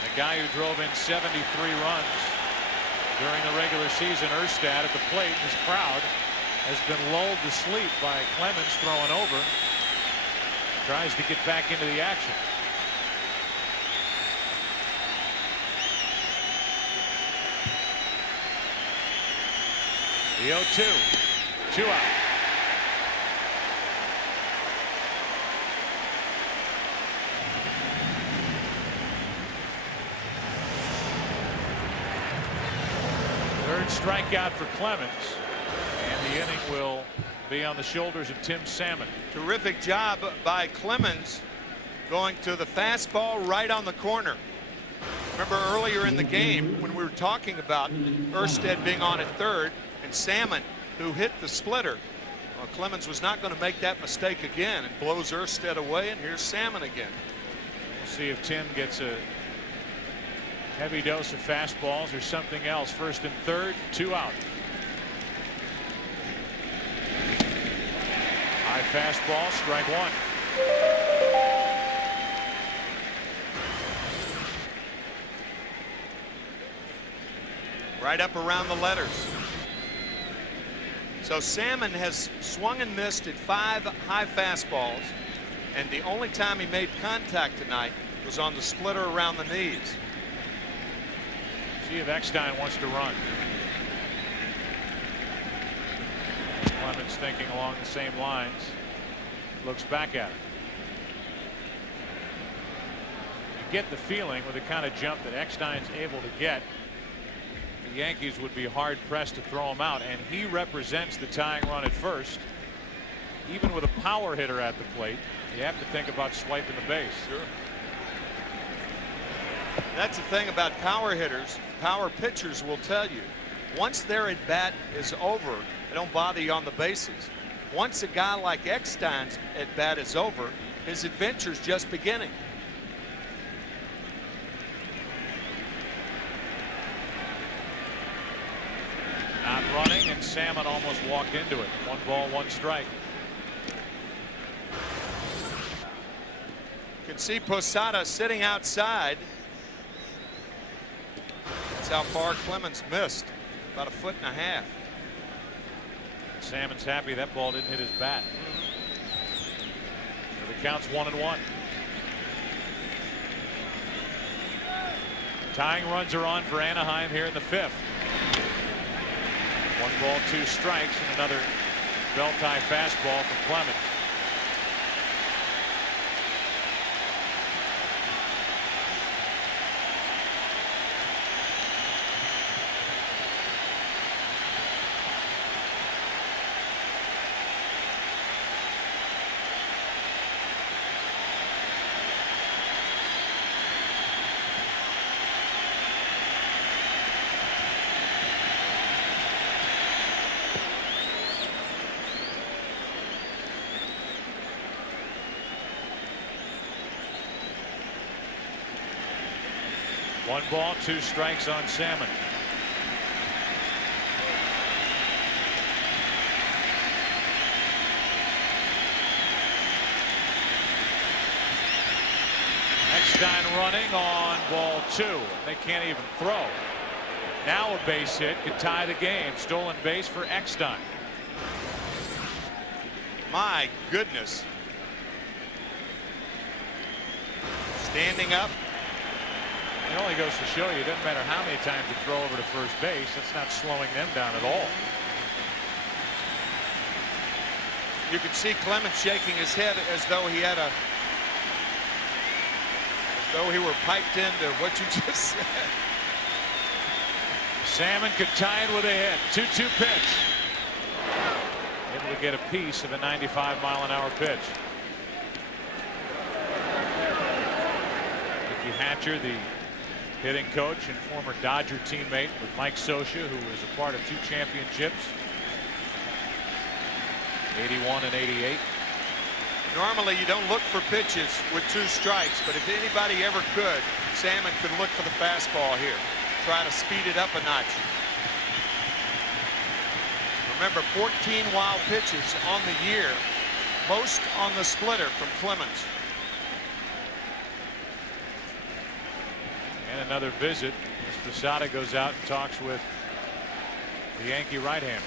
And a guy who drove in 73 runs during the regular season, Erstad, at the plate. His crowd has been lulled to sleep by Clemens throwing over. Tries to get back into the action. The 0-2. 2 out. Third strikeout for Clemens, and the inning will be on the shoulders of Tim Salmon. Terrific job by Clemens going to the fastball right on the corner. Remember earlier in the game when we were talking about Erstad being on at third and Salmon who hit the splitter. Well, Clemens was not going to make that mistake again and blows Erstad away, and here's Salmon again. We'll see if Tim gets a heavy dose of fastballs or something else. First and third, 2 out. High fastball, strike one. Right up around the letters. So Salmon has swung and missed at 5 high fastballs, and the only time he made contact tonight was on the splitter around the knees. See if Eckstein wants to run. Clemens thinking along the same lines. Looks back at it. You get the feeling with the kind of jump that Eckstein's able to get, the Yankees would be hard pressed to throw him out, and he represents the tying run at first. Even with a power hitter at the plate, you have to think about swiping the base. Sure. That's the thing about power hitters. Power pitchers will tell you once their at bat is over, they don't bother you on the bases. Once a guy like Eckstein's at bat is over, his adventure's just beginning. Not running, and Salmon almost walked into it. 1 ball, 1 strike. You can see Posada sitting outside. That's how far Clemens missed. About 1.5 feet. Salmon's happy that ball didn't hit his bat. So the count's 1-1. Tying runs are on for Anaheim here in the 5th. 1 ball, 2 strikes, and another belt-tie fastball from Clemens. One ball, 2 strikes on Salmon. Eckstein running on ball 2. They can't even throw. Now a base hit could tie the game. Stolen base for Eckstein. My goodness. Standing up. It only goes to show you it doesn't matter how many times you throw over to first base. That's not slowing them down at all. You can see Clemens shaking his head as though he had he were piped into what you just said. Salmon could tie it with a hit. 2-2 pitch. Able to get a piece of a 95-mile-an-hour pitch. Mickey Hatcher, the hitting coach and former Dodger teammate with Mike Scioscia, who was a part of 2 championships, 81 and 88. Normally you don't look for pitches with 2 strikes, but if anybody ever could, Salmon could look for the fastball here. Try to speed it up a notch. Remember, 14 wild pitches on the year, most on the splitter from Clemens. And another visit as Posada goes out and talks with the Yankee right-hander.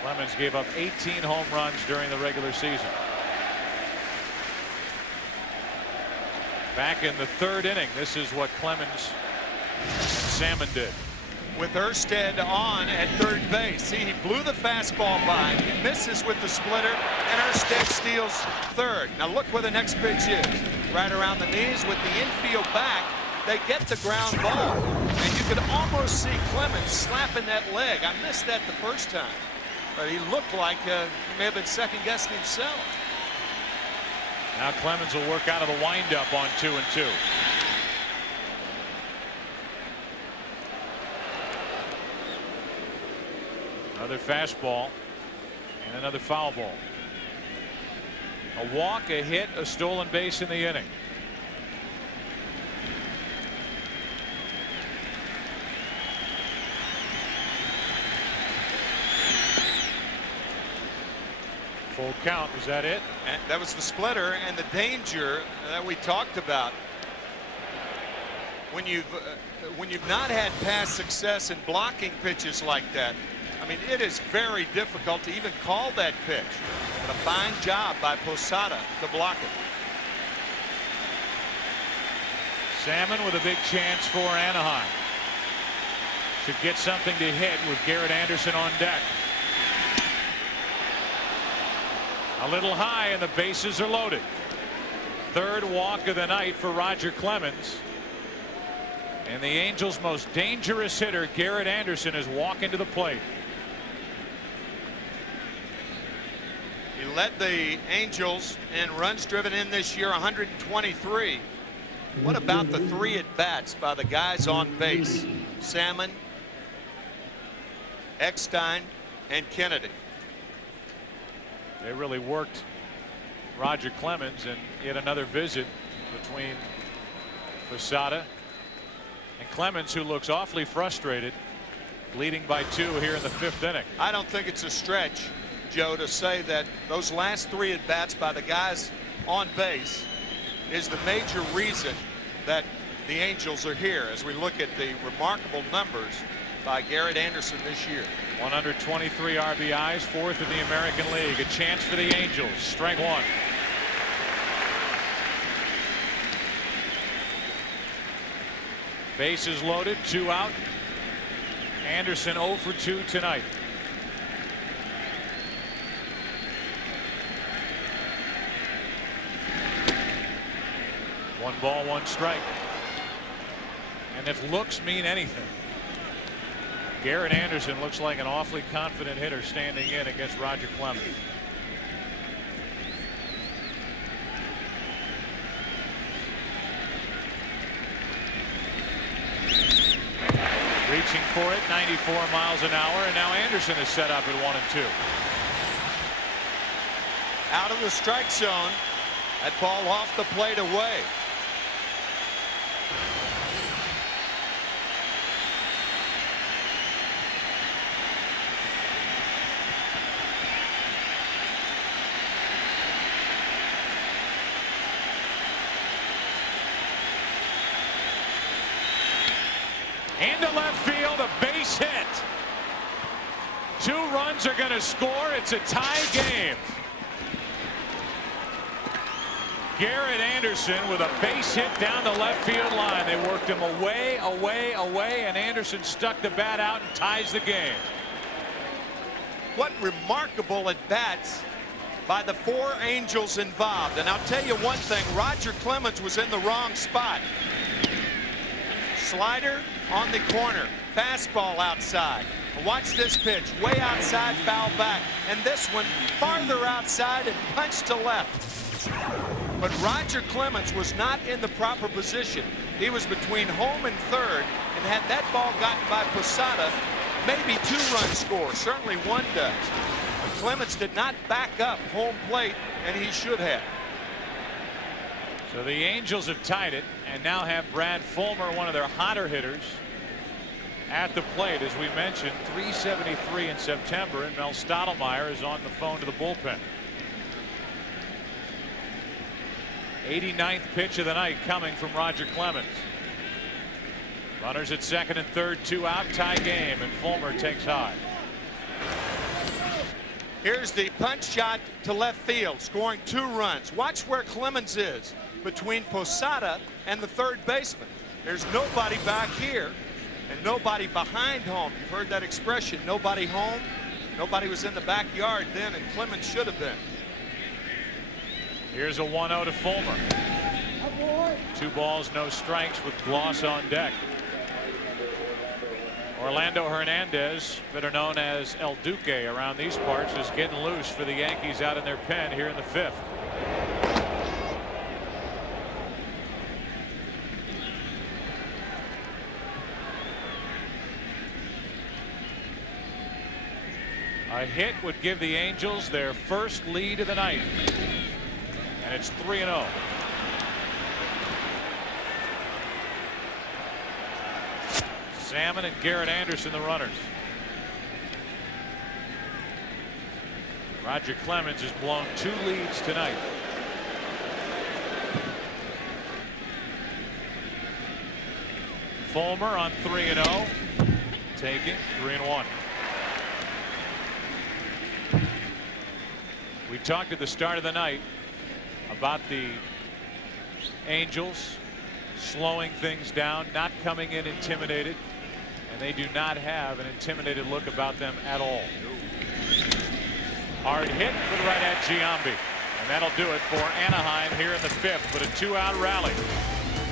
Clemens gave up 18 home runs during the regular season. Back in the 3rd inning, this is what Clemens and Salmon did. With Erstad on at 3rd base. See, he blew the fastball by. He misses with the splitter, and Erstad steals 3rd. Now look where the next pitch is. Right around the knees with the infield back. They get the ground ball. And you could almost see Clemens slapping that leg. I missed that the first time, but he looked like he may have been second-guessing himself. Now Clemens will work out of the windup on 2-2. Another fastball and another foul ball. A walk, a hit, a stolen base in the inning. Full count. Was that it? And that was the splitter, and the danger that we talked about. When you've not had past success in blocking pitches like that, I mean, it is very difficult to even call that pitch. But a fine job by Posada to block it. Salmon with a big chance for Anaheim. Should get something to hit with Garrett Anderson on deck. A little high, and the bases are loaded. Third walk of the night for Roger Clemens. And the Angels' most dangerous hitter, Garrett Anderson, is walking to the plate. He led the Angels in runs driven in this year, 123. What about the 3 at-bats by the guys on base? Salmon, Eckstein, and Kennedy. They really worked Roger Clemens, and yet another visit between Posada and Clemens, who looks awfully frustrated, leading by 2 here in the 5th inning. I don't think it's a stretch, Joe, to say that those last 3 at-bats by the guys on base is the major reason that the Angels are here, as we look at the remarkable numbers by Garrett Anderson this year. 123 RBIs, 4th in the American League. A chance for the Angels. Strike 1. Bases loaded, 2 out. Anderson 0 for 2 tonight. One ball, 1 strike. And if looks mean anything, Garrett Anderson looks like an awfully confident hitter standing in against Roger Clemens. Reaching for it, 94 miles an hour, and now Anderson is set up at 1-2. Out of the strike zone. That ball off the plate away. Into left field, a base hit. 2 runs are going to score. It's a tie game. Garrett Anderson with a base hit down the left field line. They worked him away, and Anderson stuck the bat out and ties the game. What remarkable at-bats by the 4 Angels involved. And I'll tell you one thing, Roger Clemens was in the wrong spot. Slider on the corner, fastball outside. Watch this pitch, way outside, foul back, and this one farther outside and punched to left. But Roger Clemens was not in the proper position. He was between home and third, and had that ball gotten by Posada, maybe 2 runs score, certainly 1 does. But Clemens did not back up home plate, and he should have. So the Angels have tied it and now have Brad Fulmer, one of their hotter hitters, at the plate. As we mentioned, 373 in September, and Mel Stottlemyre is on the phone to the bullpen. 89th pitch of the night coming from Roger Clemens. Runners at second and third, 2 out, tie game, and Fulmer takes high. Here's the punch shot to left field, scoring 2 runs. Watch where Clemens is between Posada and the third baseman. There's nobody back here and nobody behind home. You've heard that expression, nobody home. Nobody was in the backyard then, and Clemens should have been. Here's a 1-0 to Fulmer. 2 balls, no strikes with Gloss on deck. Orlando Hernandez, better known as El Duque around these parts, is getting loose for the Yankees out in their pen here in the 5th. A hit would give the Angels their first lead of the night. And it's 3-0. Salmon and Jarrod Anderson, the runners. Roger Clemens has blown 2 leads tonight. Fulmer on 3-0. Taking 3-1. We talked at the start of the night about the Angels slowing things down, not coming in intimidated, and they do not have an intimidated look about them at all. Hard hit with right at Giambi, and that'll do it for Anaheim here in the 5th, but a 2-out rally.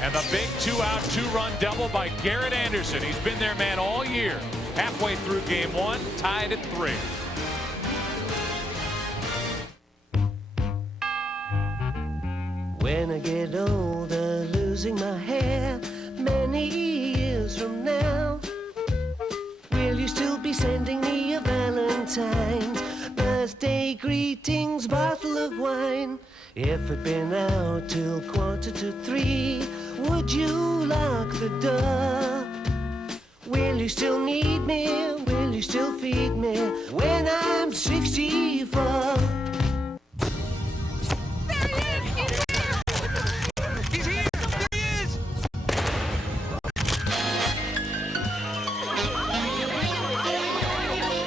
And the big 2-out, 2-run double by Jarrod Anderson. He's been their man all year. Halfway through game 1, tied at 3. When I get older, losing my hair, many years from now, will you still be sending me a Valentine's birthday greetings, bottle of wine? If it'd been out till 2:45, would you lock the door? Will you still need me? Will you still feed me when I'm 64?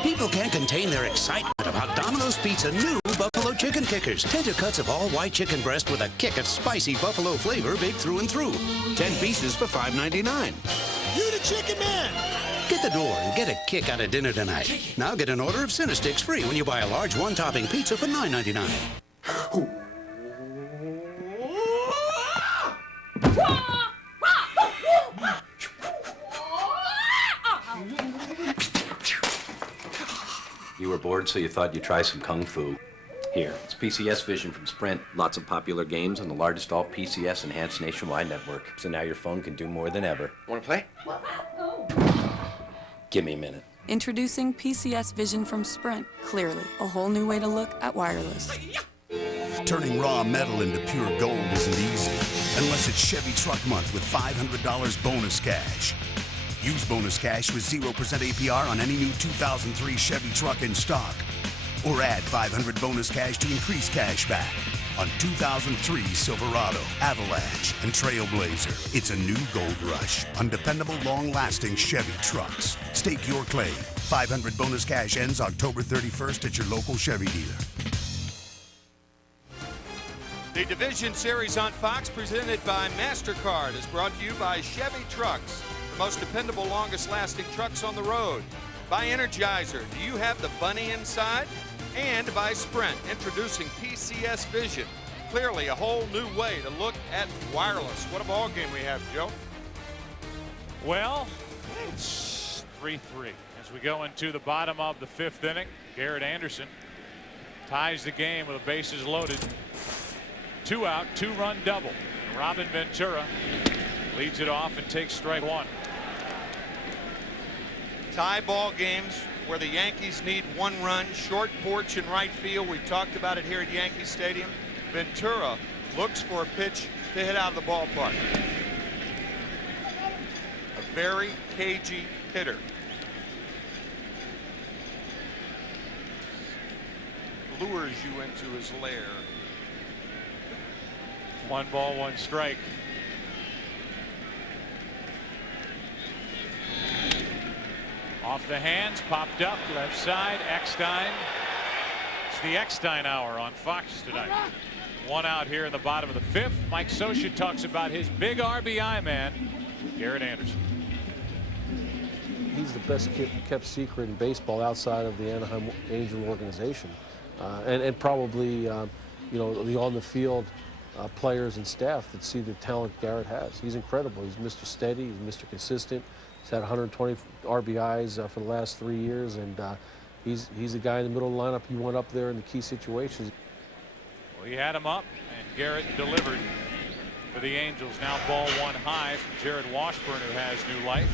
People can't contain their excitement about Domino's Pizza new Buffalo Chicken Kickers. Tender cuts of all white chicken breast with a kick of spicy buffalo flavor baked through and through. 10 pieces for $5.99. You the chicken man! Get the door and get a kick out of dinner tonight. Now get an order of Cinesticks free when you buy a large one-topping pizza for $9.99. You were bored, so you thought you'd try some kung fu. Here, it's PCS Vision from Sprint. Lots of popular games on the largest all-PCS enhanced nationwide network. So now your phone can do more than ever. Want to play? Give me a minute. Introducing PCS Vision from Sprint. Clearly, a whole new way to look at wireless. Turning raw metal into pure gold isn't easy, unless it's Chevy Truck Month with $500 bonus cash. Use bonus cash with 0% APR on any new 2003 Chevy truck in stock. Or add $500 bonus cash to increase cash back on 2003 Silverado, Avalanche, and Trailblazer. It's a new gold rush on dependable, long-lasting Chevy trucks. Stake your claim. 500 bonus cash ends October 31st at your local Chevy dealer. The Division Series on Fox, presented by MasterCard, is brought to you by Chevy Trucks, the most dependable, longest-lasting trucks on the road. By Energizer, do you have the bunny inside? And by Sprint, introducing PCS Vision. Clearly a whole new way to look at wireless. What a ball game we have, Joe. Well, it's 3-3 as we go into the bottom of the 5th inning. Jarrod Anderson ties the game with the bases loaded. 2-out, 2-run double. Robin Ventura leads it off and takes strike 1. Tie ball games where the Yankees need 1 run, short porch in right field. We talked about it here at Yankee Stadium. Ventura looks for a pitch to hit out of the ballpark. A very cagey hitter. Lures you into his lair. 1 ball, 1 strike. Off the hands, popped up, left side, Eckstein. It's the Eckstein hour on Fox tonight. 1 out here in the bottom of the 5th. Mike Scioscia talks about his big RBI man, Jarrod Anderson. He's the best kept secret in baseball outside of the Anaheim Angel organization. And probably, you know, the on-the-field players and staff that see the talent Jarrod has. He's incredible. He's Mr. Steady. He's Mr. Consistent. He's had 120 RBIs for the last 3 years, and he's the guy in the middle of the lineup you want up there in the key situations. Well, he had him up, and Garrett delivered for the Angels. Now ball one high from Jarrod Washburn, who has new life.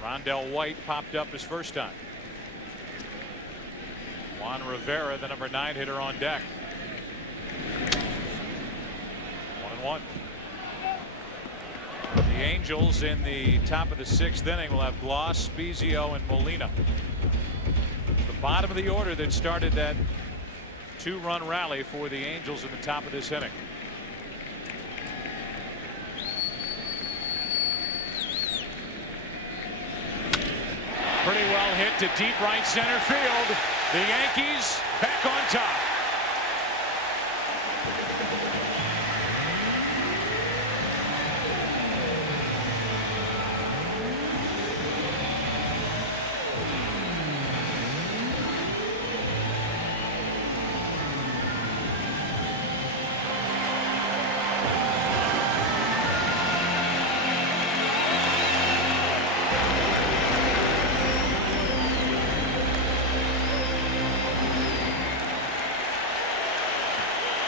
Rondell White popped up his first time. Juan Rivera, the number 9 hitter, on deck. 1-1. The Angels in the top of the 6th inning will have Gloss, Spezio, and Molina. The bottom of the order that started that 2-run rally for the Angels in the top of this inning. Pretty well hit to deep right center field. The Yankees back on top.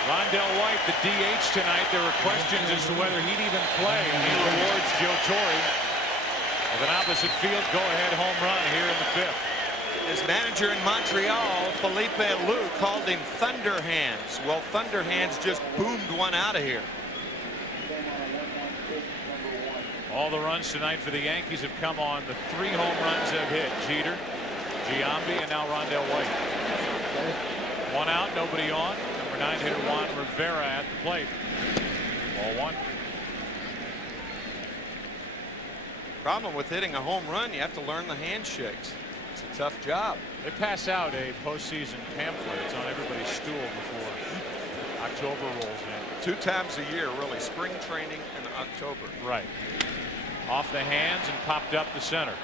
Rondell White, the DH tonight. There were questions as to whether he'd even play, and he rewards Joe Torre with an opposite field go-ahead home run here in the 5th. His manager in Montreal, Felipe Lou, called him Thunder Hands. Well, Thunder Hands just boomed one out of here. All the runs tonight for the Yankees have come on the 3 home runs they've hit. Jeter, Giambi, and now Rondell White. 1 out, nobody on. Number 9 hitter Juan Rivera at the plate. Ball 1. Problem with hitting a home run, you have to learn the handshakes. It's a tough job. They pass out a postseason pamphlet. It's on everybody's stool before October rolls in. 2 times a year, really, spring training and October. Right. Off the hands and popped up the center.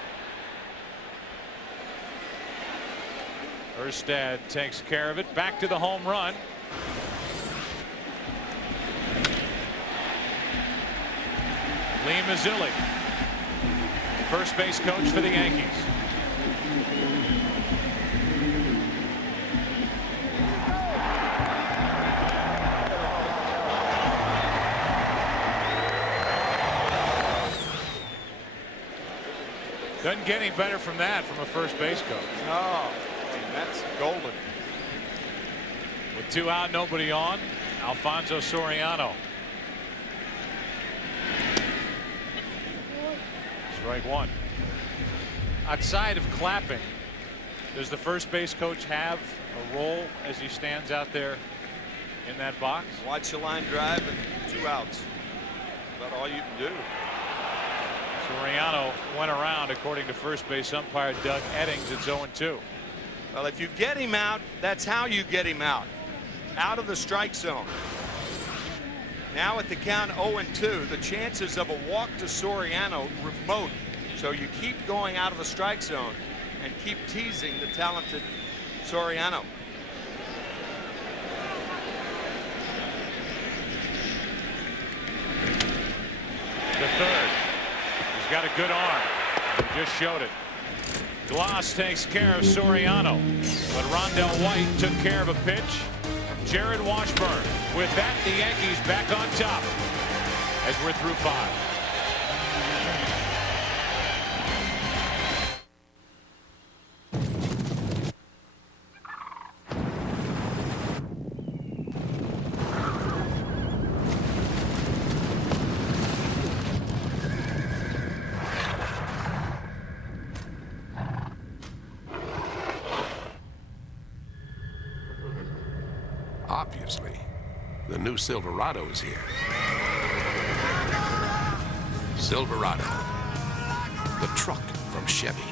Erstad takes care of it. Back to the home run. Lee Mazzilli, first base coach for the Yankees. Doesn't get any better from that from a first base coach. No, I mean, that's golden. With 2 out, nobody on. Alfonso Soriano. Strike 1. Outside of clapping, does the first base coach have a role as he stands out there in that box? Watch the line drive and 2 outs. That's about all you can do. Soriano went around, according to first base umpire Doug Eddings. It's 0-2. Well, if you get him out, that's how you get him out. Out of the strike zone. Now at the count 0-2, the chances of a walk to Soriano remote. So you keep going out of the strike zone and keep teasing the talented Soriano. The 3rd. He's got a good arm. He just showed it. Gloss takes care of Soriano, but Rondell White took care of a pitch. Jarrod Washburn. With that, the Yankees back on top as we're through 5. Obviously, the new Silverado is here. Silverado, the truck from Chevy.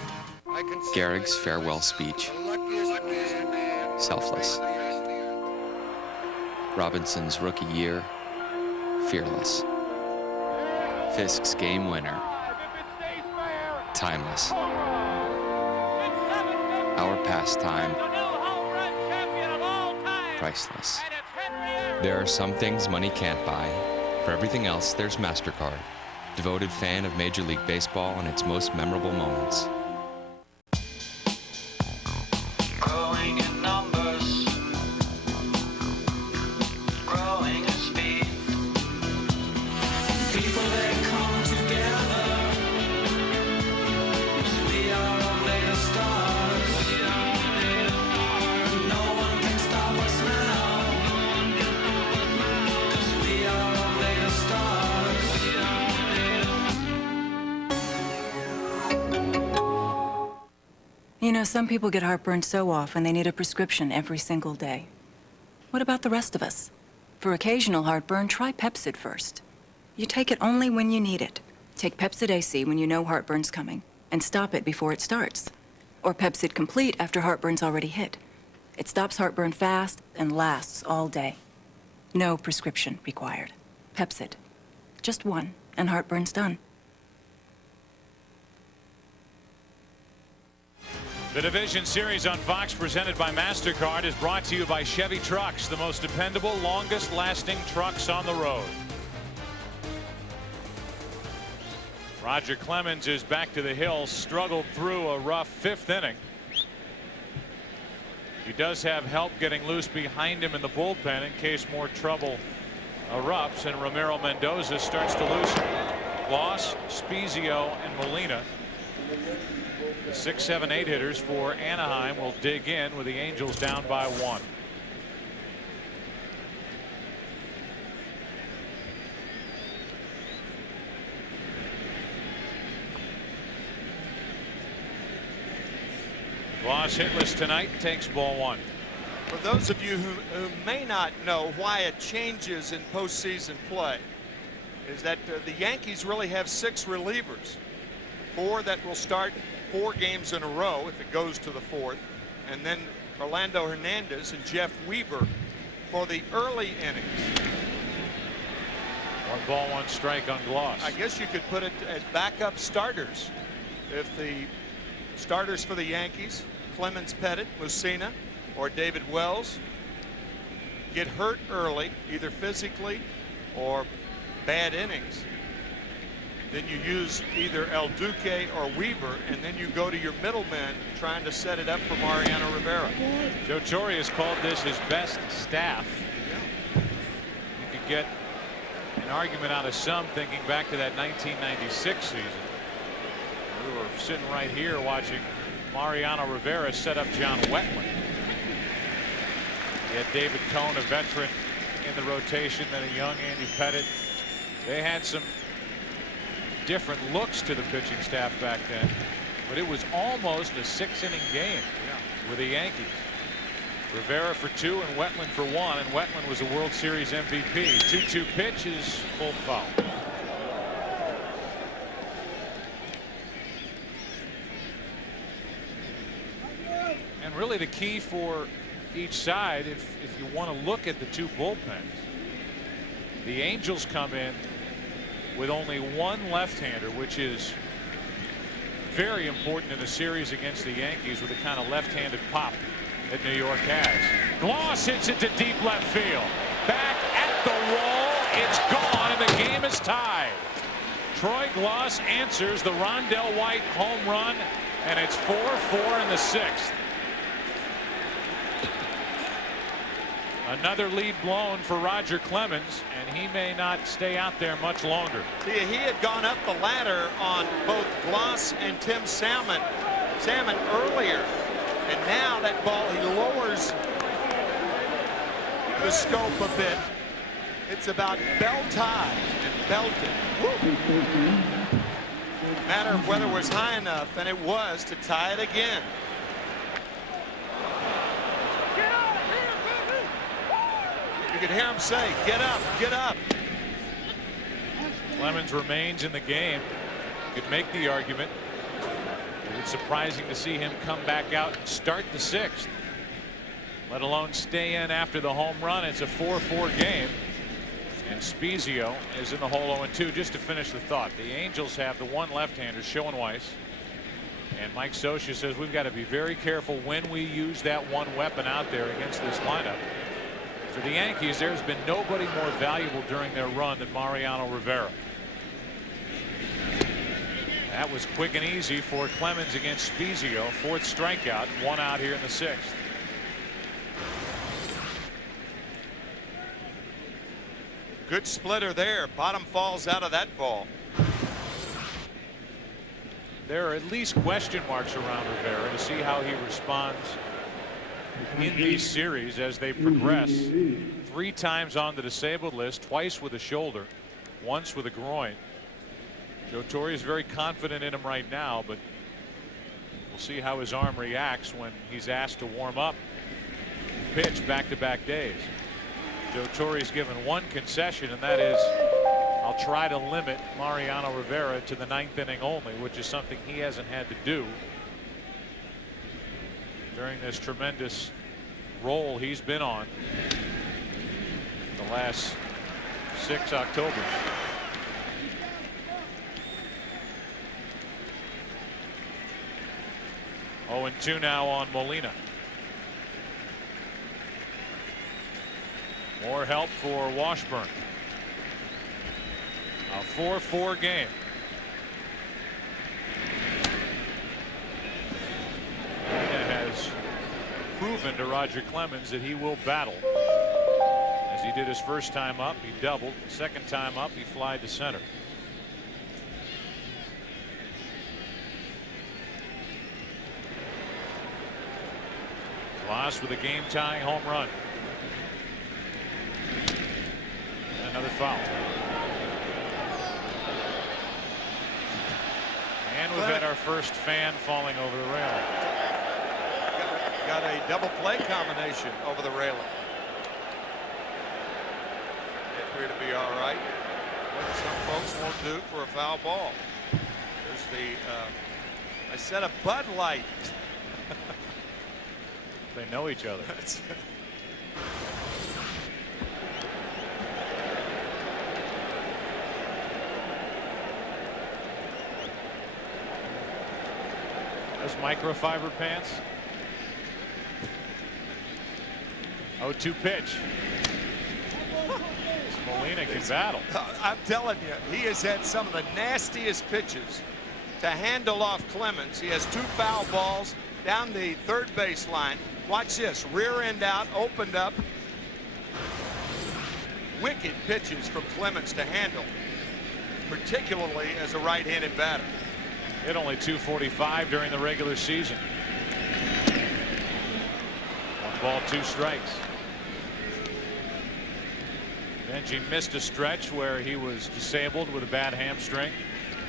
Gehrig's farewell speech. Selfless. Robinson's rookie year. Fearless. Fisk's game winner. Timeless. Our pastime. Priceless. There are some things money can't buy. For everything else, there's MasterCard. devoted fan of Major League Baseball and its most memorable moments. Growing in numbers, growing in speed. People that come together, we are all made of stars. No one can stop us now, 'cause we are all made of stars. You know, some people get heartburn so often they need a prescription every single day. What about the rest of us? For occasional heartburn, try Pepcid first. You take it only when you need it. Take Pepcid AC when you know heartburn's coming, and stop it before it starts. Or Pepcid Complete after heartburn's already hit. It stops heartburn fast and lasts all day. No prescription required. Pepcid. Just one, and heartburn's done. The Division Series on Fox, presented by MasterCard, is brought to you by Chevy Trucks, the most dependable, longest-lasting trucks on the road. Roger Clemens is back to the hill, struggled through a rough 5th inning. He does have help getting loose behind him in the bullpen in case more trouble erupts, and Ramiro Mendoza starts to loosen. Gloss, Spezio, and Molina, the 6, 7, 8 hitters for Anaheim, will dig in with the Angels down by 1. Gloss hitless tonight, takes ball 1. For those of you who may not know why it changes in postseason play, is that the Yankees really have 6 relievers. 4 that will start 4 games in a row if it goes to the 4th, and then Orlando Hernandez and Jeff Weaver for the early innings. 1 ball, 1 strike on Gloss. I guess you could put it as backup starters. If the starters for the Yankees, Clemens, Pettit, Mussina, or David Wells, get hurt early, either physically or bad innings, then you use either El Duque or Weaver, and then you go to your middlemen trying to set it up for Mariano Rivera. Joe Torre has called this his best staff. You could get an argument out of some thinking back to that 1996 season. We were sitting right here watching Mariano Rivera set up John Wetland. He had David Cohn, a veteran, in the rotation, then a young Andy Pettit. They had some different looks to the pitching staff back then, but it was almost a 6-inning game with the Yankees. Rivera for 2 and Wetland for 1, and Wetland was a World Series MVP. 2-2 pitch is full foul. And really the key for each side, if you want to look at the 2 bullpens, the Angels come in with only 1 left-hander, which is very important in a series against the Yankees with the kind of left-handed pop that New York has. Gloss hits it to deep left field. Back at the wall. It's gone, and the game is tied. Troy Gloss answers the Rondell White home run, and it's 4-4 in the 6th. Another lead blown for Roger Clemens, and he may not stay out there much longer. See, he had gone up the ladder on both Gloss and Tim Salmon earlier, and now that ball, he lowers the scope a bit. It's about belt high and belted. Woo. Matter of whether it was high enough, and it was, to tie it again. You could hear him say, "Get up, get up." Clemens remains in the game. You could make the argument. It's surprising to see him come back out and start the 6th, let alone stay in after the home run. It's a 4-4 game, and Spezio is in the hole 0-2. Just to finish the thought, the Angels have the 1 left-hander, Schoenweiss, and Mike Scioscia says we've got to be very careful when we use that 1 weapon out there against this lineup. For the Yankees, there's been nobody more valuable during their run than Mariano Rivera. That was quick and easy for Clemens against Spezio. 4th strikeout, 1 out here in the 6th. Good splitter there. Bottom falls out of that ball. There are at least question marks around Rivera to see how he responds in these series as they progress. 3 times on the disabled list, twice with a shoulder, once with a groin. Joe Torre is very confident in him right now, but we'll see how his arm reacts when he's asked to warm up, pitch back-to-back days. Joe Torre's given one concession, and that is, I'll try to limit Mariano Rivera to the 9th inning only, which is something he hasn't had to do during this tremendous role he's been on the last 6 Octobers. Oh, and 2 now on Molina. More help for Washburn. A 4-4 game. Molina has proven to Roger Clemens that he will battle. As he did his first time up, he doubled. Second time up, he flied to center. Loss with a game-tying home run. And another foul. And we've had our first fan falling over the railing. Got a double play combination over the railing. They appear to be all right. What some folks won't do for a foul ball. There's the I said a Bud Light. They know each other. Those microfiber pants. 0-2 pitch. Molina can battle. I'm telling you, he has had some of the nastiest pitches to handle off Clemens. He has 2 foul balls down the third base line. Watch this, rear end out, opened up. Wicked pitches from Clemens to handle, particularly as a right-handed batter. Hit only 245 during the regular season. 1 ball, 2 strikes. Benji missed a stretch where he was disabled with a bad hamstring.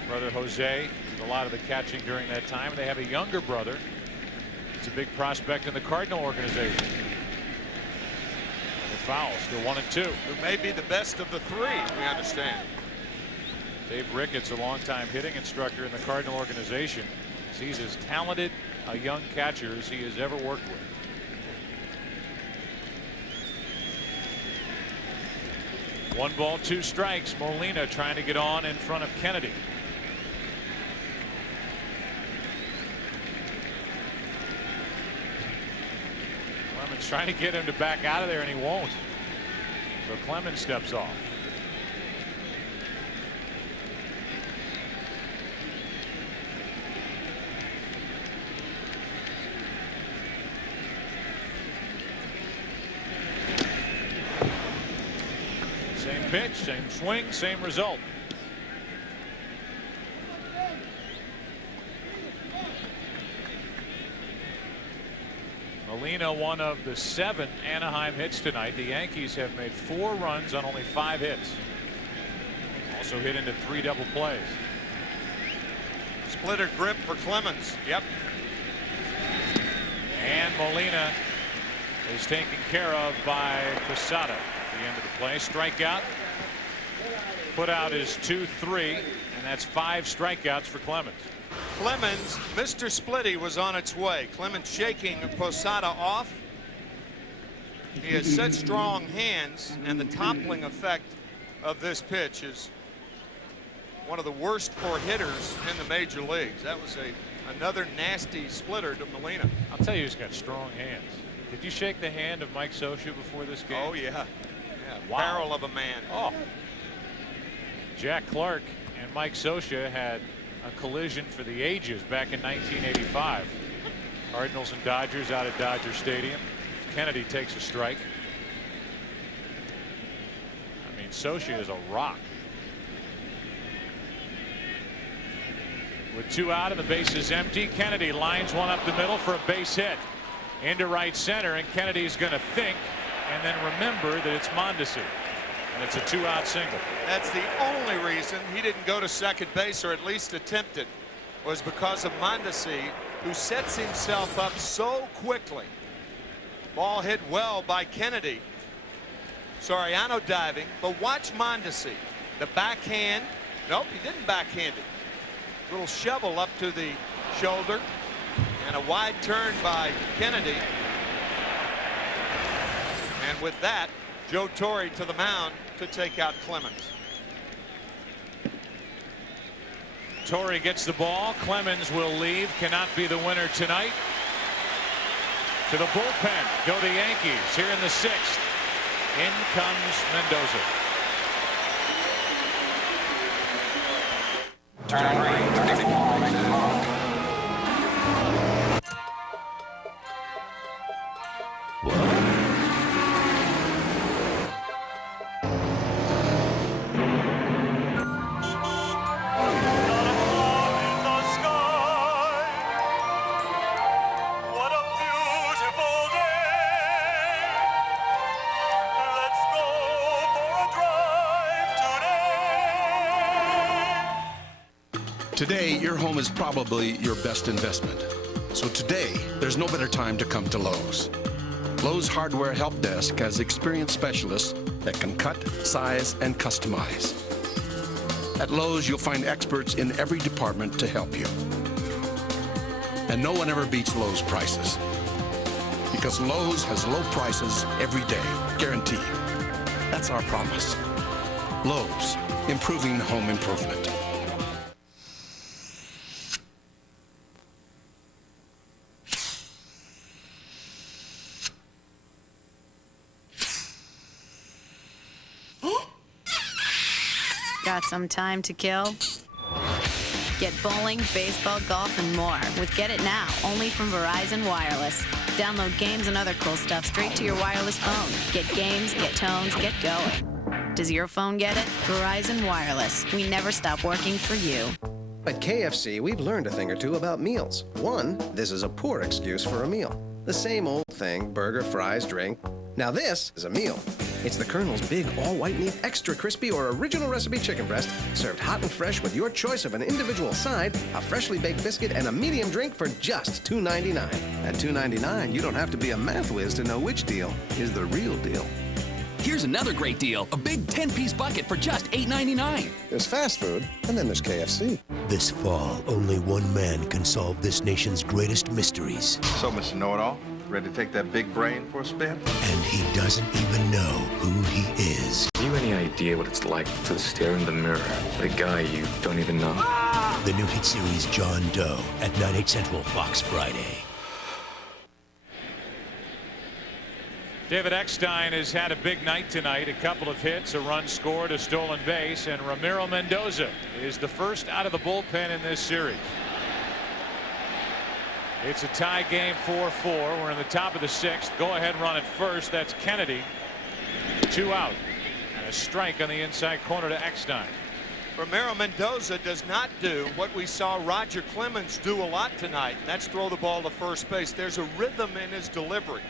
Brother Jose did a lot of the catching during that time. They have a younger brother. It's a big prospect in the Cardinal organization. The foul, still 1-2. Who may be the best of the 3, we understand. Dave Ricketts, a longtime hitting instructor in the Cardinal organization. He's as talented a young catcher as he has ever worked with. One ball, 2 strikes. Molina trying to get on in front of Kennedy. Clemens trying to get him to back out of there, and he won't. So Clemens steps off. Same pitch, same swing, same result. Molina, one of the 7 Anaheim hits tonight. The Yankees have made 4 runs on only 5 hits. Also hit into 3 double plays. Splitter grip for Clemens. Yep. And Molina is taken care of by Posada. The end of the play. Strikeout. Put out is 2-3, and that's 5 strikeouts for Clemens. Clemens, Mr. Splitty was on its way. Clemens shaking Posada off. He has such strong hands, and the toppling effect of this pitch is one of the worst for hitters in the major leagues. That was another nasty splitter to Molina. I'll tell you, he's got strong hands. Did you shake the hand of Mike Scioscia before this game? Oh, yeah. Wow. Barrel of a man. Oh. Jack Clark and Mike Scioscia had a collision for the ages back in 1985. Cardinals and Dodgers out at Dodger Stadium. Kennedy takes a strike. I mean, Socia is a rock. With 2 out and the base is empty, Kennedy lines one up the middle for a base hit into right center, and Kennedy's going to think and then remember that it's Mondesi, and it's a 2-out single. That's the only reason he didn't go to second base, or at least attempt it, was because of Mondesi, who sets himself up so quickly. Ball hit well by Kennedy. Soriano diving, but watch Mondesi. The backhand. Nope, he didn't backhand it. Little shovel up to the shoulder, and a wide turn by Kennedy. And with that, Joe Torre to the mound to take out Clemens. Torre gets the ball. Clemens will leave. Cannot be the winner tonight. To the bullpen go the Yankees here in the 6th. In comes Mendoza. Turn 34. Today, your home is probably your best investment. So today, there's no better time to come to Lowe's. Lowe's Hardware Help Desk has experienced specialists that can cut, size, and customize. At Lowe's, you'll find experts in every department to help you. And no one ever beats Lowe's prices. Because Lowe's has low prices every day, guaranteed. That's our promise. Lowe's, improving home improvement. Got some time to kill? Get bowling, baseball, golf, and more with Get It Now, only from Verizon Wireless. Download games and other cool stuff straight to your wireless phone. Get games, get tones, get going. Does your phone get it? Verizon Wireless. We never stop working for you. At KFC, we've learned a thing or two about meals. One, this is a poor excuse for a meal. The same old thing, burger, fries, drink. Now this is a meal. It's the Colonel's Big All-White Meat Extra Crispy or Original Recipe Chicken Breast, served hot and fresh with your choice of an individual side, a freshly baked biscuit, and a medium drink for just $2.99. At $2.99, you don't have to be a math whiz to know which deal is the real deal. Here's another great deal, a big 10-piece bucket for just $8.99. There's fast food, and then there's KFC. This fall, only one man can solve this nation's greatest mysteries. So, Mr. Know-It-All, ready to take that big brain for a spin? And he doesn't even know who he is. Have you any idea what it's like to stare in the mirror at a guy you don't even know? The new hit series John Doe at 9, 8 Central, Fox Friday. David Eckstein has had a big night tonight. A couple of hits, a run scored, a stolen base, and Ramiro Mendoza is the first out of the bullpen in this series. It's a tie game, 4-4. We're in the top of the 6th. Go ahead run at first. That's Kennedy. 2 out. And a strike on the inside corner to Eckstein. Ramiro Mendoza does not do what we saw Roger Clemens do a lot tonight. That's throw the ball to first base. There's a rhythm in his delivery.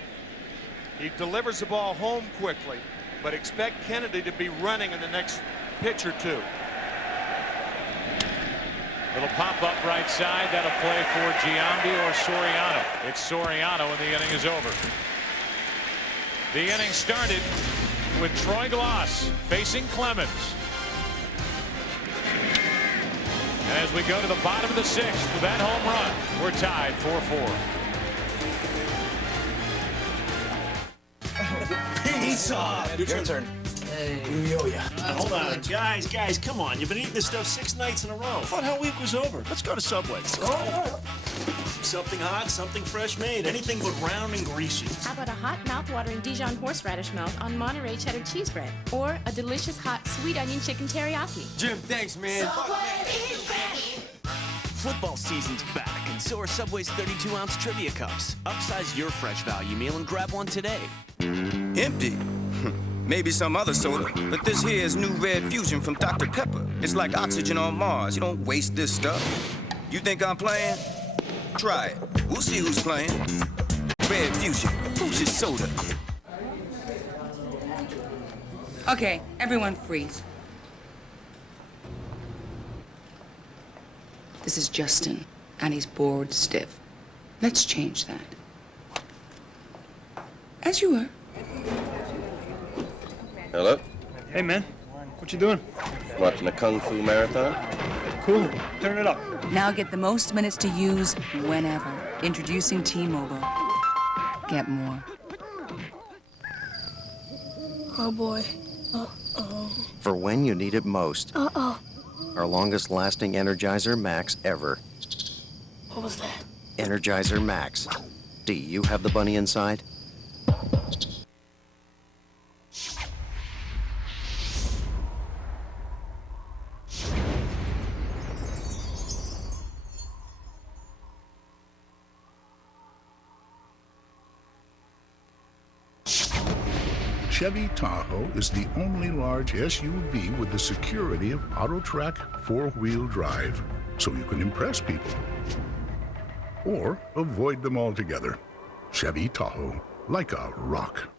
He delivers the ball home quickly, but expect Kennedy to be running in the next pitch or two. Little pop-up right side. That'll play for Giambi or Soriano. It's Soriano and the inning is over. The inning started with Troy Glaus facing Clemens. And as we go to the bottom of the 6th with that home run, we're tied 4-4. Your turn. Hold on, guys, come on. You've been eating this stuff 6 nights in a row. I thought hell week was over. Let's go to Subway. Something hot, something fresh made. Anything but round and greasy. How about a hot, mouth-watering Dijon horseradish melt on Monterey cheddar cheese bread? Or a delicious hot sweet onion chicken teriyaki? Jim, thanks, man. Subway, eat fresh. Football season's back, and so are Subway's 32-ounce trivia cups. Upsize your fresh value meal and grab one today. Empty. Maybe some other soda, but this here is new Red Fusion from Dr. Pepper. It's like oxygen on Mars. You don't waste this stuff. You think I'm playing? Try it. We'll see who's playing. Red Fusion. Who's your soda? Okay, everyone freeze. This is Justin, and he's bored stiff. Let's change that. As you were. Hello? Hey, man. What you doing? Watching a Kung Fu marathon? Cool. Turn it up. Now get the most minutes to use whenever. Introducing T-Mobile. Get more. Oh, boy. Uh-oh. For when you need it most. Uh-oh. Our longest-lasting Energizer Max ever. What was that? Energizer Max. Do you have the bunny inside? Chevy Tahoe is the only large SUV with the security of AutoTrack 4-wheel drive, so you can impress people. Or avoid them altogether. Chevy Tahoe, like a rock.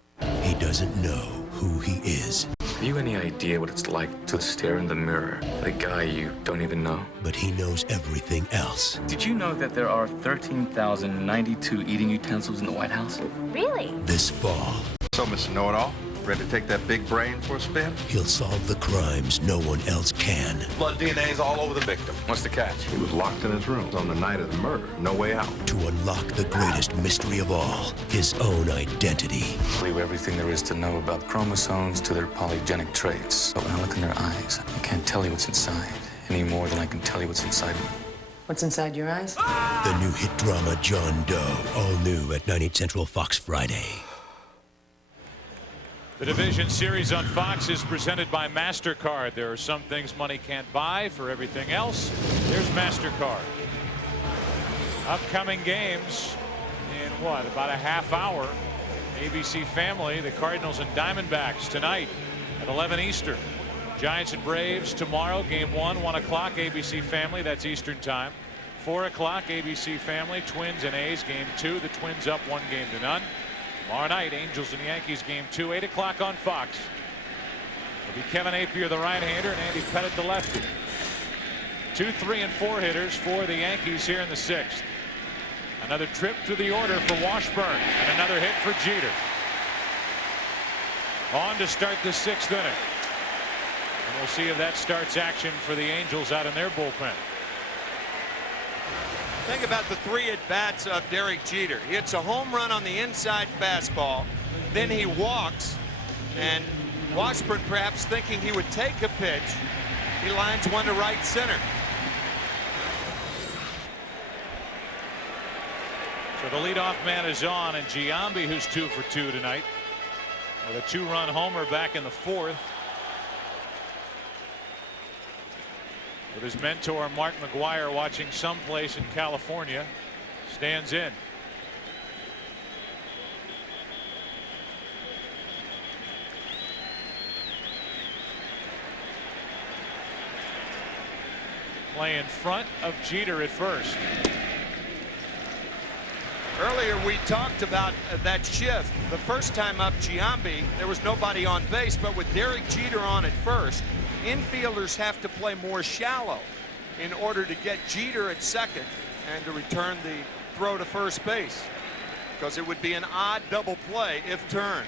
He doesn't know who he is. Have you any idea what it's like to stare in the mirror at a guy you don't even know? But he knows everything else. Did you know that there are 13,092 eating utensils in the White House? Really? This fall, So, Mr. Know-It-All, ready to take that big brain for a spin? he'll solve the crimes no one else can. Blood DNA's all over the victim. What's the catch? He was locked in his room on the night of the murder. No way out. To unlock the greatest mystery of all, his own identity. I believe everything there is to know about chromosomes to their polygenic traits. But when I look in their eyes, I can't tell you what's inside any more than I can tell you what's inside me. What's inside your eyes? The new hit drama John Doe, all new at 9/8 Central Fox Friday. The Division Series on Fox is presented by MasterCard. There are some things money can't buy. For everything else, there's MasterCard. Upcoming games in what, about a half hour. ABC Family, the Cardinals and Diamondbacks tonight at 11 Eastern. Giants and Braves tomorrow, game 1, 1 o'clock, ABC Family, that's Eastern time. 4 o'clock, ABC Family, Twins and A's, game 2. The Twins up 1-0. Tomorrow night, Angels and Yankees, game 2, 8 o'clock on Fox. It'll be Kevin Appier, the right-hander, and Andy Pettit, the lefty. 2, 3, and 4 hitters for the Yankees here in the 6th. Another trip through the order for Washburn, and another hit for Jeter. On to start the 6th inning. And we'll see if that starts action for the Angels out in their bullpen. Think about the 3 at-bats of Derek Jeter. He hits a home run on the inside fastball. Then he walks, and Washburn, perhaps thinking he would take a pitch, he lines one to right center. So the leadoff man is on, and Giambi, who's 2 for 2 tonight, with a 2-run homer back in the 4th. With his mentor Mark McGuire watching someplace in California, stands in. Play in front of Jeter at first. Earlier we talked about that shift. The first time up Giambi, there was nobody on base, but with Derek Jeter on at first, infielders have to play more shallow in order to get Jeter at second and to return the throw to first base, because it would be an odd double play if turned.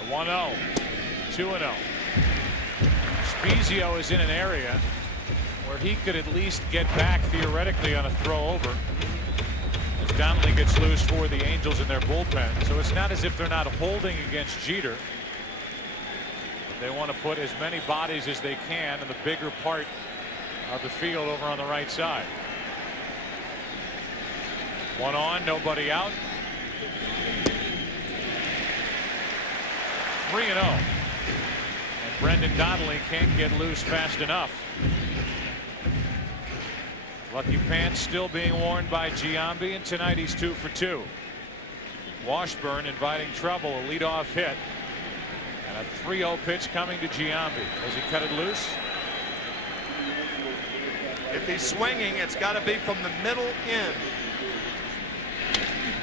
The 1-0, 2-0. Spezio is in an area where he could at least get back theoretically on a throw over. As Donnelly gets loose for the Angels in their bullpen, so it's not as if they're not holding against Jeter. They want to put as many bodies as they can in the bigger part of the field over on the right side. 1 on, nobody out. 3-0. And Brendan Donnelly can't get loose fast enough. Lucky pants still being worn by Giambi, and tonight he's 2 for 2. Washburn inviting trouble, a leadoff hit, and a 3-0 pitch coming to Giambi. Has he cut it loose? If he's swinging, it's got to be from the middle in.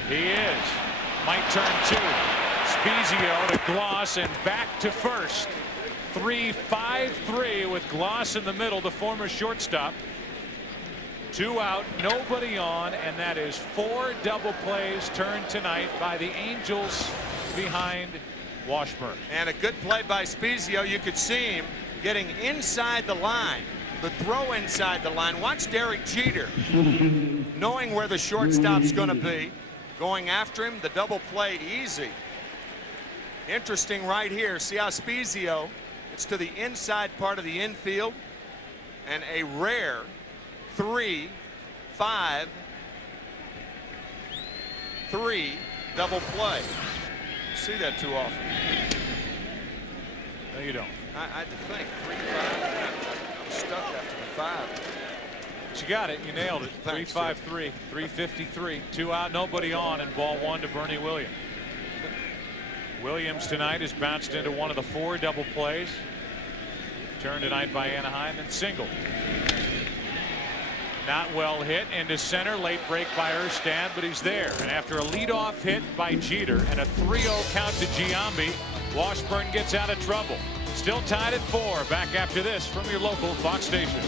He is. Might turn 2. Spezio to Gloss and back to first. 3-5-3 with Gloss in the middle, the former shortstop. 2 out, nobody on, and that is 4 double plays turned tonight by the Angels behind Washburn. And a good play by Spezio. You could see him getting inside the line. The throw inside the line. Watch Derek Jeter knowing where the shortstop's going to be, going after him. The double play easy. Interesting right here. See how Spezio, it's to the inside part of the infield, and a rare 3-5-3 double play. You see that too often. No, you don't. I had to think 3-5. I'm stuck after the 5. But you got it. You nailed it. 3-5-3, 353. 2 out, nobody on, and ball 1 to Bernie Williams. Williams tonight has bounced into one of the 4 double plays. Turned tonight by Anaheim and singled. Not well hit into center. Late break by Erstad, but he's there. And after a leadoff hit by Jeter and a 3-0 count to Giambi, Washburn gets out of trouble. Still tied at 4. Back after this from your local Fox station.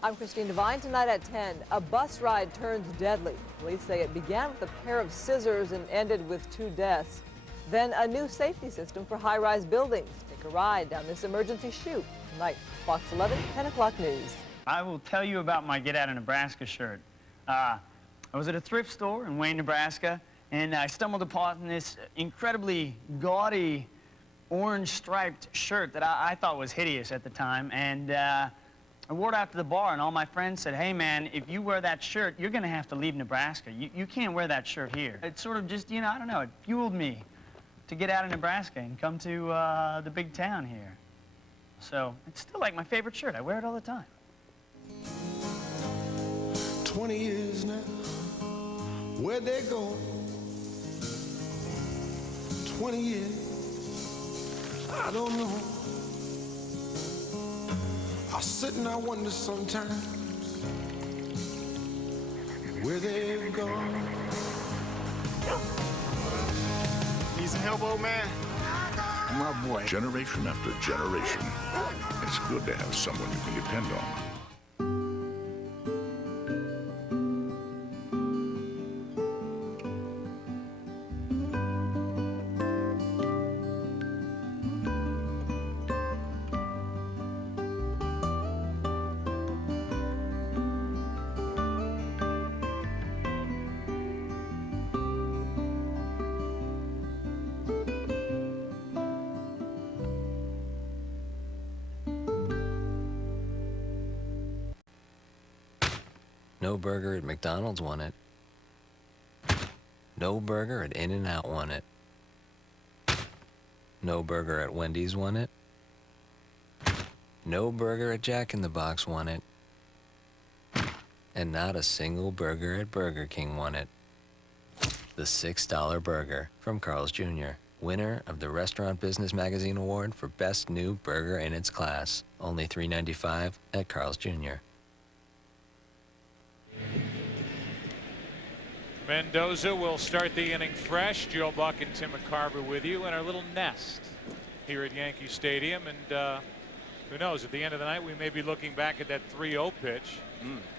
I'm Christine Devine. Tonight at 10, a bus ride turns deadly. Police say it began with a pair of scissors and ended with 2 deaths. Then a new safety system for high-rise buildings. Take a ride down this emergency chute. Tonight, Fox 11, 10 o'clock news. I will tell you about my Get Out of Nebraska shirt. I was at a thrift store in Wayne, Nebraska, and I stumbled upon this incredibly gaudy orange-striped shirt that I thought was hideous at the time. And I wore it out to the bar, and all my friends said, hey, man, if you wear that shirt, you're going to have to leave Nebraska. You can't wear that shirt here. It sort of just, you know, I don't know, it fueled me to get out of Nebraska and come to the big town here. So it's still like my favorite shirt. I wear it all the time. 20 years now, where'd they go? 20 years, I don't know. I sit and I wonder sometimes where they've gone. Need some help, old man? My boy. Generation after generation. It's good to have someone you can depend on. No burger at McDonald's won it. No burger at In-N-Out won it. No burger at Wendy's won it. No burger at Jack in the Box won it. And not a single burger at Burger King won it. The $6 burger from Carl's Jr., winner of the Restaurant Business Magazine Award for Best New Burger in its class. Only $3.95 at Carl's Jr. Mendoza will start the inning fresh. Joe Buck and Tim McCarver with you in our little nest here at Yankee Stadium. And who knows, at the end of the night, we may be looking back at that 3-0 pitch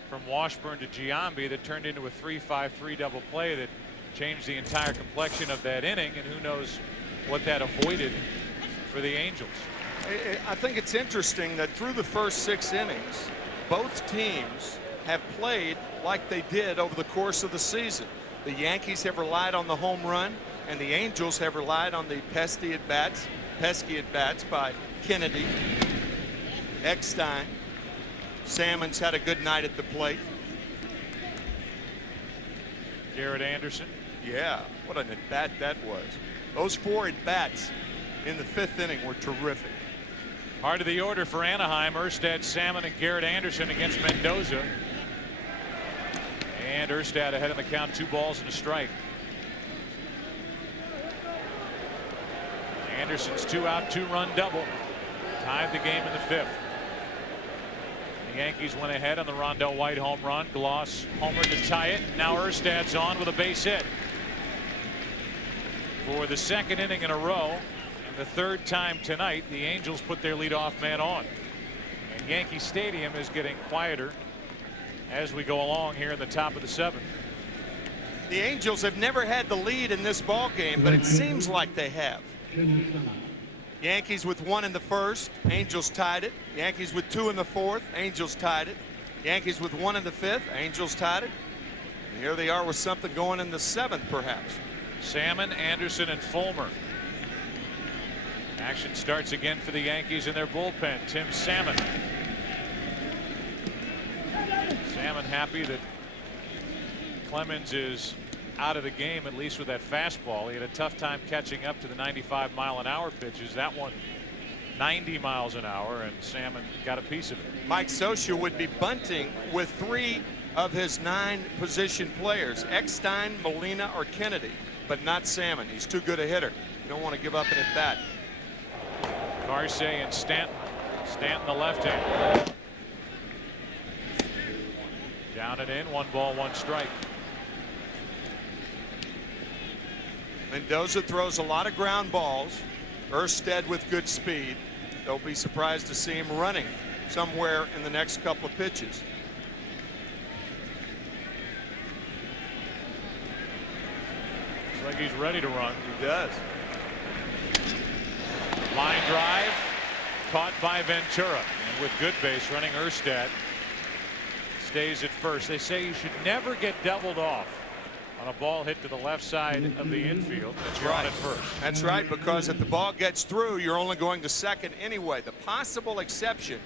from Washburn to Giambi that turned into a 3-5-3 double play that changed the entire complexion of that inning. And who knows what that avoided for the Angels. I think it's interesting that through the first 6 innings, both teams have played like they did over the course of the season. The Yankees have relied on the home run, and the Angels have relied on the pesky at bats by Kennedy, Eckstein. Salmon's had a good night at the plate. Jarrod Anderson. Yeah, what an at bat that was. Those 4 at bats in the 5th inning were terrific. Heart of the order for Anaheim: Erstad, Salmon, and Jarrod Anderson against Mendoza. And Erstad ahead in the count, 2 balls and a strike. Anderson's 2-out, 2-run double tied the game in the 5th. The Yankees went ahead on the Rondell White home run. Gloss homered to tie it. Now Erstad's on with a base hit. For the 2nd inning in a row, and the 3rd time tonight, the Angels put their leadoff man on. And Yankee Stadium is getting quieter as we go along here in the top of the 7th. The Angels have never had the lead in this ball game, but it seems like they have. Yankees with 1 in the 1st, Angels tied it. Yankees with 2 in the 4th, Angels tied it. Yankees with 1 in the 5th, Angels tied it. And here they are with something going in the 7th, perhaps. Salmon, Anderson, and Fulmer. Action starts again for the Yankees in their bullpen. Tim Salmon. Salmon happy that Clemens is out of the game, at least with that fastball. He had a tough time catching up to the 95-mile-an-hour pitches. That one 90 miles an hour, and Salmon got a piece of it. Mike Scioscia would be bunting with 3 of his 9 position players: Eckstein, Molina, or Kennedy, but not Salmon. He's too good a hitter. You don't want to give up an at-bat. Carsey and Stanton. Stanton the left hand. Down and in, 1 ball, 1 strike. Mendoza throws a lot of ground balls. Erstad with good speed. Don't be surprised to see him running somewhere in the next couple of pitches. Looks like he's ready to run. He does. Line drive caught by Ventura, and with good base running, Erstad stays at first. They say you should never get doubled off on a ball hit to the left side of the infield. That's right at first. That's right, because if the ball gets through, you're only going to second anyway. The possible exception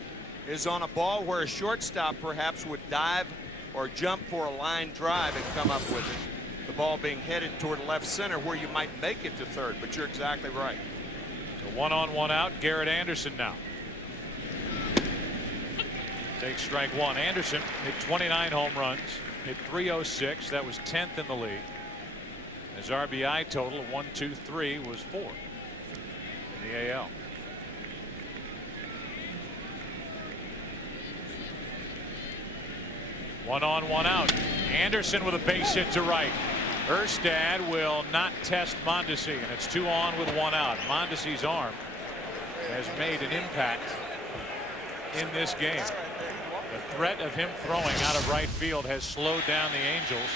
is on a ball where a shortstop perhaps would dive or jump for a line drive and come up with it. The ball being headed toward left center, where you might make it to third, but you're exactly right. So 1 on, 1 out. Jarrod Anderson now takes strike 1. Anderson hit 29 home runs, hit .306. That was 10th in the league. His RBI total of 1, 2, 3 was 4 in the AL. One on, 1 out. Anderson with a base hit to right. Erstad will not test Mondesi, and it's 2 on with 1 out. Mondesi's arm has made an impact in this game. The threat of him throwing out of right field has slowed down the Angels,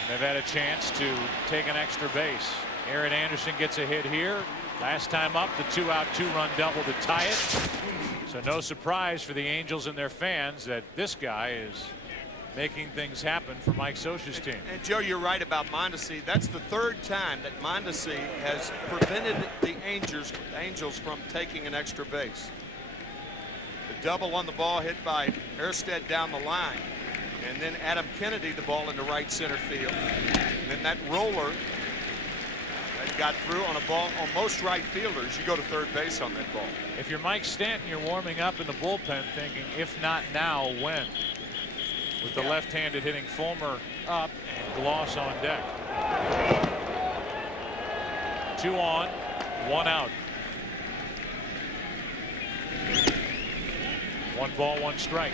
and they've had a chance to take an extra base. Aaron Anderson gets a hit here. Last time up, the 2-out 2-run double to tie it. So no surprise for the Angels and their fans that this guy is making things happen for Mike Scioscia's team. And Joe, you're right about Mondesi. That's the 3rd time that Mondesi has prevented the Angels from taking an extra base. The double on the ball hit by Erstad down the line, and then Adam Kennedy the ball into right center field, and then that roller that got through on a ball on most right fielders. You go to third base on that ball. If you're Mike Stanton, you're warming up in the bullpen thinking, if not now, when? With the left-handed hitting Fulmer up and Gloss on deck. 2 on, 1 out. 1 ball, 1 strike.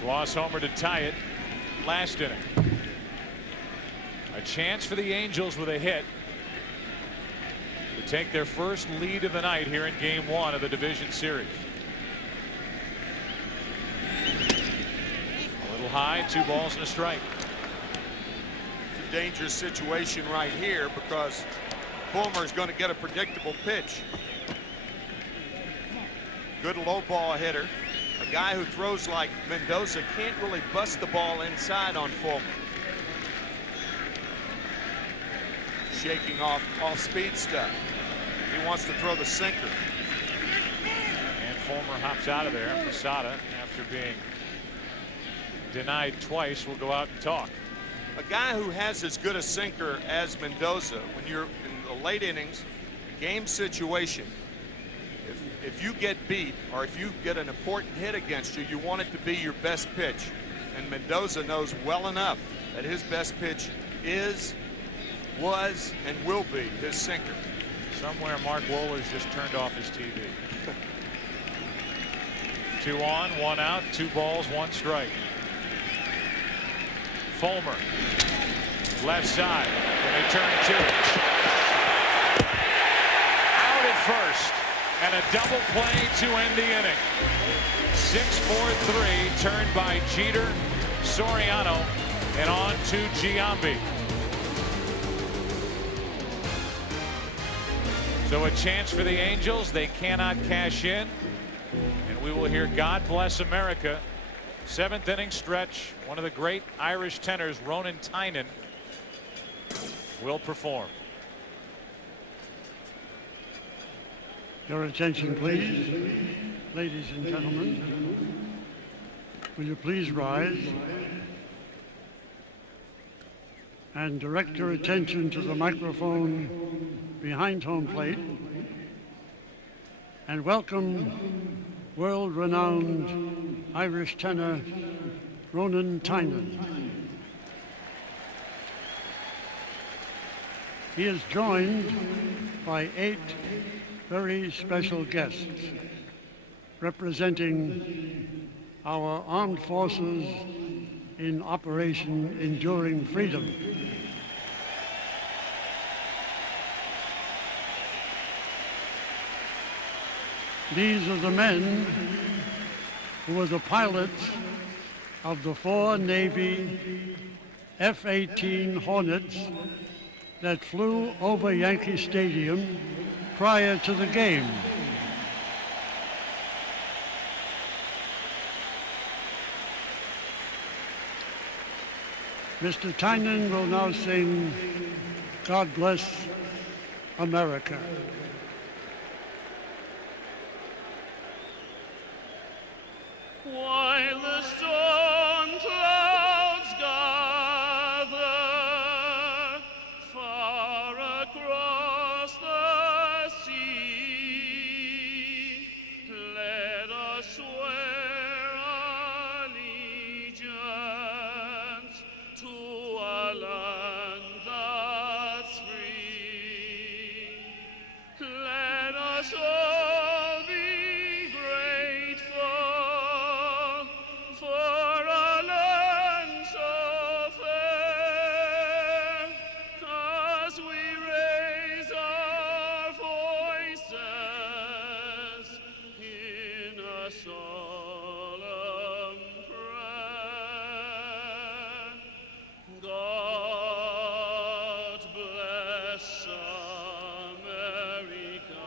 Gloss homer to tie it last inning. A chance for the Angels with a hit to take their first lead of the night here in Game 1 of the division series. A little high, 2 balls and a strike. It's a dangerous situation right here because Fulmer is going to get a predictable pitch. Good low ball hitter. A guy who throws like Mendoza can't really bust the ball inside on Fulmer. Shaking off speed stuff. He wants to throw the sinker. And Fulmer hops out of there. Posada, after being denied twice, will go out and talk. a guy who has as good a sinker as Mendoza, when you're in the late innings, game situation, if you get beat or if you get an important hit against you, you want it to be your best pitch. And Mendoza knows well enough that his best pitch is, was, and will be his sinker. Somewhere Mark Wohlers just turned off his TV. 2 on, 1 out, 2 balls, 1 strike. Fulmer, left side, and they turn 2. Out at first, and a double play to end the inning. 6-4-3, turned by Jeter, Soriano, and on to Giambi. So a chance for the Angels. They cannot cash in. And we will hear God Bless America. 7th inning stretch. One of the great Irish tenors, Ronan Tynan, will perform. Your attention, please. Ladies and gentlemen, will you please rise and direct your attention to the microphone behind home plate and welcome world-renowned Irish tenor Ronan Tynan. He is joined by 8 very special guests representing our armed forces in Operation Enduring Freedom. These are the men who were the pilots of the 4 Navy F-18 Hornets that flew over Yankee Stadium prior to the game. Mr. Tynan will now sing God Bless America. While the storm clouds gather far across the sea, let us swear allegiance to a land that's free. Let us all be grateful for a land so fair, 'cause we raise our voices in a solemn prayer. God bless America,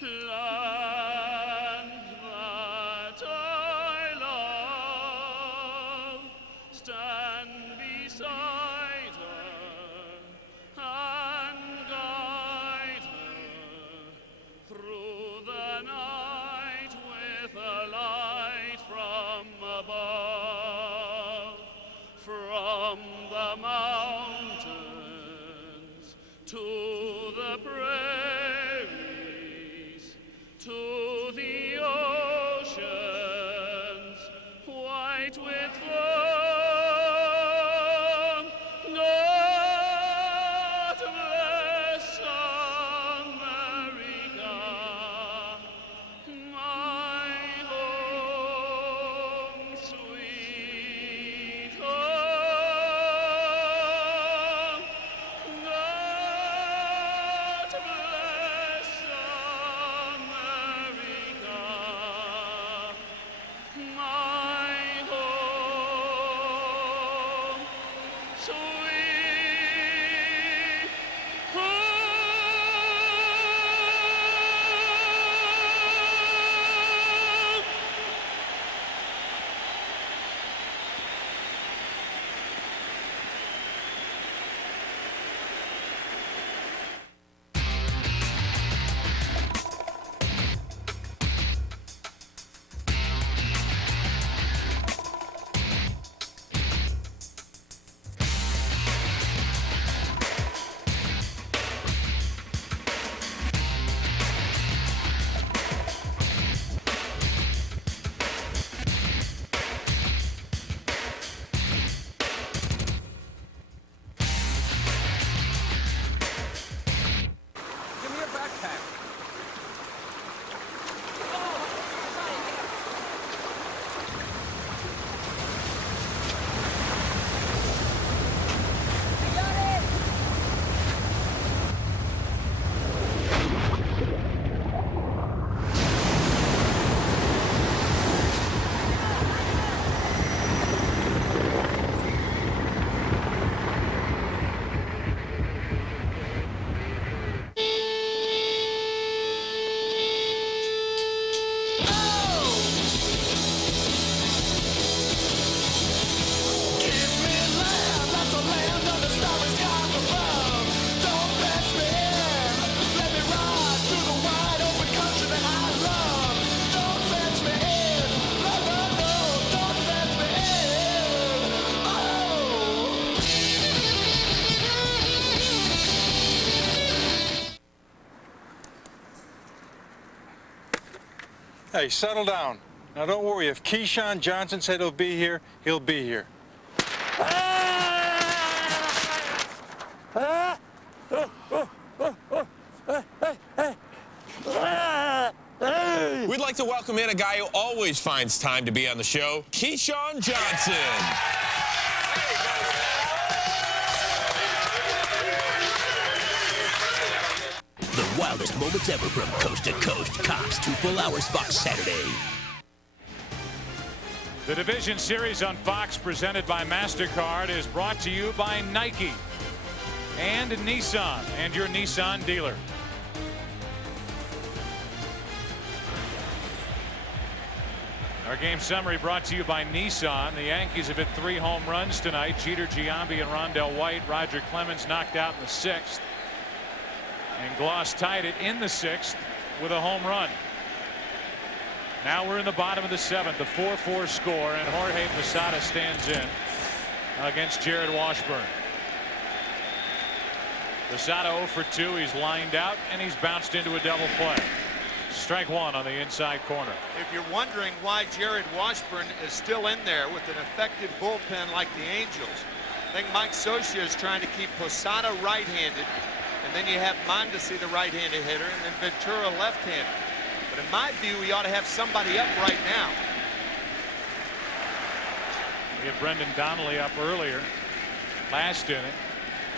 land that I love. Stand beside her and guide her through the night with a light from above. From the mountains to the prairies, to the oceans, white with foam. God bless America, my home, sweet home. God bless America, my home, Hey, settle down. Now, don't worry. If Keyshawn Johnson said he'll be here, he'll be here. We'd like to welcome in a guy who always finds time to be on the show, Keyshawn Johnson. The wildest moments ever from coast to coast. Cox 2 full hours Fox Saturday. The Division Series on Fox, presented by MasterCard, is brought to you by Nike and Nissan and your Nissan dealer. Our game summary brought to you by Nissan. The Yankees have hit 3 home runs tonight. Jeter, Giambi, and Rondell White. Roger Clemens knocked out in the 6th. And Gloss tied it in the 6th with a home run. Now we're in the bottom of the 7th, a 4-4 score, and Jorge Posada stands in against Jarrod Washburn. Posada 0 for 2. He's lined out, and he's bounced into a double play. Strike 1 on the inside corner. If you're wondering why Jarrod Washburn is still in there with an effective bullpen like the Angels, I think Mike Socia is trying to keep Posada right-handed, and then you have Mondesi, the right-handed hitter, and then Ventura left-handed. But in my view, we ought to have somebody up right now. We had Brendan Donnelly up earlier, last inning,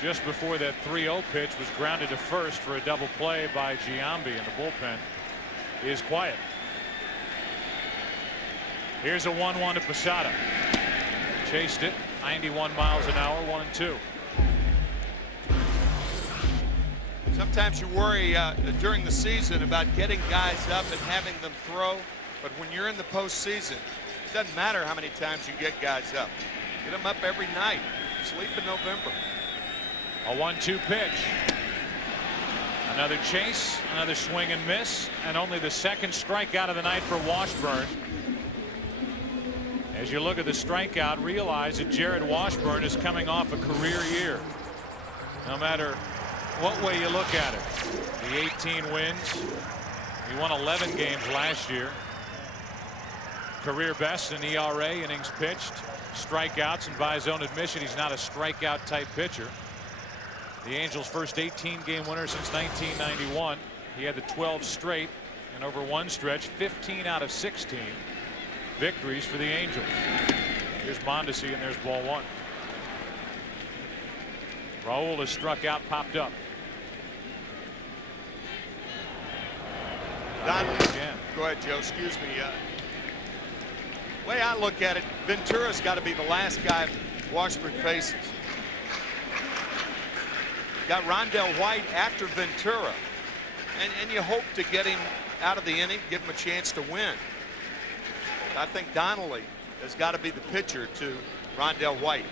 just before that 3-0 pitch was grounded to first for a double play by Giambi, and the bullpen is quiet. Here's a 1-1 to Posada. Chased it 91 miles an hour, 1-2. Sometimes you worry during the season about getting guys up and having them throw, but when you're in the postseason, it doesn't matter how many times you get guys up. Get them up every night. Sleep in November. A 1-2 pitch. Another chase, another swing and miss, and only the 2nd strikeout of the night for Washburn. As you look at the strikeout, realize that Jarrod Washburn is coming off a career year. No matter what way you look at it. The 18 wins. He won 11 games last year. Career best in ERA, innings pitched, strikeouts, and by his own admission, he's not a strikeout type pitcher. The Angels' first 18-game winner since 1991. He had the 12 straight, and over one stretch, 15 out of 16 victories for the Angels. Here's Mondesi, and there's ball 1. Raul has struck out, popped up. Again. Go ahead, Joe. Excuse me. The way I look at it, Ventura's got to be the last guy Washburn faces. Got Rondell White after Ventura, and you hope to get him out of the inning, give him a chance to win. I think Donnelly has got to be the pitcher to Rondell White.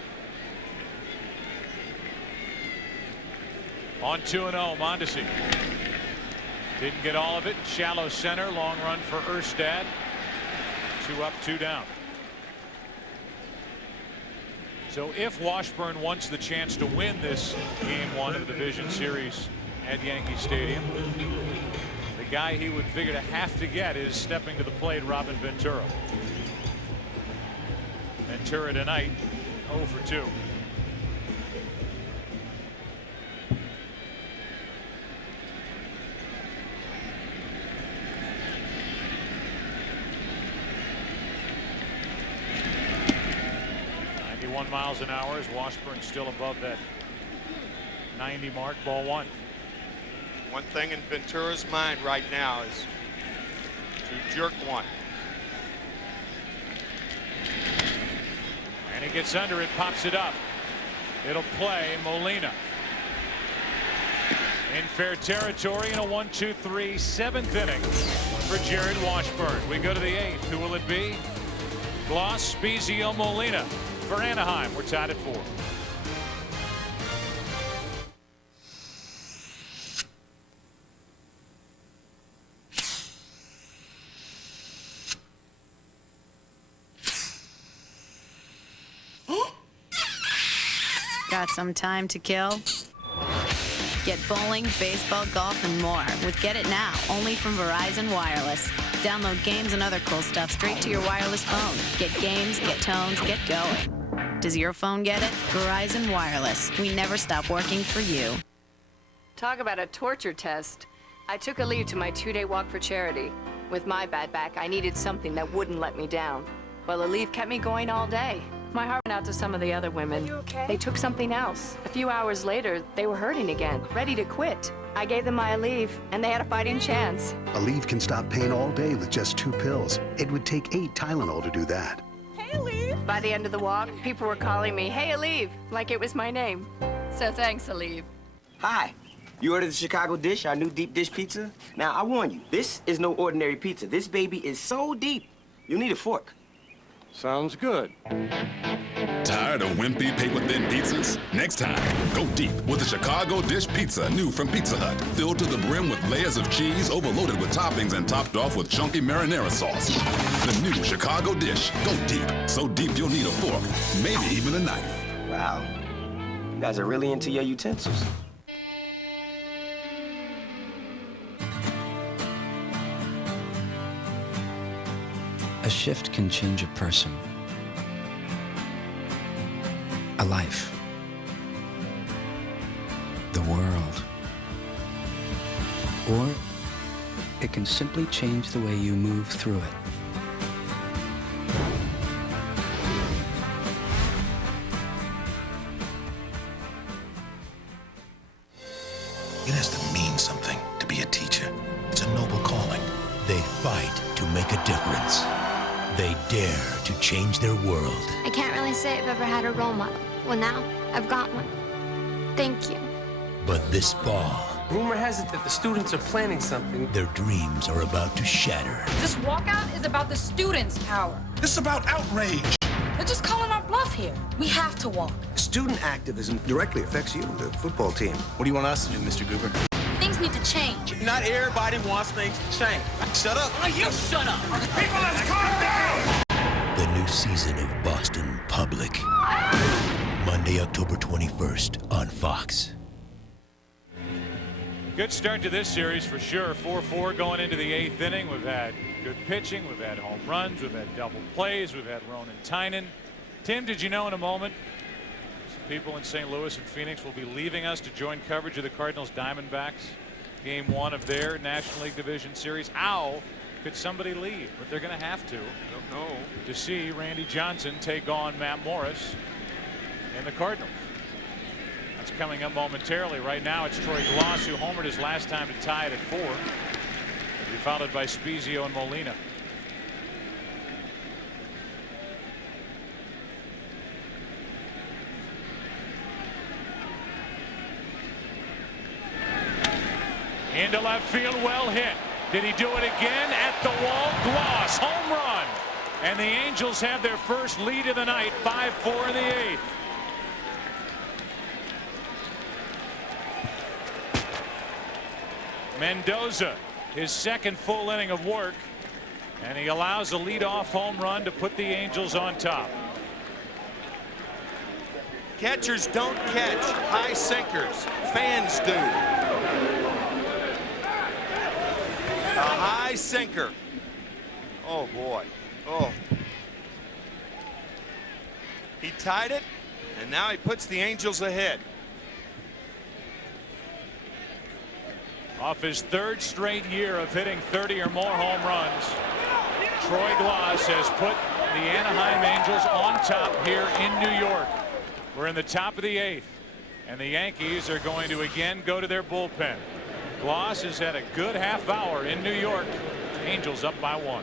On 2-0, Mondesi. Didn't get all of it. Shallow center, long run for Erstad. 2 up, 2 down. So if Washburn wants the chance to win this game 1 of the Division Series at Yankee Stadium, the guy he would figure to have to get is stepping to the plate, Robin Ventura. Ventura tonight 0 for 2. Miles an hour as Washburn still above that 90 mark. Ball 1. One thing in Ventura's mind right now is to jerk one. And he gets under it, pops it up. It'll play Molina. In fair territory in a 1-2-3 7th inning for Jarrod Washburn. We go to the 8th. Who will it be? Gloss, Spezio, Molina. For Anaheim, we're tied at 4. Got some time to kill? Get bowling, baseball, golf, and more with Get It Now, only from Verizon Wireless. Download games and other cool stuff straight to your wireless phone. Get games, get tones, get going. Does your phone get it? Verizon Wireless. We never stop working for you. Talk about a torture test. I took a leave to my 2-day walk for charity. With my bad back, I needed something that wouldn't let me down. Well, a leave kept me going all day. My heart went out to some of the other women. Are you okay? They took something else. A few hours later, they were hurting again, ready to quit. I gave them my Aleve, and they had a fighting chance. Aleve can stop pain all day with just 2 pills. It would take 8 Tylenol to do that. Hey, Aleve! By the end of the walk, people were calling me, Hey, Aleve, like it was my name. So thanks, Aleve. Hi. You ordered the Chicago dish, our new deep dish pizza? Now, I warn you, this is no ordinary pizza. This baby is so deep, you'll need a fork. Sounds good. Tired of wimpy, paper-thin pizzas? Next time, go deep with the Chicago Dish Pizza, new from Pizza Hut. Filled to the brim with layers of cheese, overloaded with toppings, and topped off with chunky marinara sauce. The new Chicago Dish. Go deep. So deep you'll need a fork, maybe even a knife. Wow. You guys are really into your utensils. A shift can change a person, a life, the world, or it can simply change the way you move through it. It has to mean something to be a teacher. It's a noble calling. They fight to make a difference. They dare to change their world. I can't really say I've ever had a role model. Well, now I've got one. Thank you. But this fall, rumor has it that the students are planning something. Their dreams are about to shatter. This walkout is about the students' power. This is about outrage. They're just calling our bluff here. We have to walk. Student activism directly affects you, the football team. What do you want us to do, Mr. Goober? Things need to change. Not everybody wants things to change. Shut up. Oh, you shut up. People, let's calm down! The new season of Boston Public. Monday, October 21st on Fox. Good start to this series for sure. 4-4 going into the 8th inning. We've had good pitching. We've had home runs. We've had double plays. We've had Ronan Tynan. Tim, did you know in a moment some people in St. Louis and Phoenix will be leaving us to join coverage of the Cardinals Diamondbacks game 1 of their National League Division Series? How could somebody leave? But they're going to have to. I don't know. To see Randy Johnson take on Matt Morris and the Cardinals. That's coming up momentarily. Right now it's Troy Glaus who homered his last time to tie it at 4. He'll be followed by Spezio and Molina. Into left field, well hit. Did he do it again? At the wall, Glaus, home run. And the Angels have their first lead of the night, 5-4 in the 8th. Mendoza, his second full inning of work, and he allows a leadoff home run to put the Angels on top. Catchers don't catch high sinkers. Fans do. A high sinker. Oh, boy. Oh. He tied it, and now he puts the Angels ahead. Off his 3rd straight year of hitting 30 or more home runs, Troy Glaus has put the Anaheim Angels on top here in New York. We're in the top of the 8th, and the Yankees are going to again go to their bullpen. Glaus has had a good half hour in New York. Angels up by 1.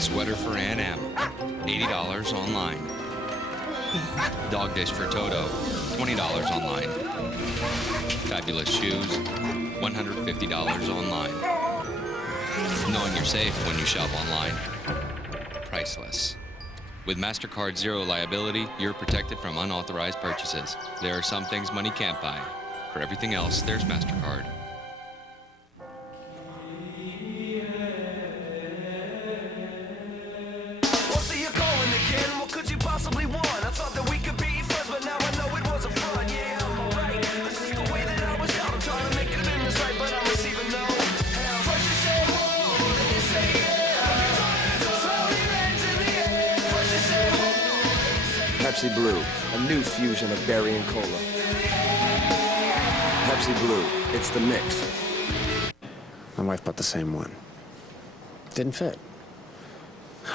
Sweater for Ann M. $80 online. Dog dish for Toto. $20 online. Fabulous shoes. $150 online. Knowing you're safe when you shop online. Priceless. With MasterCard Zero Liability, you're protected from unauthorized purchases. There are some things money can't buy. For everything else, there's MasterCard. We'll see you call Pepsi Blue, a new fusion of berry and cola. Pepsi Blue, it's the mix. My wife bought the same one. Didn't fit.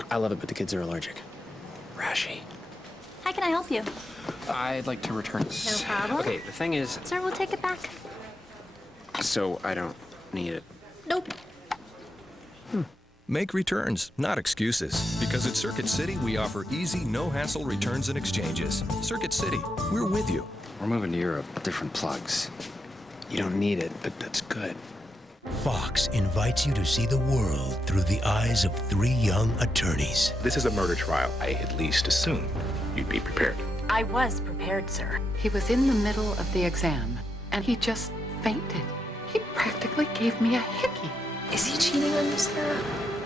I love it, but the kids are allergic. Rashy. How can I help you? I'd like to return this. No problem. Okay, the thing is... Sir, we'll take it back. So I don't need it. Nope. Make returns, not excuses. Because at Circuit City, we offer easy, no-hassle returns and exchanges. Circuit City, we're with you. We're moving to Europe. Different plugs. You don't need it, but that's good. Fox invites you to see the world through the eyes of 3 young attorneys. This is a murder trial. I at least assumed you'd be prepared. I was prepared, sir. He was in the middle of the exam, and he just fainted. He practically gave me a hickey. Is he cheating on you, Sarah?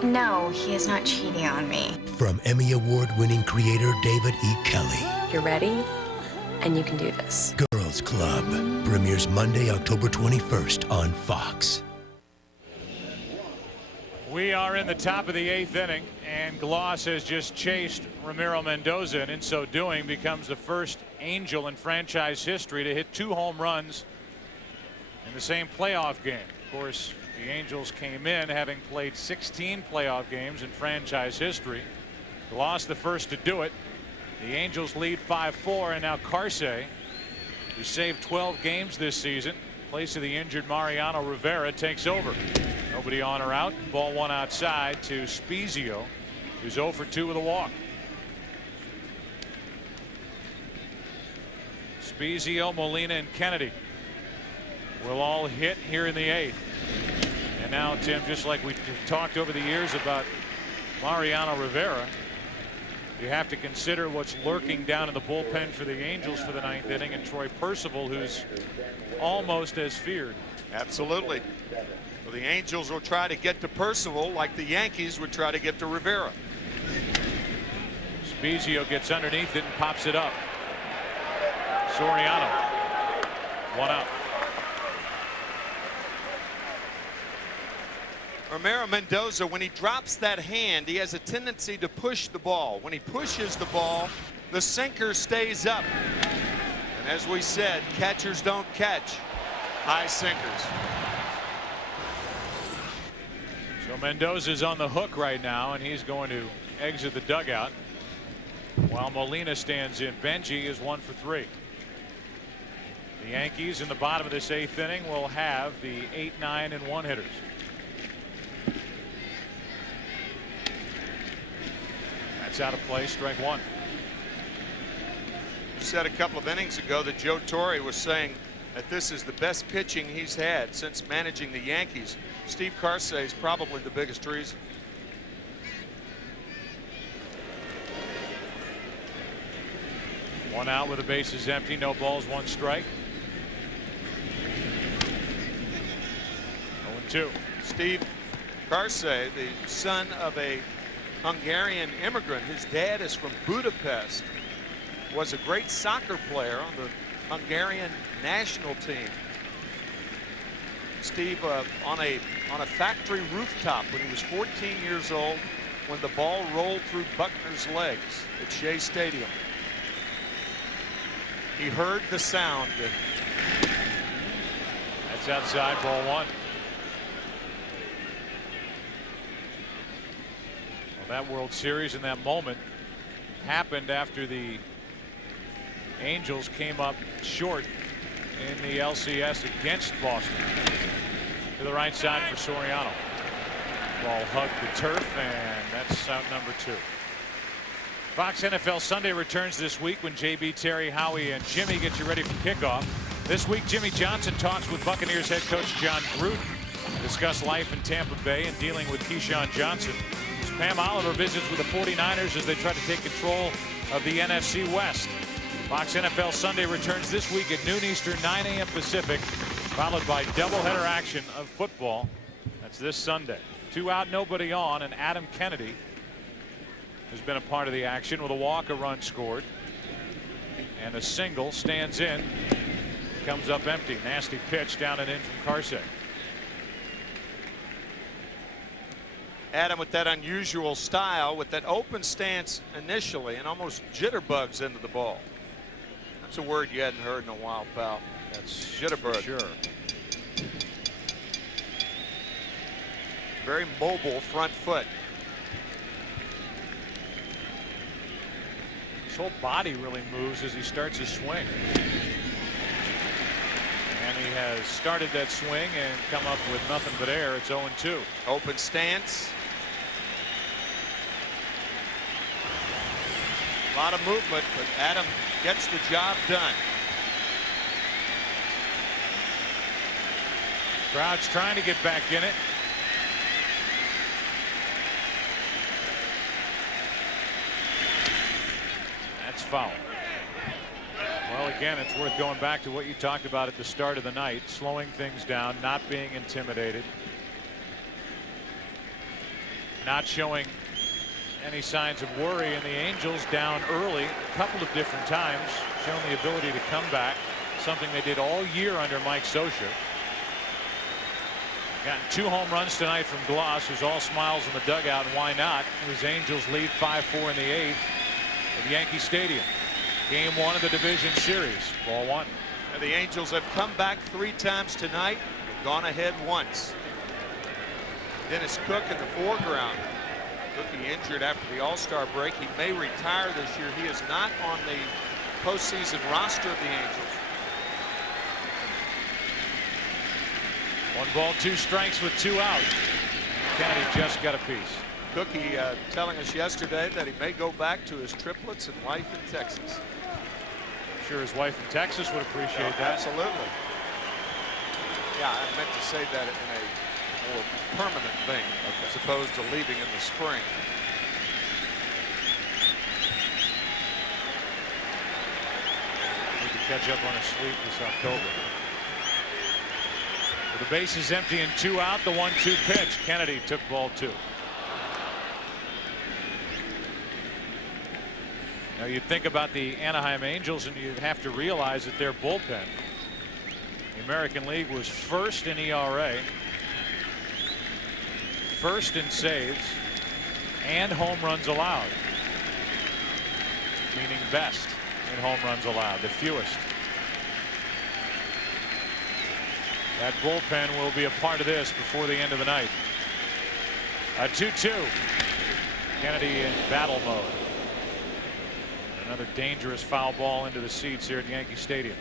No, he is not cheating on me. From Emmy Award-winning creator David E. Kelly. You're ready, and you can do this. Girls Club premieres Monday, October 21st on Fox. We are in the top of the 8th inning, and Gloss has just chased Ramiro Mendoza, and in so doing becomes the first Angel in franchise history to hit 2 home runs in the same playoff game. Of course, the Angels came in having played 16 playoff games in franchise history. Gloss the first to do it. The Angels lead 5-4, and now Carsey, who saved 12 games this season, in place of the injured Mariano Rivera, takes over. Nobody on or out. Ball 1 outside to Spezio, who's 0 for 2 with a walk. Spezio, Molina, and Kennedy will all hit here in the 8th. And now, Tim, just like we talked over the years about Mariano Rivera, you have to consider what's lurking down in the bullpen for the Angels for the 9th inning, and Troy Percival, who's almost as feared. Absolutely. Well, the Angels will try to get to Percival like the Yankees would try to get to Rivera. Spezio gets underneath it and pops it up. Soriano, 1 out. Ramiro Mendoza, when he drops that hand, he has a tendency to push the ball. When he pushes the ball, the sinker stays up. And as we said, catchers don't catch high sinkers. So Mendoza's on the hook right now, and he's going to exit the dugout while Molina stands in. Benji is 1 for 3. The Yankees in the bottom of this 8th inning will have the 8, 9, and 1 hitters. That's out of play, strike 1. You said a couple of innings ago that Joe Torre was saying that this is the best pitching he's had since managing the Yankees. Steve Carsey is probably the biggest reason. One out with the bases empty, no balls, 1 strike. 0-2. Steve Carsey, the son of a Hungarian immigrant. His dad is from Budapest. Was a great soccer player on the Hungarian national team. Steve on a factory rooftop when he was 14 years old, when the ball rolled through Buckner's legs at Shea Stadium. He heard the sound. That's outside, ball 1. That World Series in that moment happened after the Angels came up short in the LCS against Boston. To the right side for Soriano. Ball hugged the turf, and that's out number 2. Fox NFL Sunday returns this week when JB, Terry, Howie, and Jimmy get you ready for kickoff. This week, Jimmy Johnson talks with Buccaneers head coach John Gruden to discuss life in Tampa Bay and dealing with Keyshawn Johnson. Pam Oliver visits with the 49ers as they try to take control of the NFC West. Fox NFL Sunday returns this week at noon Eastern, 9 a.m. Pacific, followed by doubleheader action of football. That's this Sunday. 2 out, nobody on, and Adam Kennedy has been a part of the action with a walk, a run scored, and a single. Stands in, comes up empty. Nasty pitch down and in from Carsey. Adam with that unusual style, with that open stance initially, and almost jitterbugs into the ball. That's a word you hadn't heard in a while, pal. That's jitterbug. Sure. Very mobile front foot. His whole body really moves as he starts his swing. And he has started that swing and come up with nothing but air. It's 0-2. Open stance. A lot of movement, but Adam gets the job done. Crowd's trying to get back in it. That's foul. Well, again, it's worth going back to what you talked about at the start of the night, slowing things down, not being intimidated, not showing any signs of worry. And the Angels down early a couple of different times, showing the ability to come back, something they did all year under Mike Scioscia. Gotten 2 home runs tonight from Gloss, who's all smiles in the dugout, and why not? His Angels lead 5-4 in the 8th at Yankee Stadium. Game 1 of the division series. Ball 1. And the Angels have come back 3 times tonight. They've gone ahead once. Dennis Cook in the foreground. Cookie injured after the All-Star break. He may retire this year. He is not on the postseason roster of the Angels. 1 ball, 2 strikes with 2 out. Kennedy just got a piece. Cookie telling us yesterday that he may go back to his triplets and wife in Texas. I'm sure his wife in Texas would appreciate that. Absolutely. Yeah, I meant to say that in a more permanent thing, as opposed to leaving in the spring. Need to catch up on his sleep this October. With the bases empty and 2 out, the 1-2 pitch. Kennedy took ball 2. Now you'd think about the Anaheim Angels and you'd have to realize that their bullpen, the American League, was first in ERA, first in saves, and home runs allowed, meaning best in home runs allowed, the fewest. That bullpen will be a part of this before the end of the night. A 2-2. Kennedy in battle mode. Another dangerous foul ball into the seats here at Yankee Stadium.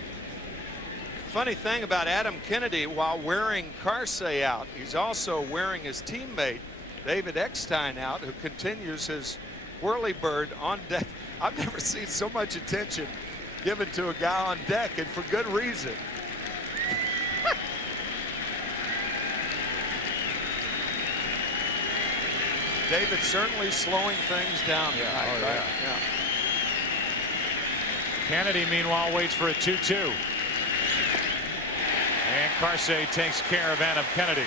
Funny thing about Adam Kennedy, while wearing Carsey out, he's also wearing his teammate David Eckstein out, who continues his whirlybird on deck. I've never seen so much attention given to a guy on deck, and for good reason. David certainly slowing things down tonight. Oh, right? yeah. Kennedy, meanwhile, waits for a 2-2. And Carsey takes care of Adam Kennedy.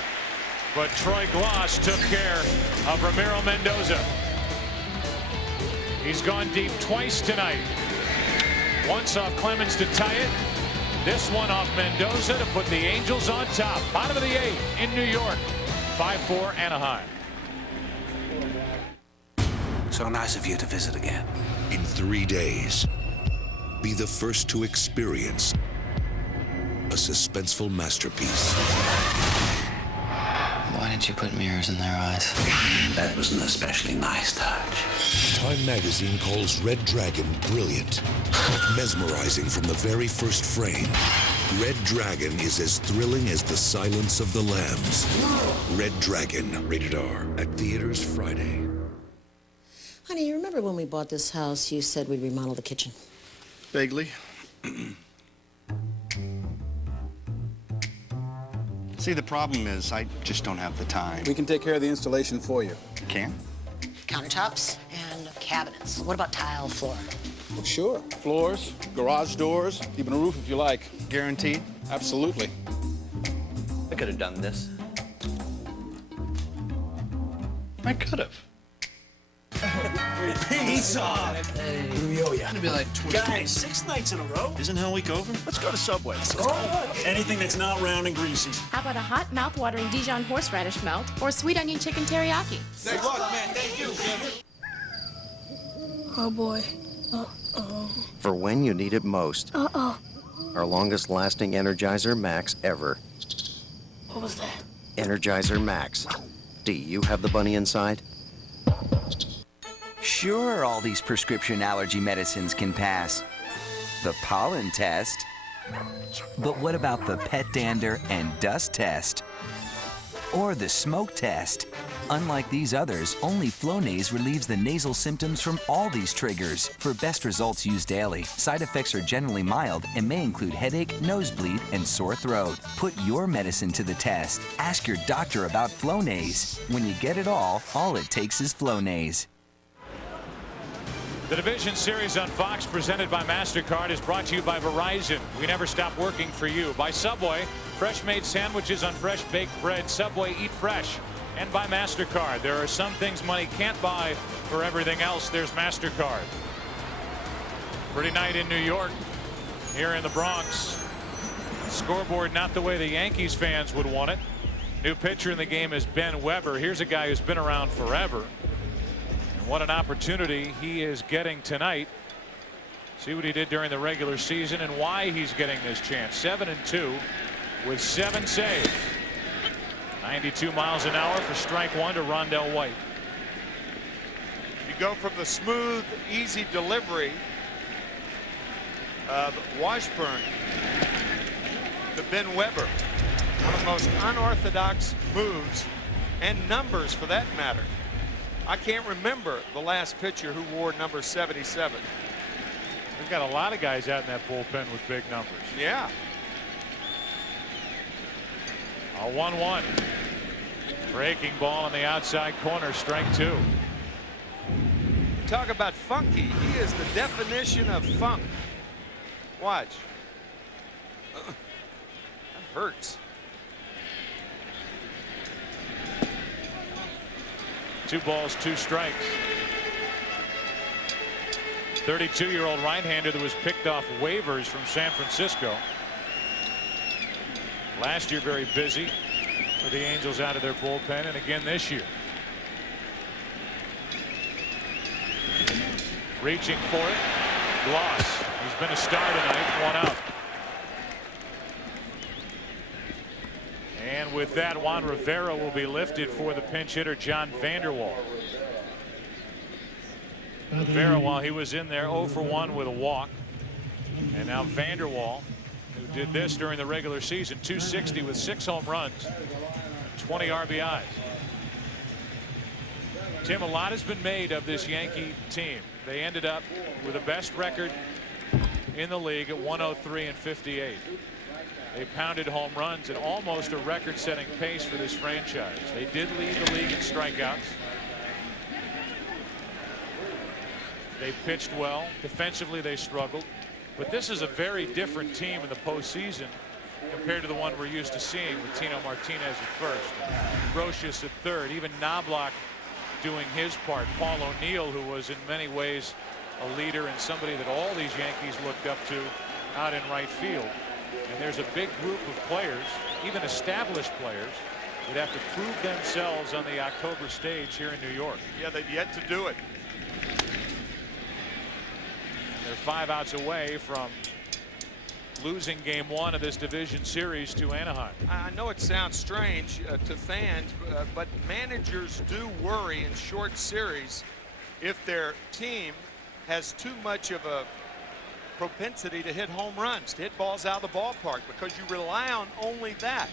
But Troy Gloss took care of Ramiro Mendoza. He's gone deep twice tonight. Once off Clemens to tie it. This one off Mendoza to put the Angels on top. Bottom of the 8th in New York. 5-4 Anaheim. So nice of you to visit again. In 3 days, be the first to experience a suspenseful masterpiece. Why didn't you put mirrors in their eyes? That was an especially nice touch. Time magazine calls Red Dragon brilliant, mesmerizing from the very first frame. Red Dragon is as thrilling as the silence of the lambs. Red Dragon, rated R, at theaters Friday. Honey, you remember when we bought this house, you said we'd remodel the kitchen? Vaguely. See, the problem is I just don't have the time. We can take care of the installation for you. Can? Countertops and cabinets. What about tile floor? Well, sure. Floors, garage doors, even a roof if you like. Guaranteed? Absolutely. I could have done this. I could have. Pizza! What do we owe ya? It'll be like 20. Guys, 6 nights in a row? Isn't Hell Week over? Let's go to Subway. Anything that's not round and greasy. How about a hot, mouth-watering Dijon horseradish melt or sweet onion chicken teriyaki? Good luck, man. Thank you. Oh, boy. Uh-oh. For when you need it most. Uh-oh. Our longest-lasting Energizer Max ever. What was that? Energizer Max. Do you have the bunny inside? Sure, all these prescription allergy medicines can pass the pollen test. But what about the pet dander and dust test? Or the smoke test? Unlike these others, only Flonase relieves the nasal symptoms from all these triggers. For best results, use daily. Side effects are generally mild and may include headache, nosebleed, and sore throat. Put your medicine to the test. Ask your doctor about Flonase. When you get it all it takes is Flonase. The Division Series on Fox, presented by MasterCard, is brought to you by Verizon. We never stop working for you. By Subway, fresh-made sandwiches on fresh baked bread. Subway, eat fresh. And by MasterCard. There are some things money can't buy. For everything else, there's MasterCard. Pretty night in New York. Here in the Bronx. Scoreboard not the way the Yankees fans would want it. New pitcher in the game is Ben Weber. Here's a guy who's been around forever. And what an opportunity he is getting tonight. See what he did during the regular season and why he's getting this chance. 7-2 with 7 saves. 92 miles an hour for strike one to Rondell White. You go from the smooth, easy delivery of Washburn to Ben Weber. One of the most unorthodox moves and numbers for that matter. I can't remember the last pitcher who wore number 77. We've got a lot of guys out in that bullpen with big numbers. Yeah. A 1-1. Breaking ball on the outside corner, strike two. Talk about funky. He is the definition of funk. Watch. That hurts. 2 balls, 2 strikes. 32-year-old right-hander that was picked off waivers from San Francisco. Last year very busy for the Angels out of their bullpen, and again this year. Reaching for it. Gloss. He's been a star tonight. 1 out. And with that, Juan Rivera will be lifted for the pinch hitter John Vanderwall. Rivera, while he was in there, 0 for 1 with a walk. And now Vanderwall, who did this during the regular season, 260 with 6 home runs, 20 RBIs. Tim, a lot has been made of this Yankee team. They ended up with the best record in the league at 103-58. They pounded home runs at almost a record-setting pace for this franchise. They did lead the league in strikeouts. They pitched well. Defensively, they struggled. But this is a very different team in the postseason compared to the one we're used to seeing with Tino Martinez at first, Brocious at third, even Knobloch doing his part. Paul O'Neill, who was in many ways a leader and somebody that all these Yankees looked up to out in right field. And there's a big group of players, even established players, that have to prove themselves on the October stage here in New York. Yeah, they've yet to do it. They're 5 outs away from losing game 1 of this division series to Anaheim. I know it sounds strange to fans, but managers do worry in short series if their team has too much of a propensity to hit home runs, to hit balls out of the ballpark, because you rely on only that.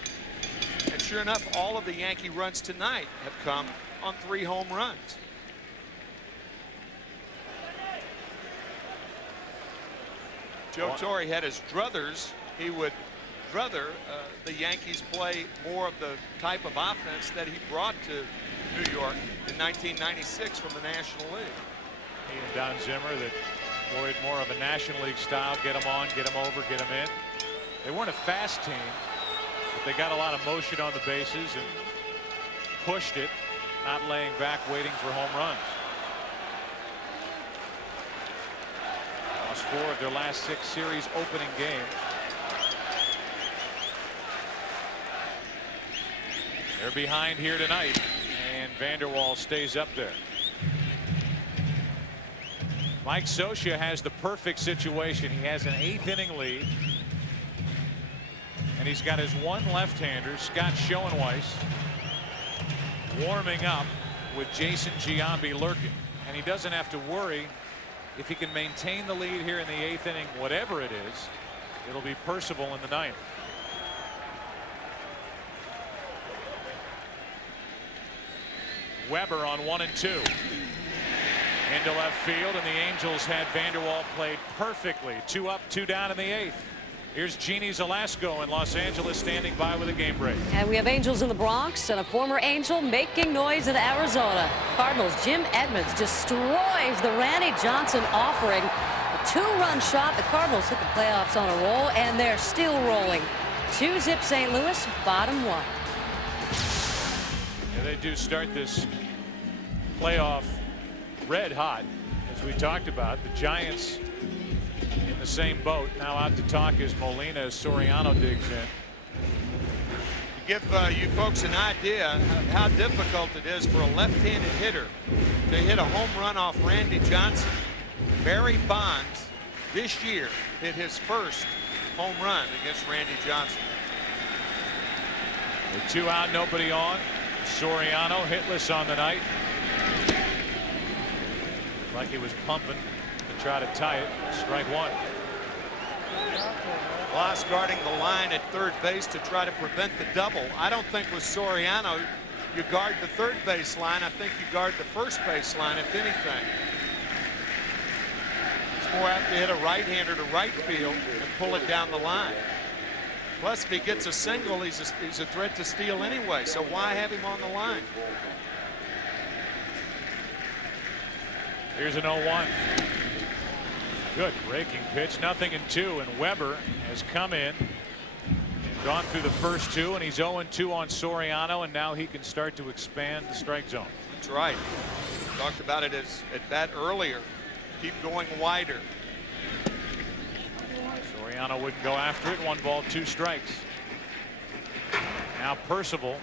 And sure enough, all of the Yankee runs tonight have come on 3 home runs. Joe Torre had his druthers. He would rather the Yankees play more of the type of offense that he brought to New York in 1996 from the National League. He and Don Zimmer that employed more of a National League style, get them on, get them over, get them in. They weren't a fast team, but they got a lot of motion on the bases and pushed it, not laying back, waiting for home runs. Lost 4 of their last 6 series opening games. They're behind here tonight, and Vanderwall stays up there. Mike Scioscia has the perfect situation. He has an 8th inning lead, and he's got his one left-hander, Scott Schoenweiss, warming up with Jason Giambi lurking, and he doesn't have to worry. If he can maintain the lead here in the 8th inning, whatever it is, it'll be Percival in the 9th. Weber on 1 and 2. Into left field, and the Angels had Vanderwall played perfectly. 2 up, 2 down in the 8th. Here's Jeannie Zalasko in Los Angeles standing by with a game break. And we have Angels in the Bronx and a former Angel making noise in Arizona. Cardinals' Jim Edmonds destroys the Randy Johnson offering. A 2-run shot. The Cardinals hit the playoffs on a roll, and they're still rolling. 2-zip St. Louis, bottom 1. Yeah, they do start this playoff red hot, as we talked about. The Giants in the same boat. Now out to talk is Molina as Soriano digs in. To give you folks an idea of how difficult it is for a left-handed hitter to hit a home run off Randy Johnson. Barry Bonds this year hit his first home run against Randy Johnson. With 2 out, nobody on. Soriano hitless on the night. Like he was pumping to try to tie it. Strike 1. Loss guarding the line at third base to try to prevent the double. I don't think with Soriano you guard the third base line. I think you guard the first base line, if anything. He's more apt to hit a right-hander to right field and pull it down the line. Plus, if he gets a single, he's a threat to steal anyway. So why have him on the line? Here's an 0-1. Good breaking pitch. 0-2, and Weber has come in and gone through the first 2, and he's 0-2 on Soriano, and now he can start to expand the strike zone. That's right. Talked about it at bat earlier. Keep going wider. Soriano wouldn't go after it. 1 ball, 2 strikes. Now Percival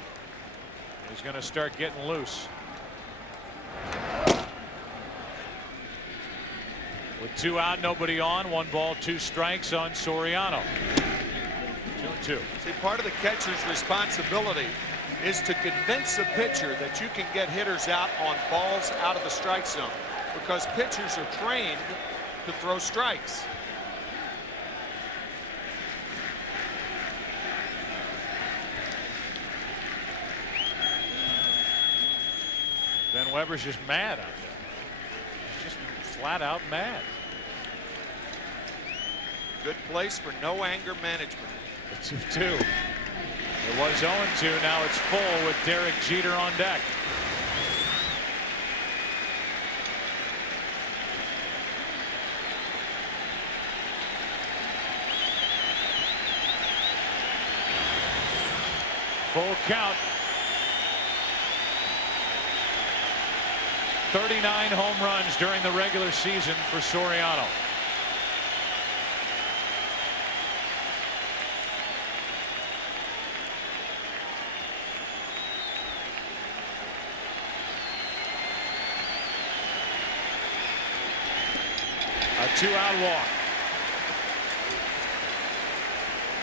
is going to start getting loose. With 2 out, nobody on. 1 ball, 2 strikes on Soriano. 2-2. See, part of the catcher's responsibility is to convince the pitcher that you can get hitters out on balls out of the strike zone, because pitchers are trained to throw strikes. Ben Weber's just mad out there. He's just flat out mad. Good place for no anger management. 2-2. It was 0-2. Now it's full with Derek Jeter on deck. Full count. 39 home runs during the regular season for Soriano. A 2-out walk.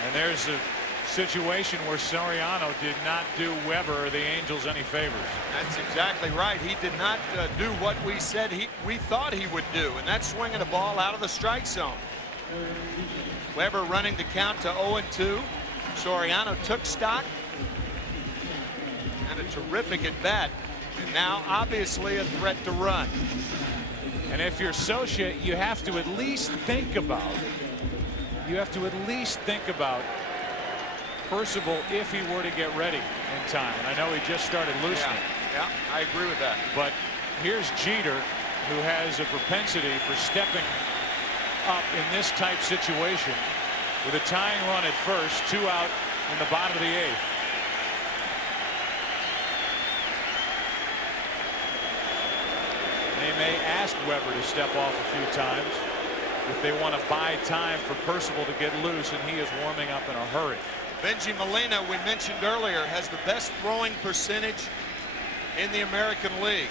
And there's a situation where Soriano did not do Weber or the Angels any favors. That's exactly right. He did not do what we said we thought he would do, and that's swinging a ball out of the strike zone. Weber running the count to 0-2. Soriano took stock, and a terrific at bat, and now obviously a threat to run. And if you're Scioscia, you have to at least think about Percival if he were to get ready in time. And I know he just started loosening. Yeah, I agree with that. But here's Jeter, who has a propensity for stepping up in this type situation with a tying run at first, 2 out in the bottom of the 8th. They may ask Weber to step off a few times. if they want to buy time for Percival to get loose, and he is warming up in a hurry. Benji Molina, we mentioned earlier, has the best throwing percentage in the American League.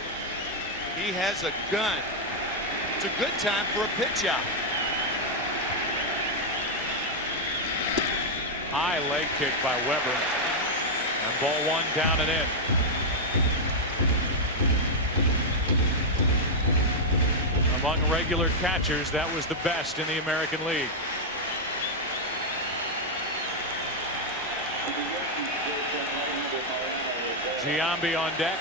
He has a gun. It's a good time for a pitch out. High leg kick by Weber. And ball one down and in. Among regular catchers, that was the best in the American League. Giambi on deck.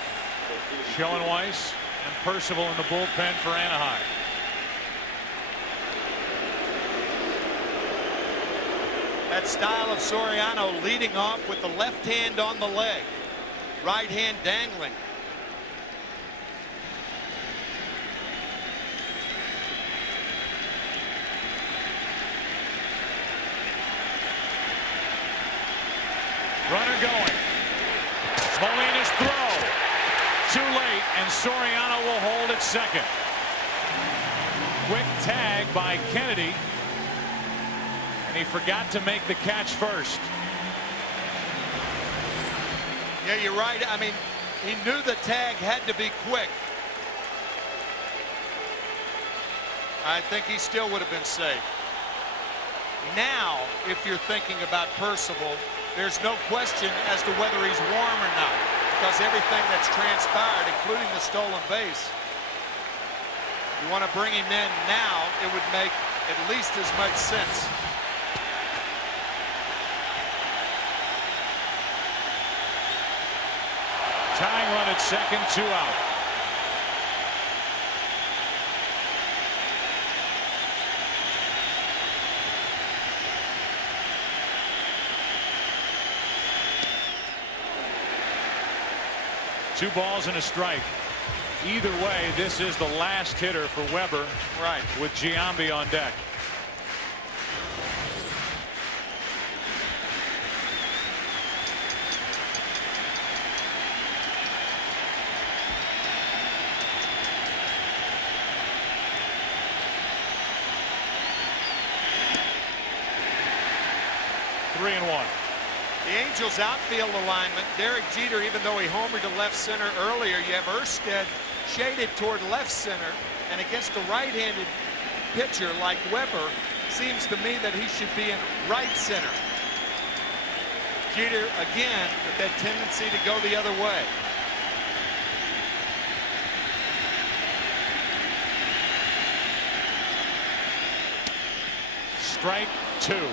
Schoenweiss and Percival in the bullpen for Anaheim. That style of Soriano leading off with the left hand on the leg, right hand dangling. Runner going. Molina's throw. Too late, and Soriano will hold at second. Quick tag by Kennedy. And he forgot to make the catch first. Yeah, you're right. I mean, he knew the tag had to be quick. I think he still would have been safe. Now, if you're thinking about Percival, there's no question as to whether he's warm or not, because everything that's transpired, including the stolen base, you want to bring him in now, it would make at least as much sense. Tying run at second, 2 out. Two balls and a strike. Either way, this is the last hitter for Weber. Right. With Giambi on deck. Three and one. The Angels outfield alignment, Derek Jeter, even though he homered to left center earlier, you have Erstad shaded toward left center, and against a right-handed pitcher like Weber, seems to me that he should be in right center. Jeter, again, with that tendency to go the other way. Strike two.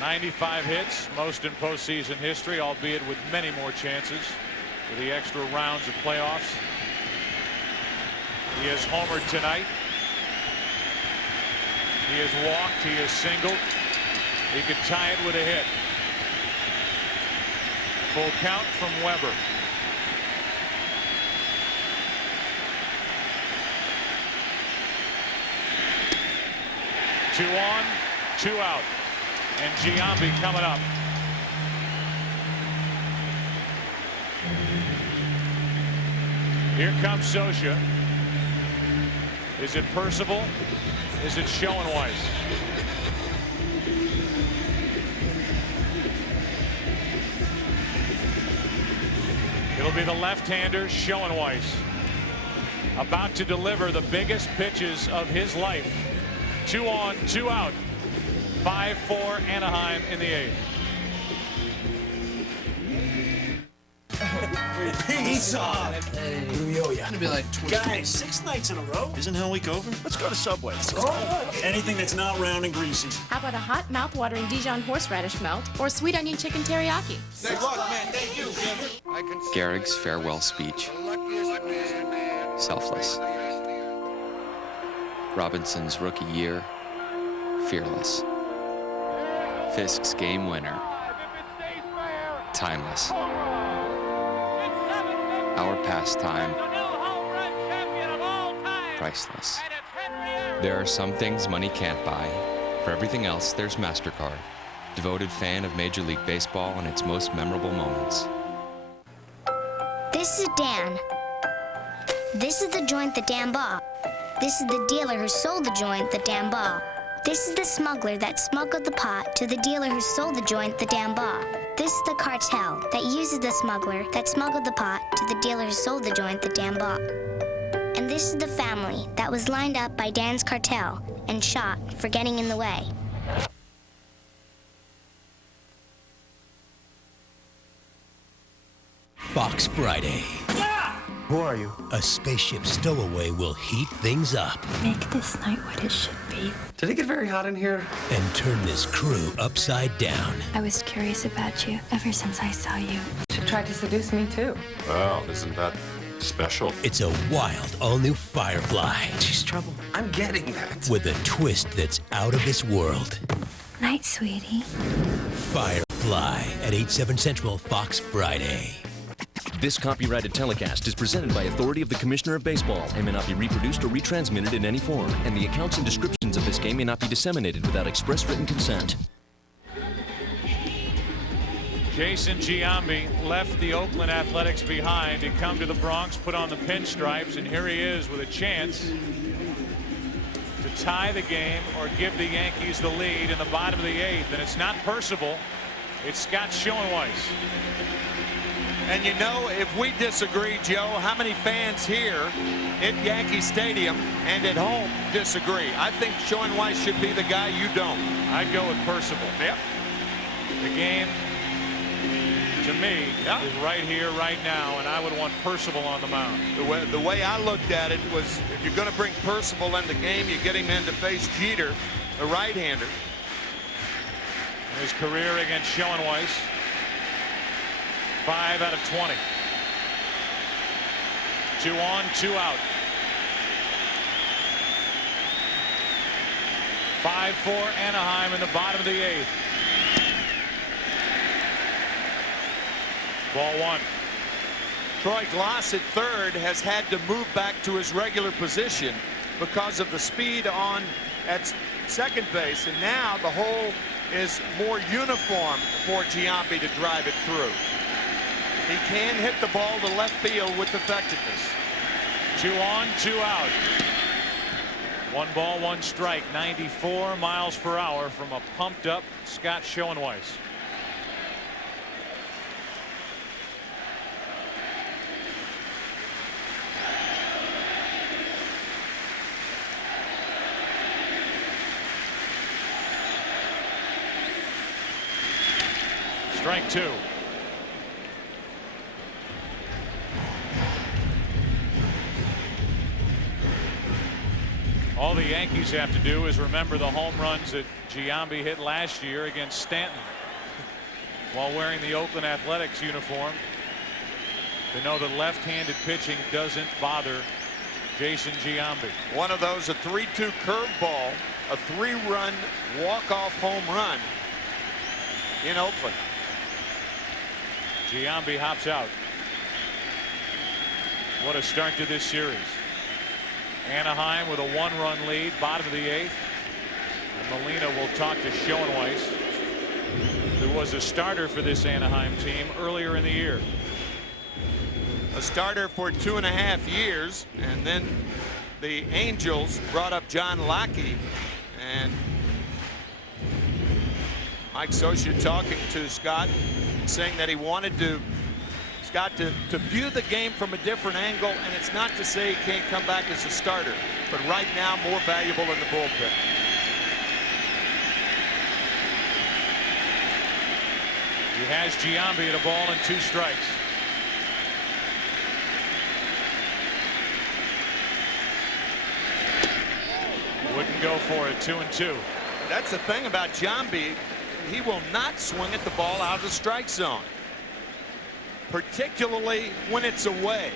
.95 hits, most in postseason history, albeit with many more chances for the extra rounds of playoffs. He has homered tonight. He has walked. He has singled. He could tie it with a hit. Full count from Weber. Two on, 2 out. And Giambi coming up. Here comes Socia. Is it Percival? Is it Schoenweiss? It'll be the left-hander, Schoenweiss, about to deliver the biggest pitches of his life. 2 on, 2 out. 5-4 Anaheim in the 8th. Pizza! Hey. What do we owe you? It'll be like 20. Guys, 6 nights in a row? Isn't Hell Week over? Let's go to Subway. Anything that's not round and greasy. How about a hot, mouth-watering Dijon horseradish melt or sweet onion chicken teriyaki? Good luck, man. Thank you. Gehrig's farewell speech. Selfless. Robinson's rookie year. Fearless. Fisk's game winner. Timeless. Our pastime. Priceless. There are some things money can't buy. For everything else, there's MasterCard. Devoted fan of Major League Baseball and its most memorable moments. This is Dan. This is the joint that Dan bought. This is the dealer who sold the joint that Dan bought. This is the smuggler that smuggled the pot to the dealer who sold the joint that Dan bought. This is the cartel that uses the smuggler that smuggled the pot to the dealer who sold the joint that Dan bought. And this is the family that was lined up by Dan's cartel and shot for getting in the way. Fox Friday. Who are you? A spaceship stowaway will heat things up. Make this night what it should be. Did it get very hot in here? And turn this crew upside down. I was curious about you ever since I saw you. She tried to seduce me too. Well, isn't that special? It's a wild, all-new Firefly. She's trouble. I'm getting that. With a twist that's out of this world. Night, sweetie. Firefly at 8/7 Central, Fox Friday. This copyrighted telecast is presented by authority of the Commissioner of Baseball and may not be reproduced or retransmitted in any form, and the accounts and descriptions of this game may not be disseminated without express written consent. Jason Giambi left the Oakland Athletics behind to come to the Bronx, put on the pinstripes, and here he is with a chance to tie the game or give the Yankees the lead in the bottom of the 8th. And it's not Percival, it's Scott Schoenweiss. And you know, if we disagree, Joe, how many fans here at Yankee Stadium and at home disagree? I think Schoenweiss should be the guy. You don't. I'd go with Percival. Yep. The game, to me, is right here, right now, and I would want Percival on the mound. The way I looked at it was, if you're going to bring Percival in the game, you get him in to face Jeter, the right-hander. His career against Schoenweiss, 5 out of 20. 2 on, 2 out. 5-4 Anaheim in the bottom of the 8th. Ball 1. Troy Glass at third has had to move back to his regular position because of the speed on at second base, and now the hole is more uniform for Giambi to drive it through. He can hit the ball to left field with effectiveness. 2 on, 2 out. 1 ball, 1 strike. 94 miles per hour from a pumped up Scott Schoenweiss. Strike 2. All the Yankees have to do is remember the home runs that Giambi hit last year against Stanton while wearing the Oakland Athletics uniform. They know that left-handed pitching doesn't bother Jason Giambi. One of those, a 3-2 curveball, a 3-run walk-off home run in Oakland. Giambi hops out. What a start to this series. Anaheim with a 1-run lead, bottom of the 8th. And Molina will talk to Schoenweiss, who was a starter for this Anaheim team earlier in the year. A starter for 2.5 years, and then the Angels brought up John Lackey, and Mike Scioscia talking to Scott, saying that he wanted Scott to view the game from a different angle, and it's not to say he can't come back as a starter, but right now more valuable in the bullpen. He has Giambi at a ball and 2 strikes. Wouldn't go for it. 2-2. That's the thing about Giambi. He will not swing at the ball out of the strike zone, particularly when it's away.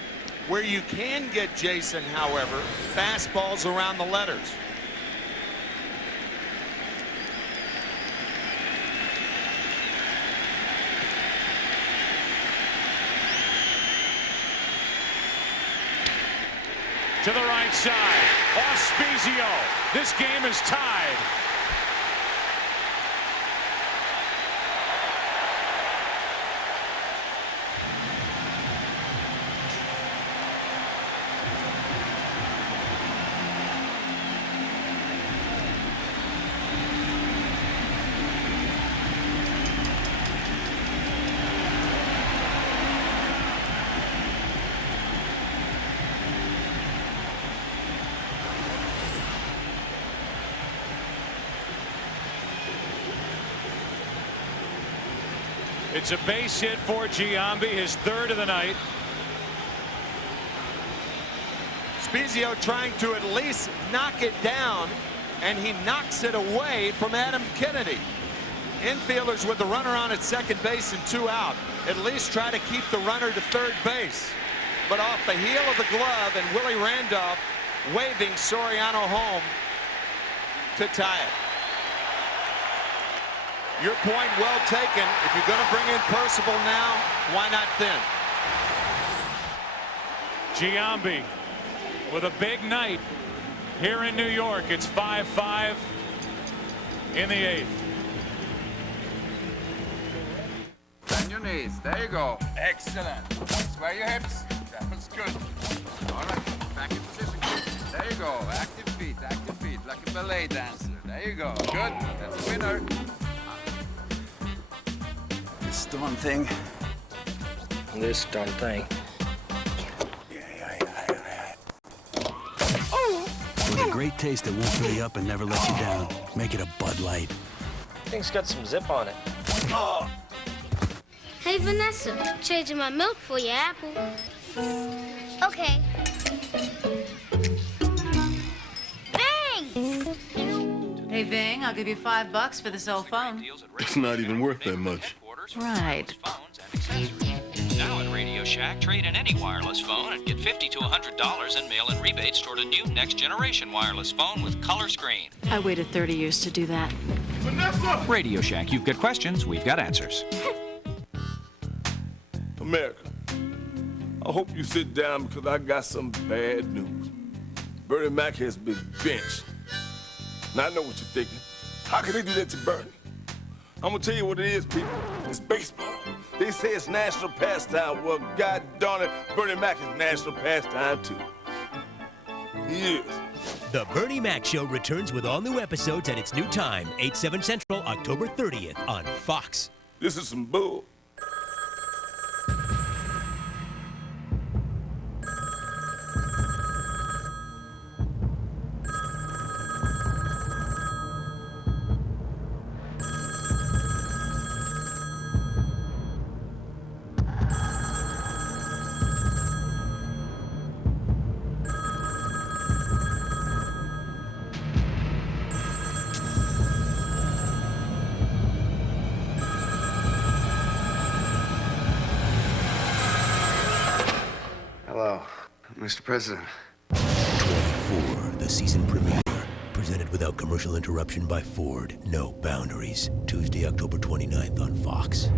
Where you can get Jason, however, fastballs around the letters. To the right side. Ospezio. This game is tied. It's a base hit for Giambi, his third of the night. Spezio trying to at least knock it down, and he knocks it away from Adam Kennedy. Infielders with the runner on at second base and 2 out. At least try to keep the runner to third base. But off the heel of the glove, and Willie Randolph waving Soriano home to tie it. Your point well taken. If you're going to bring in Percival now, why not then? Giambi with a big night here in New York. It's 5-5 in the 8th. Bend your knees. There you go. Excellent. Square your hips. That was good. All right. Back in position. There you go. Active feet. Like a ballet dancer. There you go. Good. That's a winner. This darn thing. This darn thing. With a great taste that won't fill you up and never let you down. Make it a Bud Light. Thing's got some zip on it. Hey, Vanessa, changing my milk for your apple. Okay. Bang! Hey, Ving, I'll give you $5 for this old phone. It's not even worth that much. Right. Now at Radio Shack, trade in any wireless phone and get $50 to $100 in mail-in rebates toward a new next-generation wireless phone with color screen. I waited 30 years to do that. Vanessa! Radio Shack, you've got questions, we've got answers. America, I hope you sit down because I got some bad news. Bernie Mac has been benched. Now I know what you're thinking. How can they do that to Bernie? I'm gonna tell you what it is, people. It's baseball. They say it's national pastime. Well, God darn it, Bernie Mac is national pastime too. He is. The Bernie Mac Show returns with all new episodes at its new time, 8/7 Central, October 30th on Fox. This is some bull. Hello, Mr. President. 24, the season premiere. Presented without commercial interruption by Ford. No boundaries. Tuesday, October 29th on Fox.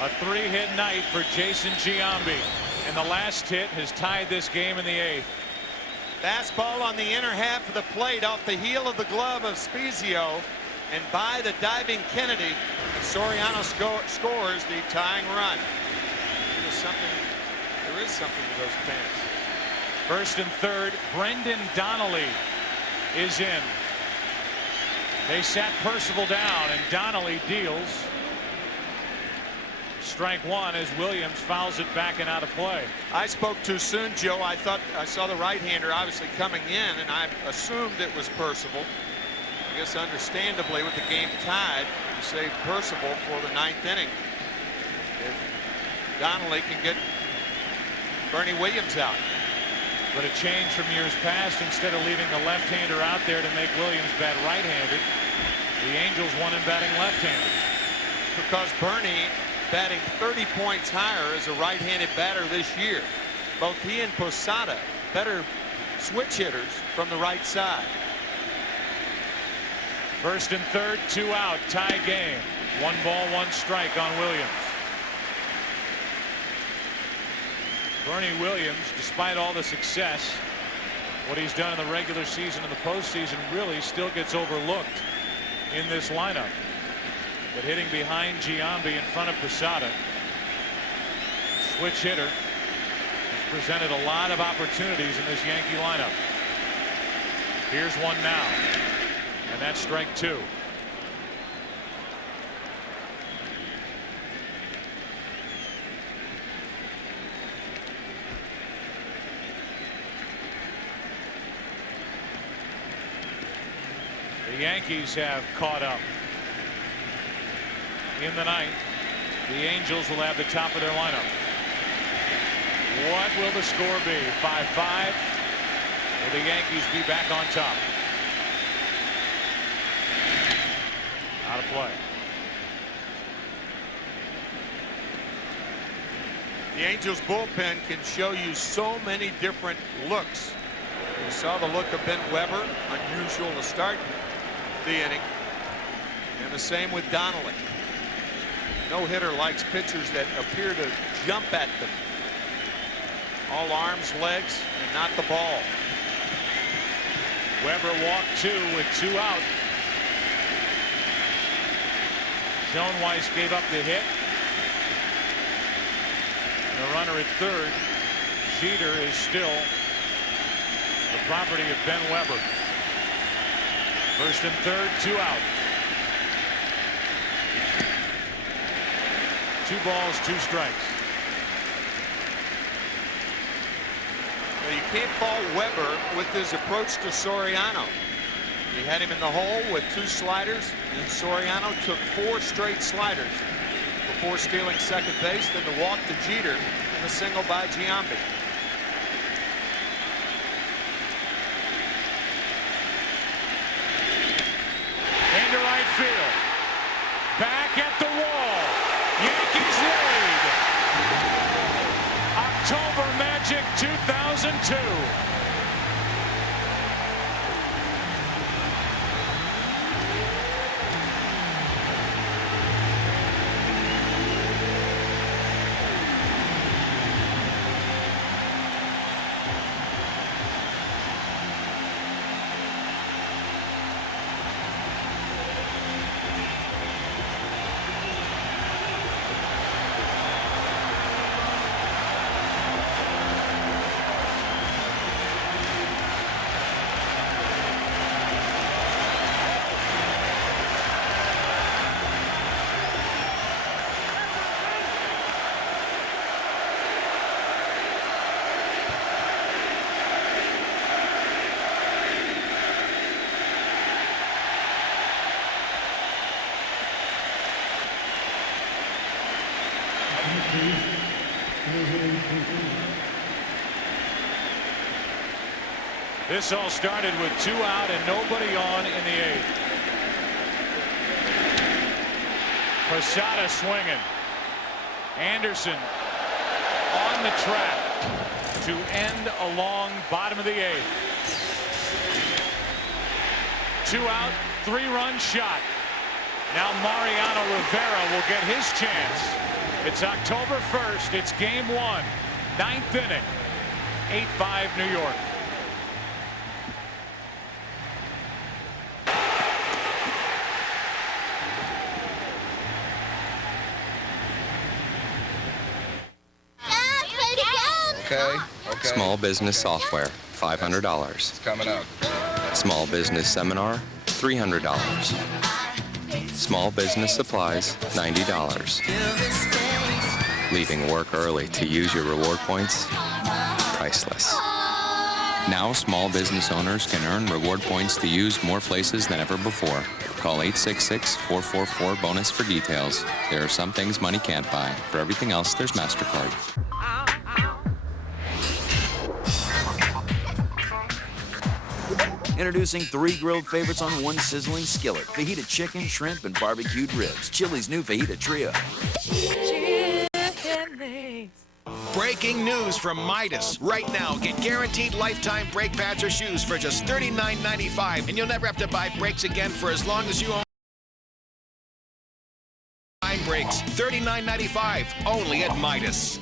A 3-hit night for Jason Giambi. And the last hit has tied this game in the 8th. Fastball on the inner half of the plate off the heel of the glove of Spezio. And by the diving Kennedy, Soriano scores the tying run. There is something to those pants. First and third, Brendan Donnelly is in. They sat Percival down, and Donnelly deals strike one as Williams fouls it back and out of play. I spoke too soon, Joe. I thought I saw the right-hander obviously coming in, and I assumed it was Percival. I guess understandably, with the game tied, you save Percival for the 9th inning. If Donnelly can get Bernie Williams out. But a change from years past. Instead of leaving the left-hander out there to make Williams bat right-handed, the Angels won him batting left-handed. Because Bernie batting 30 points higher as a right-handed batter this year. Both he and Posada better switch hitters from the right side. First and third, 2 out, tie game. 1 ball, 1 strike on Williams. Bernie Williams, despite all the success, what he's done in the regular season and the postseason, really still gets overlooked in this lineup. But hitting behind Giambi in front of Posada, switch hitter, has presented a lot of opportunities in this Yankee lineup. Here's one now, and that's strike 2. The Yankees have caught up. in the ninth. The Angels will have the top of their lineup. What will the score be? 5-5. Will the Yankees be back on top? Out of play. The Angels bullpen can show you so many different looks. We saw the look of Ben Weber, unusual to start the inning. And the same with Donnelly. No hitter likes pitchers that appear to jump at them. All arms, legs, and not the ball. Weber walked 2 with 2 out. Schoenweiss gave up the hit. And the runner at third, Jeter, is still the property of Ben Weber. First and third, 2 out. 2 balls, 2 strikes. Well, you can't fault Weber with his approach to Soriano. He had him in the hole with 2 sliders, and Soriano took 4 straight sliders before stealing second base, then the walk to Jeter and a single by Giambi. Into right field. Back at the wall. Yankees lead. October Magic 2002. This all started with 2 out and nobody on in the 8th. Posada swinging. Anderson on the track to end along bottom of the 8th. 2 out, 3-run shot. Now Mariano Rivera will get his chance. It's October 1st. It's game 1. 9th inning. 8-5 New York. Okay. Small business software, $500. It's coming up. Small business seminar, $300. Small business supplies, $90. Leaving work early to use your reward points, priceless. Now small business owners can earn reward points to use more places than ever before. Call 866-444-BONUS for details. There are some things money can't buy. For everything else, there's MasterCard. Introducing 3 grilled favorites on 1 sizzling skillet. Fajita chicken, shrimp, and barbecued ribs. Chili's new Fajita Trio. Breaking news from Midas. Right now, get guaranteed lifetime brake pads or shoes for just $39.95, and you'll never have to buy brakes again for as long as you own brakes. $39.95, only at Midas.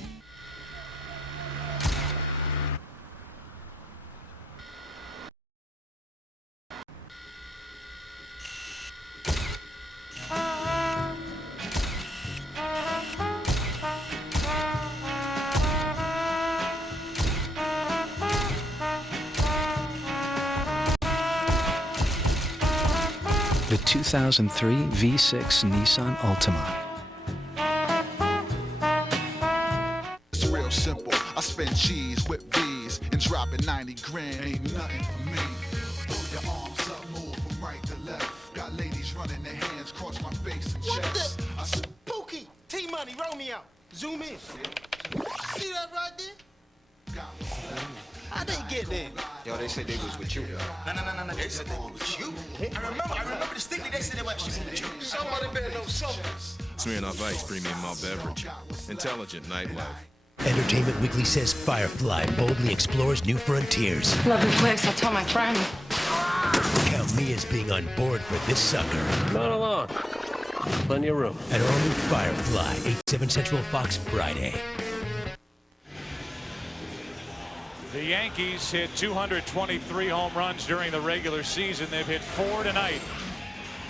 The 2003 V6 Nissan Altima. It's real simple. I spend cheese with B's and dropping 90 grand ain't nothing for me. Throw your arms up, move from right to left. Got ladies running. gun in their hands, cross my face and What chest. the? Pookie, T-Money, roll me out. Zoom in. See that right there? How'd they get there? Yo, they said they was with you. No. They said they were with you. I remember distinctly they said they were actually with you. Somebody better know something. Smirnoff Ice Premium Malt Beverage. Intelligent nightlife. Entertainment Weekly says Firefly boldly explores new frontiers. Lovely place, I'll tell my friends. Count me as being on board for this sucker. Not alone. Plenty of room. An all-new Firefly, 8/7 Central Fox Friday. The Yankees hit 223 home runs during the regular season. They've hit 4 tonight.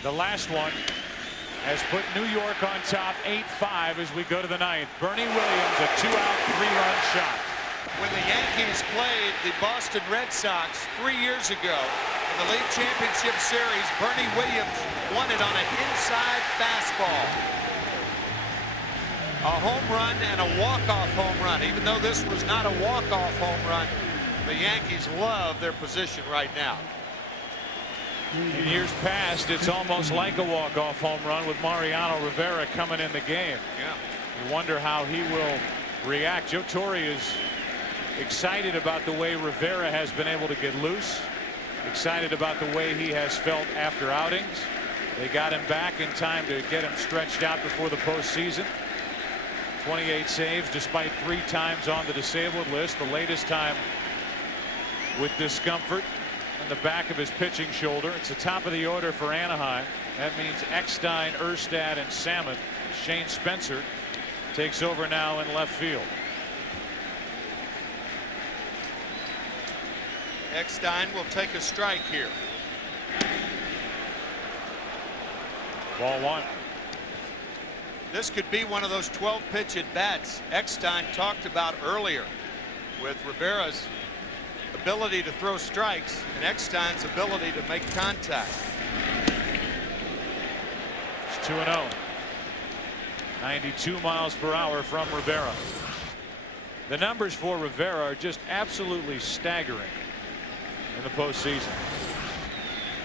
The last one has put New York on top 8-5 as we go to the ninth. Bernie Williams, a 2-out, 3-run shot. When the Yankees played the Boston Red Sox 3 years ago in the League Championship Series, Bernie Williams won it on an inside fastball. A home run and a walk-off home run. Even though this was not a walk-off home run, the Yankees love their position right now. In years past, it's almost like a walk-off home run with Mariano Rivera coming in the game. Yeah. You wonder how he will react. Joe Torre is excited about the way Rivera has been able to get loose. Excited about the way he has felt after outings. They got him back in time to get him stretched out before the postseason. 28 saves despite 3 times on the disabled list. The latest time with discomfort in the back of his pitching shoulder. It's the top of the order for Anaheim. That means Eckstein, Erstad, and Salmon. Shane Spencer takes over now in left field. Eckstein will take a strike here. Ball 1. This could be one of those 12-pitch at-bats Eckstein talked about earlier, with Rivera's ability to throw strikes and Eckstein's ability to make contact. It's 2-0. 92 miles per hour from Rivera. The numbers for Rivera are just absolutely staggering in the postseason.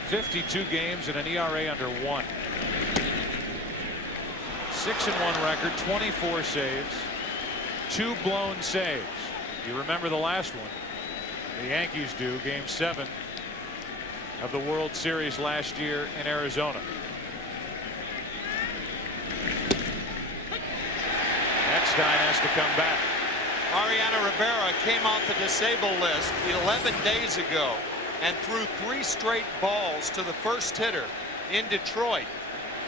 52 games and an ERA under 1. 6-1 record, 24 saves, 2 blown saves. You remember the last one? The Yankees do, Game 7 of the World Series last year in Arizona. Eckstein has to come back. Mariano Rivera came off the disabled list 11 days ago and threw 3 straight balls to the first hitter in Detroit.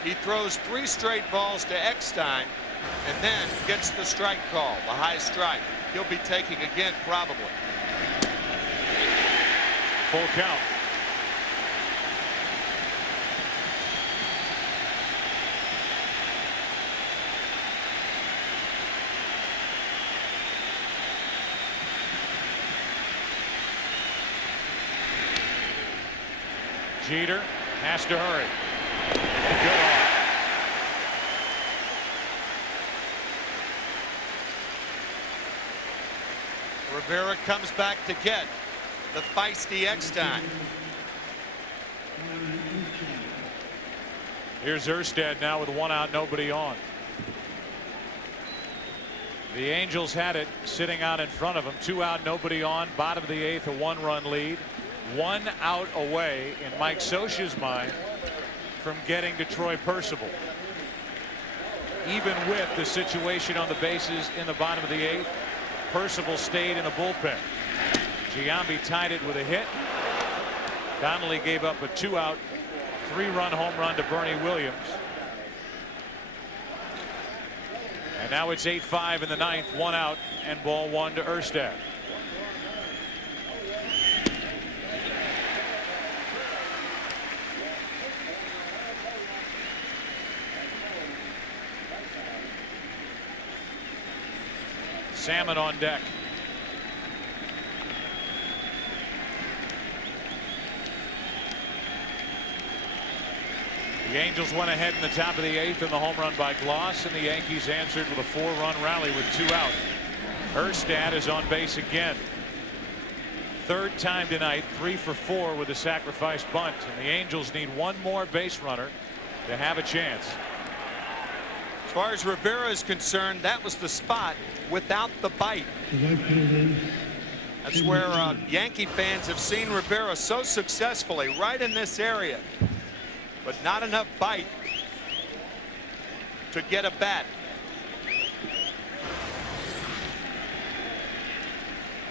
He throws 3 straight balls to Eckstein and then gets the strike call, the high strike. He'll be taking again probably. Full count. Jeter has to hurry. Good on. Rivera comes back to get the feisty Eckstein. Here's Erstad now with 1 out, nobody on. The Angels had it sitting out in front of them. 2 out, nobody on. Bottom of the 8th, a 1-run lead. 1 out away in Mike Scioscia's mind from getting to Troy Percival. Even with the situation on the bases in the bottom of the 8th, Percival stayed in the bullpen. Giambi tied it with a hit. Donnelly gave up a 2-out, 3-run home run to Bernie Williams. And now it's 8-5 in the 9th, 1 out and ball 1 to Erstad. Salmon on deck. The Angels went ahead in the top of the 8th in the home run by Gloss, and the Yankees answered with a 4-run rally with 2 out. Erstad is on base again. 3rd time tonight, 3 for 4 with a sacrifice bunt, and the Angels need 1 more base runner to have a chance. As far as Rivera is concerned, that was the spot without the bite. That's where Yankee fans have seen Rivera so successfully, right in this area, but not enough bite to get a bat.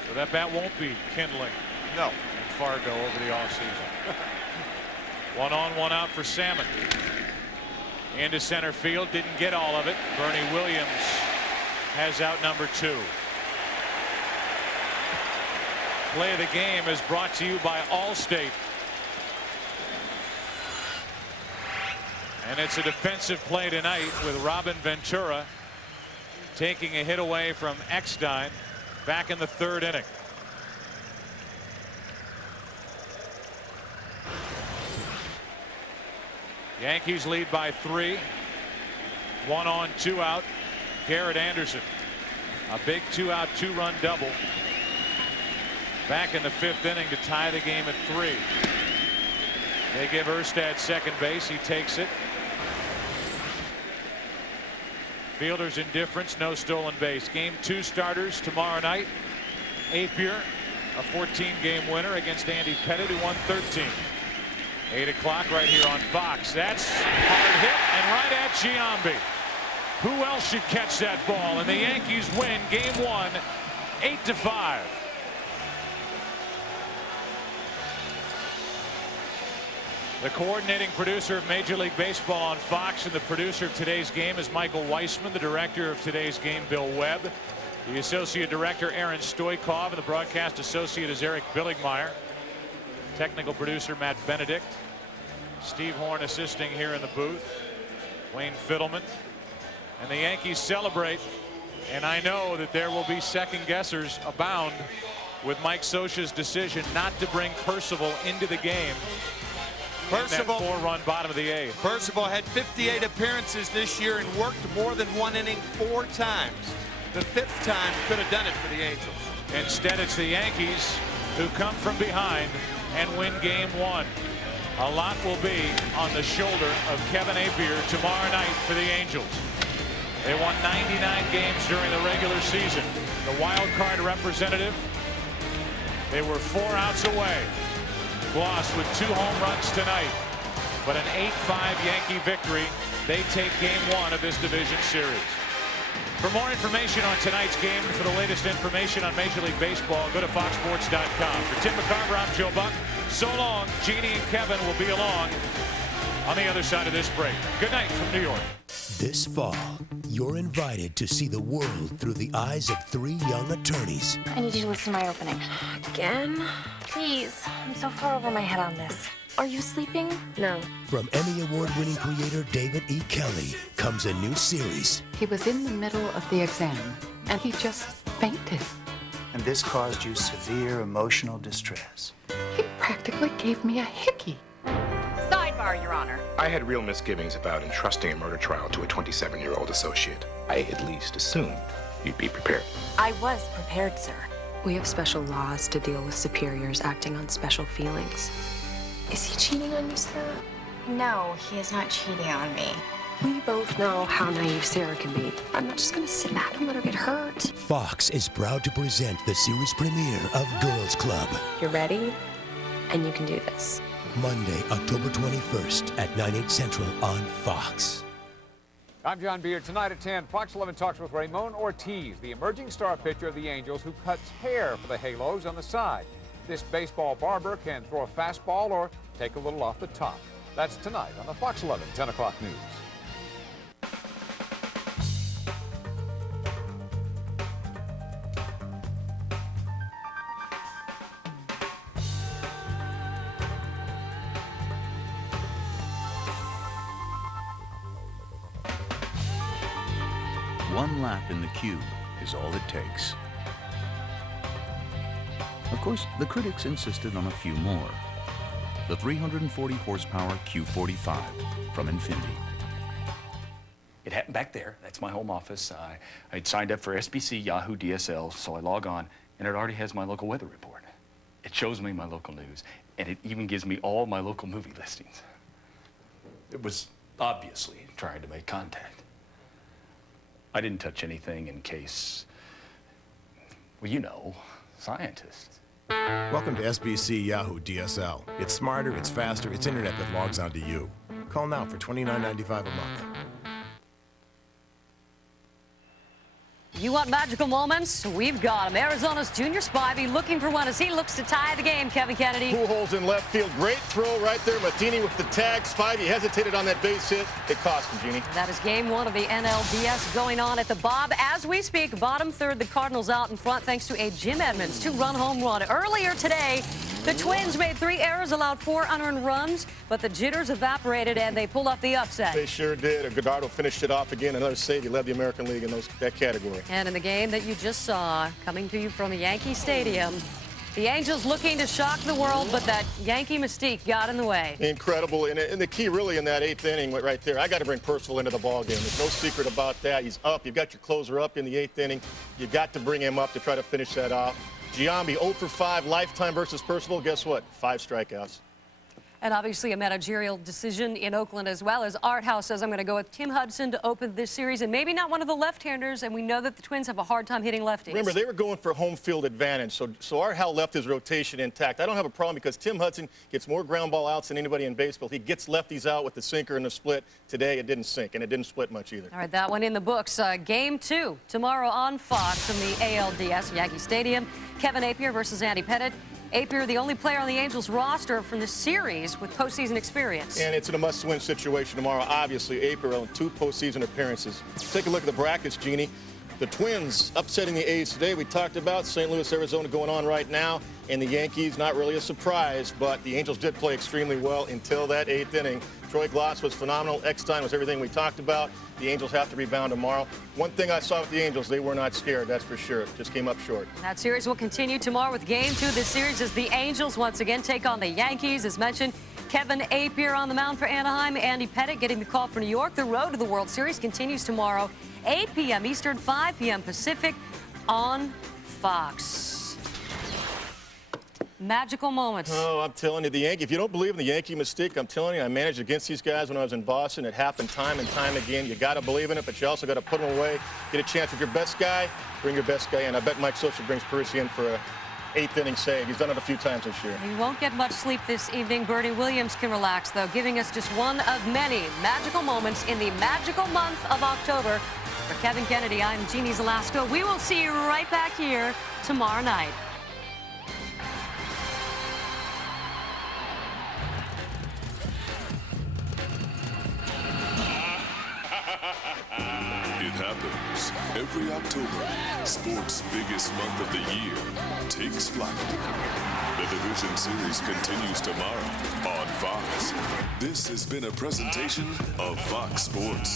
So that bat won't be kindling. No. In Fargo over the offseason. 1 on, 1 out for Salmon. Into center field, didn't get all of it. Bernie Williams has out number 2. Play of the game is brought to you by Allstate. And it's a defensive play tonight with Robin Ventura taking a hit away from Eckstein back in the 3rd inning. Yankees lead by 3. 1 on, 2 out. Garrett Anderson. A big 2-out, 2-run double. Back in the 5th inning to tie the game at 3. They give Erstad second base. He takes it. Fielders indifference, no stolen base. Game 2 starters tomorrow night. Apier, a 14-game winner against Andy Pettit, who won 13. 8 o'clock right here on Fox. That's hard hit and right at Giambi. Who else should catch that ball? And the Yankees win game 1, 8-5. The coordinating producer of Major League Baseball on Fox and the producer of today's game is Michael Weissman. The director of today's game, Bill Webb. The associate director, Aaron Stoikov, and the broadcast associate is Eric Billigmeyer. Technical producer, Matt Benedict. Steve Horn assisting here in the booth. Wayne Fiddleman. And the Yankees celebrate. And I know that there will be second guessers abound with Mike Scioscia's decision not to bring Percival into the game. Percival, 4-run bottom of the 8th. Percival had 58 appearances this year and worked more than 1 inning 4 times. The 5th time could have done it for the Angels. Instead, it's the Yankees who come from behind and win game 1. A lot will be on the shoulder of Kevin Apier tomorrow night for the Angels. They won 99 games during the regular season. The wild card representative, they were 4 outs away. Lost with 2 home runs tonight, but an 8-5 Yankee victory. They take game 1 of this division series. For more information on tonight's game and for the latest information on Major League Baseball, go to foxsports.com. For Tim McCarver, I'm Joe Buck. So long. Jeannie and Kevin will be along on the other side of this break. Good night from New York. This fall, you're invited to see the world through the eyes of 3 young attorneys. I need you to listen to my opening. Again? Please. I'm so far over my head on this. Are you sleeping? No. From Emmy Award-winning creator David E. Kelly comes a new series. He was in the middle of the exam, and he just fainted. And this caused you severe emotional distress. He practically gave me a hickey. Sidebar, Your Honor. I had real misgivings about entrusting a murder trial to a 27-year-old associate. I at least assumed you'd be prepared. I was prepared, sir. We have special laws to deal with superiors acting on special feelings. Is he cheating on you, Sarah? No, he is not cheating on me. We both know how naive Sarah can be. I'm not just gonna sit back and let her get hurt. Fox is proud to present the series premiere of Girls Club. You're ready, and you can do this. Monday, October 21st at 9/8 Central on Fox. I'm John Beard. Tonight at 10, Fox 11 talks with Ramon Ortiz, the emerging star pitcher of the Angels who cuts hair for the Halos on the side. This baseball barber can throw a fastball or take a little off the top. That's tonight on the Fox 11 10 o'clock news. One lap in the cube is all it takes. Of course, the critics insisted on a few more. The 340 horsepower Q45 from Infiniti. It happened back there. That's my home office. I'd signed up for SBC Yahoo DSL, so I log on, and it already has my local weather report. It shows me my local news, and it even gives me all my local movie listings. It was obviously trying to make contact. I didn't touch anything in case, well, you know, scientists. Welcome to SBC Yahoo DSL. It's smarter, it's faster, it's internet that logs onto you. Call now for $29.95 a month. You want magical moments? We've got them. Arizona's Junior Spivey looking for one as he looks to tie the game, Kevin Kennedy. Pujols in left field. Great throw right there. Matheny with the tag. Spivey hesitated on that base hit. It cost him, Jeannie. That is game one of the NLDS going on at the Bob. As we speak, bottom third, the Cardinals out in front thanks to a Jim Edmonds two-run home run. Earlier today, the Twins made 3 errors, allowed 4 unearned runs, but the jitters evaporated and they pulled off the upset. They sure did. Goddard finished it off again. Another save. He led the American League in that category. And in the game that you just saw, coming to you from Yankee Stadium, the Angels looking to shock the world, but that Yankee mystique got in the way. Incredible. And the key really in that 8th inning right there, I got to bring Percival into the ballgame. There's no secret about that. He's up. You've got your closer up in the 8th inning. You've got to bring him up to try to finish that off. Giambi 0 for 5 lifetime versus Percival. Guess what? 5 strikeouts. And obviously a managerial decision in Oakland as well, as Art House says, I'm going to go with Tim Hudson to open this series, and maybe not one of the left-handers, and we know that the Twins have a hard time hitting lefties. Remember, they were going for home field advantage, so Art House left his rotation intact. I don't have a problem because Tim Hudson gets more ground ball outs than anybody in baseball. He gets lefties out with the sinker and the split. Today, it didn't sink, and it didn't split much either. All right, that one in the books. Game 2 tomorrow on Fox from the ALDS Yankee Stadium. Kevin Appier versus Andy Pettitte. Appier, the only player on the Angels roster from the series with postseason experience. And it's in a must-win situation tomorrow. Obviously, Appier on 2 postseason appearances. Take a look at the brackets, Jeannie. The Twins upsetting the A's today. We talked about St. Louis, Arizona going on right now. And the Yankees, not really a surprise, but the Angels did play extremely well until that 8th inning. Troy Glass was phenomenal. Eckstein was everything we talked about. The Angels have to rebound tomorrow. One thing I saw with the Angels, they were not scared, that's for sure. Just came up short. That series will continue tomorrow with Game 2 of this series as the Angels once again take on the Yankees. As mentioned, Kevin Appier on the mound for Anaheim. Andy Pettitte getting the call for New York. The road to the World Series continues tomorrow, 8 p.m. Eastern, 5 p.m. Pacific on Fox. Magical moments. Oh, I'm telling you, the Yankee, if you don't believe in the Yankee mystique, I'm telling you, I managed against these guys when I was in Boston. It happened time and time again. You got to believe in it, but you also got to put them away. Get a chance with your best guy, bring your best guy in. I bet Mike Scioscia brings Percy in for a 8th inning save. He's done it a few times this year. You won't get much sleep this evening. Bernie Williams can relax, though, giving us just one of many magical moments in the magical month of October. For Kevin Kennedy, I'm Jeannie Zalasko. We will see you right back here tomorrow night. It happens every October. Sports' biggest month of the year takes flight. The Division Series continues tomorrow on Fox. This has been a presentation of Fox Sports.